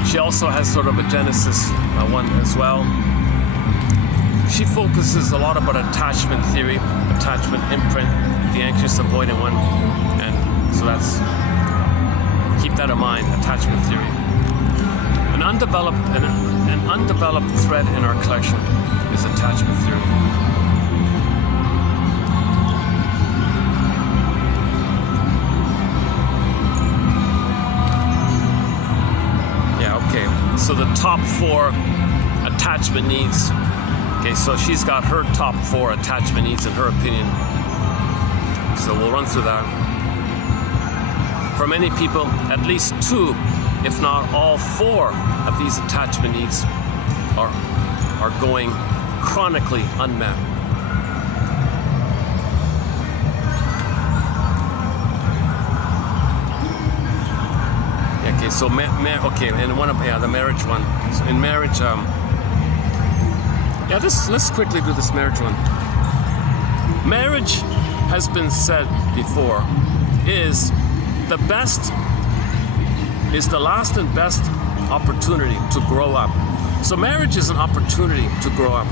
She also has sort of a genesis one as well. She focuses a lot about attachment theory, attachment imprint, the anxious avoidant one, and so that's, keep that in mind, attachment theory. An undeveloped thread in our collection is attachment theory. So the top 4 attachment needs. Okay, so she's got her top 4 attachment needs in her opinion. So we'll run through that. For many people, at least 2, if not all 4 of these attachment needs are going chronically unmet. Okay, so okay, and one of the marriage one. So in marriage, let's quickly do this marriage one. Marriage has been said before is the last and best opportunity to grow up. So marriage is an opportunity to grow up,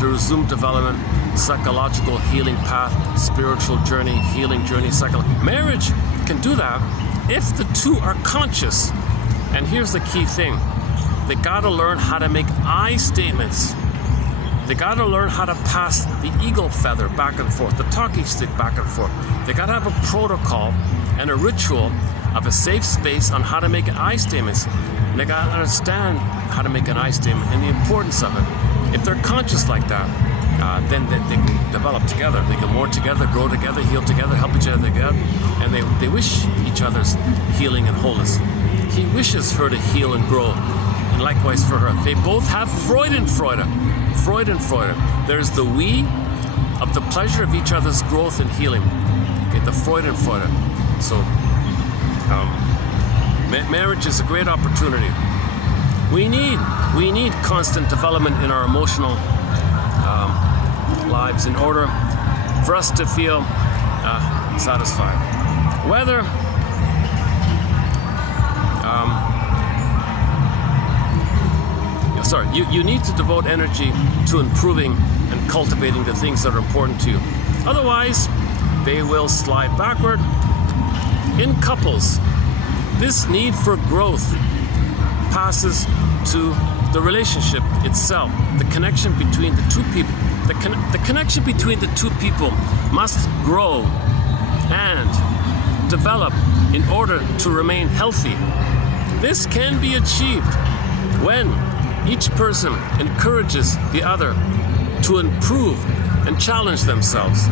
to resume development, psychological healing path, spiritual journey, healing journey, Marriage can do that if the 2 are conscious. And here's the key thing. They gotta learn how to make I statements. They gotta learn how to pass the eagle feather back and forth, the talking stick back and forth. They gotta have a protocol and a ritual of a safe space on how to make I statements. And they gotta understand how to make an I statement and the importance of it. If they're conscious like that, then they can develop together. They can more together, grow together, heal together, help each other together, and they wish each other's healing and wholeness. He wishes her to heal and grow, and likewise for her. They both have Freud and Freude. There's the we of the pleasure of each other's growth and healing. Okay, the Freud and Freude. So marriage is a great opportunity. We need constant development in our emotional lives in order for us to feel satisfied. Whether you need to devote energy to improving and cultivating the things that are important to you. Otherwise, they will slide backward. In couples, this need for growth passes to the relationship itself, the connection between the 2 people. The connection between the 2 people must grow and develop in order to remain healthy. This can be achieved when each person encourages the other to improve and challenge themselves.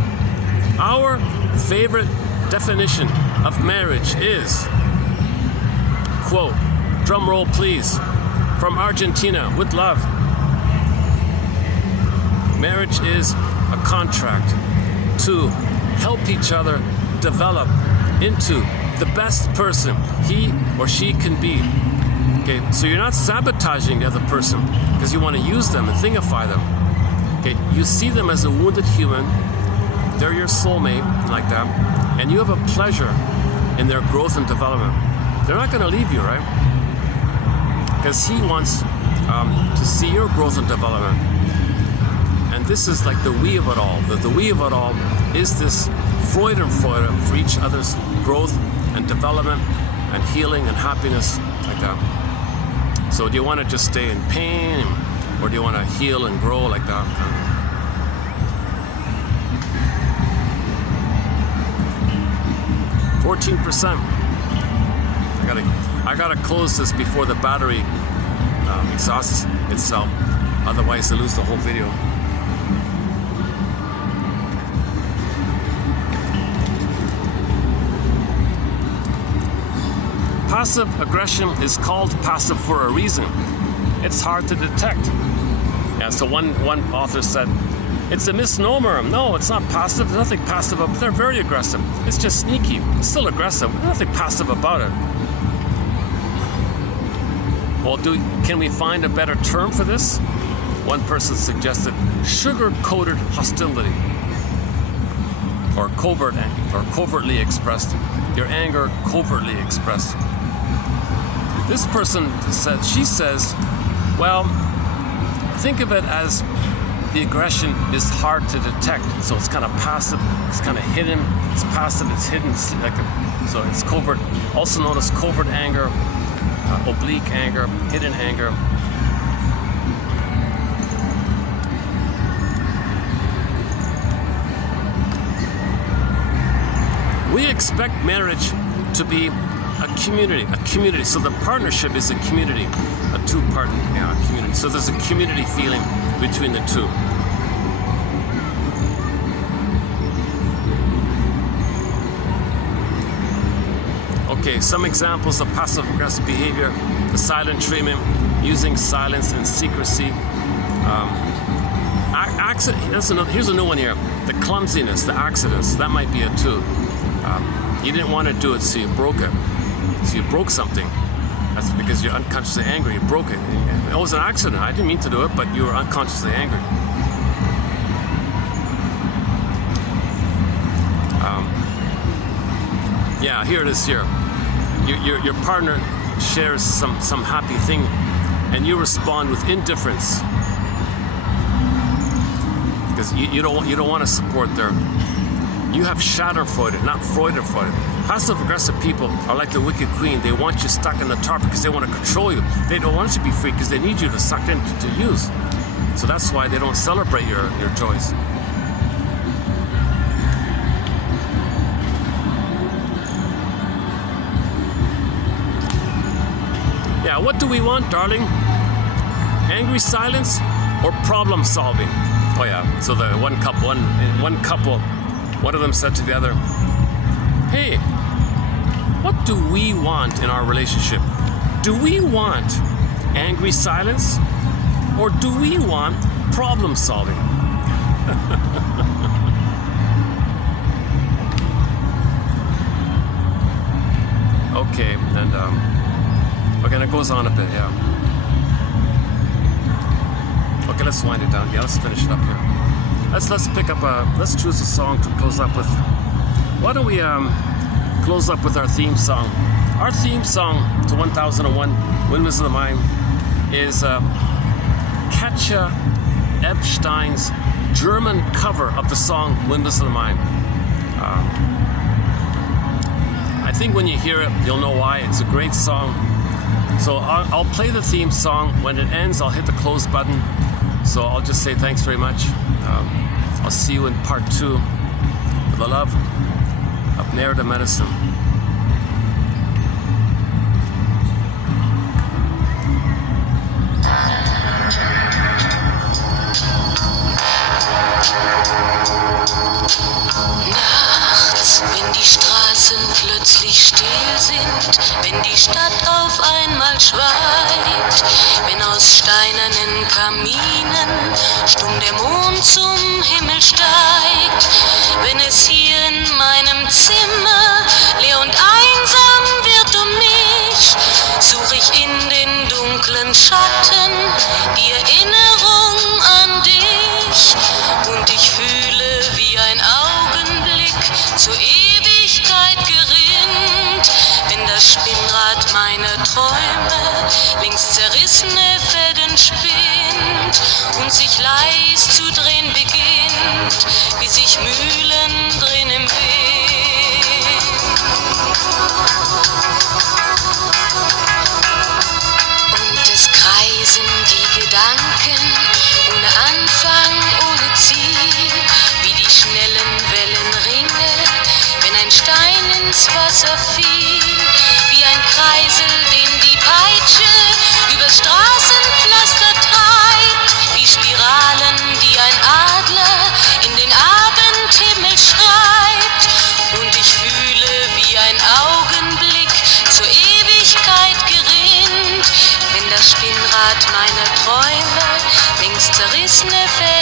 Our favorite definition of marriage is, quote, drum roll please, from Argentina with love. Marriage is a contract to help each other develop into the best person he or she can be. Okay, so you're not sabotaging the other person because you want to use them and thingify them. Okay, you see them as a wounded human. They're your soulmate, like that, and you have a pleasure in their growth and development. They're not going to leave you, right? Because he wants to see your growth and development. And this is like the we of it all. The we of it all is this Freud and Freude for each other's growth and development and healing and happiness, like that. So do you want to just stay in pain, or do you want to heal and grow like that? 14%. I gotta close this before the battery exhausts itself. Otherwise, I lose the whole video. Passive aggression is called passive for a reason. It's hard to detect. Yeah, so one author said, it's a misnomer. No, it's not passive. There's nothing passive about it. They're very aggressive. It's just sneaky. It's still aggressive. There's nothing passive about it. Well, can we find a better term for this? One person suggested sugar-coated hostility, or covert or covertly expressed. Your anger covertly expressed. This person said, she says, well, think of it as the aggression is hard to detect, so it's kind of passive, it's kind of hidden, it's passive, it's hidden, so it's covert, also known as covert anger, oblique anger, hidden anger. We expect marriage to be a community. So the partnership is a community, a two-partner community. So there's a community feeling between the two. Okay, some examples of passive-aggressive behavior: the silent treatment, using silence and secrecy. Here's a new one here: the clumsiness, the accidents. That might be it too. You didn't want to do it, so you broke it. So you broke something. That's because you're unconsciously angry. You broke it. It was an accident. I didn't mean to do it, but you were unconsciously angry. Yeah, here it is. Here, your partner shares some happy thing, and you respond with indifference because you don't want to support their. You have Schadenfreude, not Freudefreude. Passive-aggressive people are like the wicked queen. They want you stuck in the top because they want to control you. They don't want you to be free because they need you to suck in to use. So that's why they don't celebrate your joys. Yeah, what do we want, darling? Angry silence or problem solving? Oh yeah, so the one couple, one of them said to the other, hey, what do we want in our relationship? Do we want angry silence or do we want problem solving? Okay, and okay, that goes on a bit, yeah. Okay, let's wind it down. Yeah, let's finish it up here. Let's pick up let's choose a song to close up with. Why don't we close up with our theme song? Our theme song to 1001 Windmills of the Mind is Katja Epstein's German cover of the song Windmills of the Mind. I think when you hear it, you'll know why. It's a great song. So I'll play the theme song. When it ends, I'll hit the close button. So I'll just say thanks very much. I'll see you in part 2 for the love of narrative medicine. Nachts, wenn die Straßen plötzlich still sind, wenn die Stadt auf einmal schweigt, wenn aus steinernen Kaminen stumm der Mond zum Himmel steigt, wenn es hier in meinem Zimmer leer und einsam wird um mich, suche ich in den dunklen Schatten die Erinnerung an dich und ich fühle, wie ein Augenblick zur Ewigkeit gerinnt, wenn das Spinnrad meiner Träume links zerrissene Fäden spinnt und sich leis zu drehen beginnt, wie sich Mühlen drehen im Wind. Und es kreisen die Gedanken ohne Anfang, ohne Ziel, wie die schnellen Wellenringe, wenn ein Stein ins Wasser fiel, wie ein Kreisel, den die Peitsche übers Straßenpflaster treibt, wie Spiralen, die ein Adler in den Abendhimmel schreibt. Und ich fühle, wie ein Augenblick zur Ewigkeit gerinnt, wenn das Spinnrad meiner Träume links zerrissene Fäden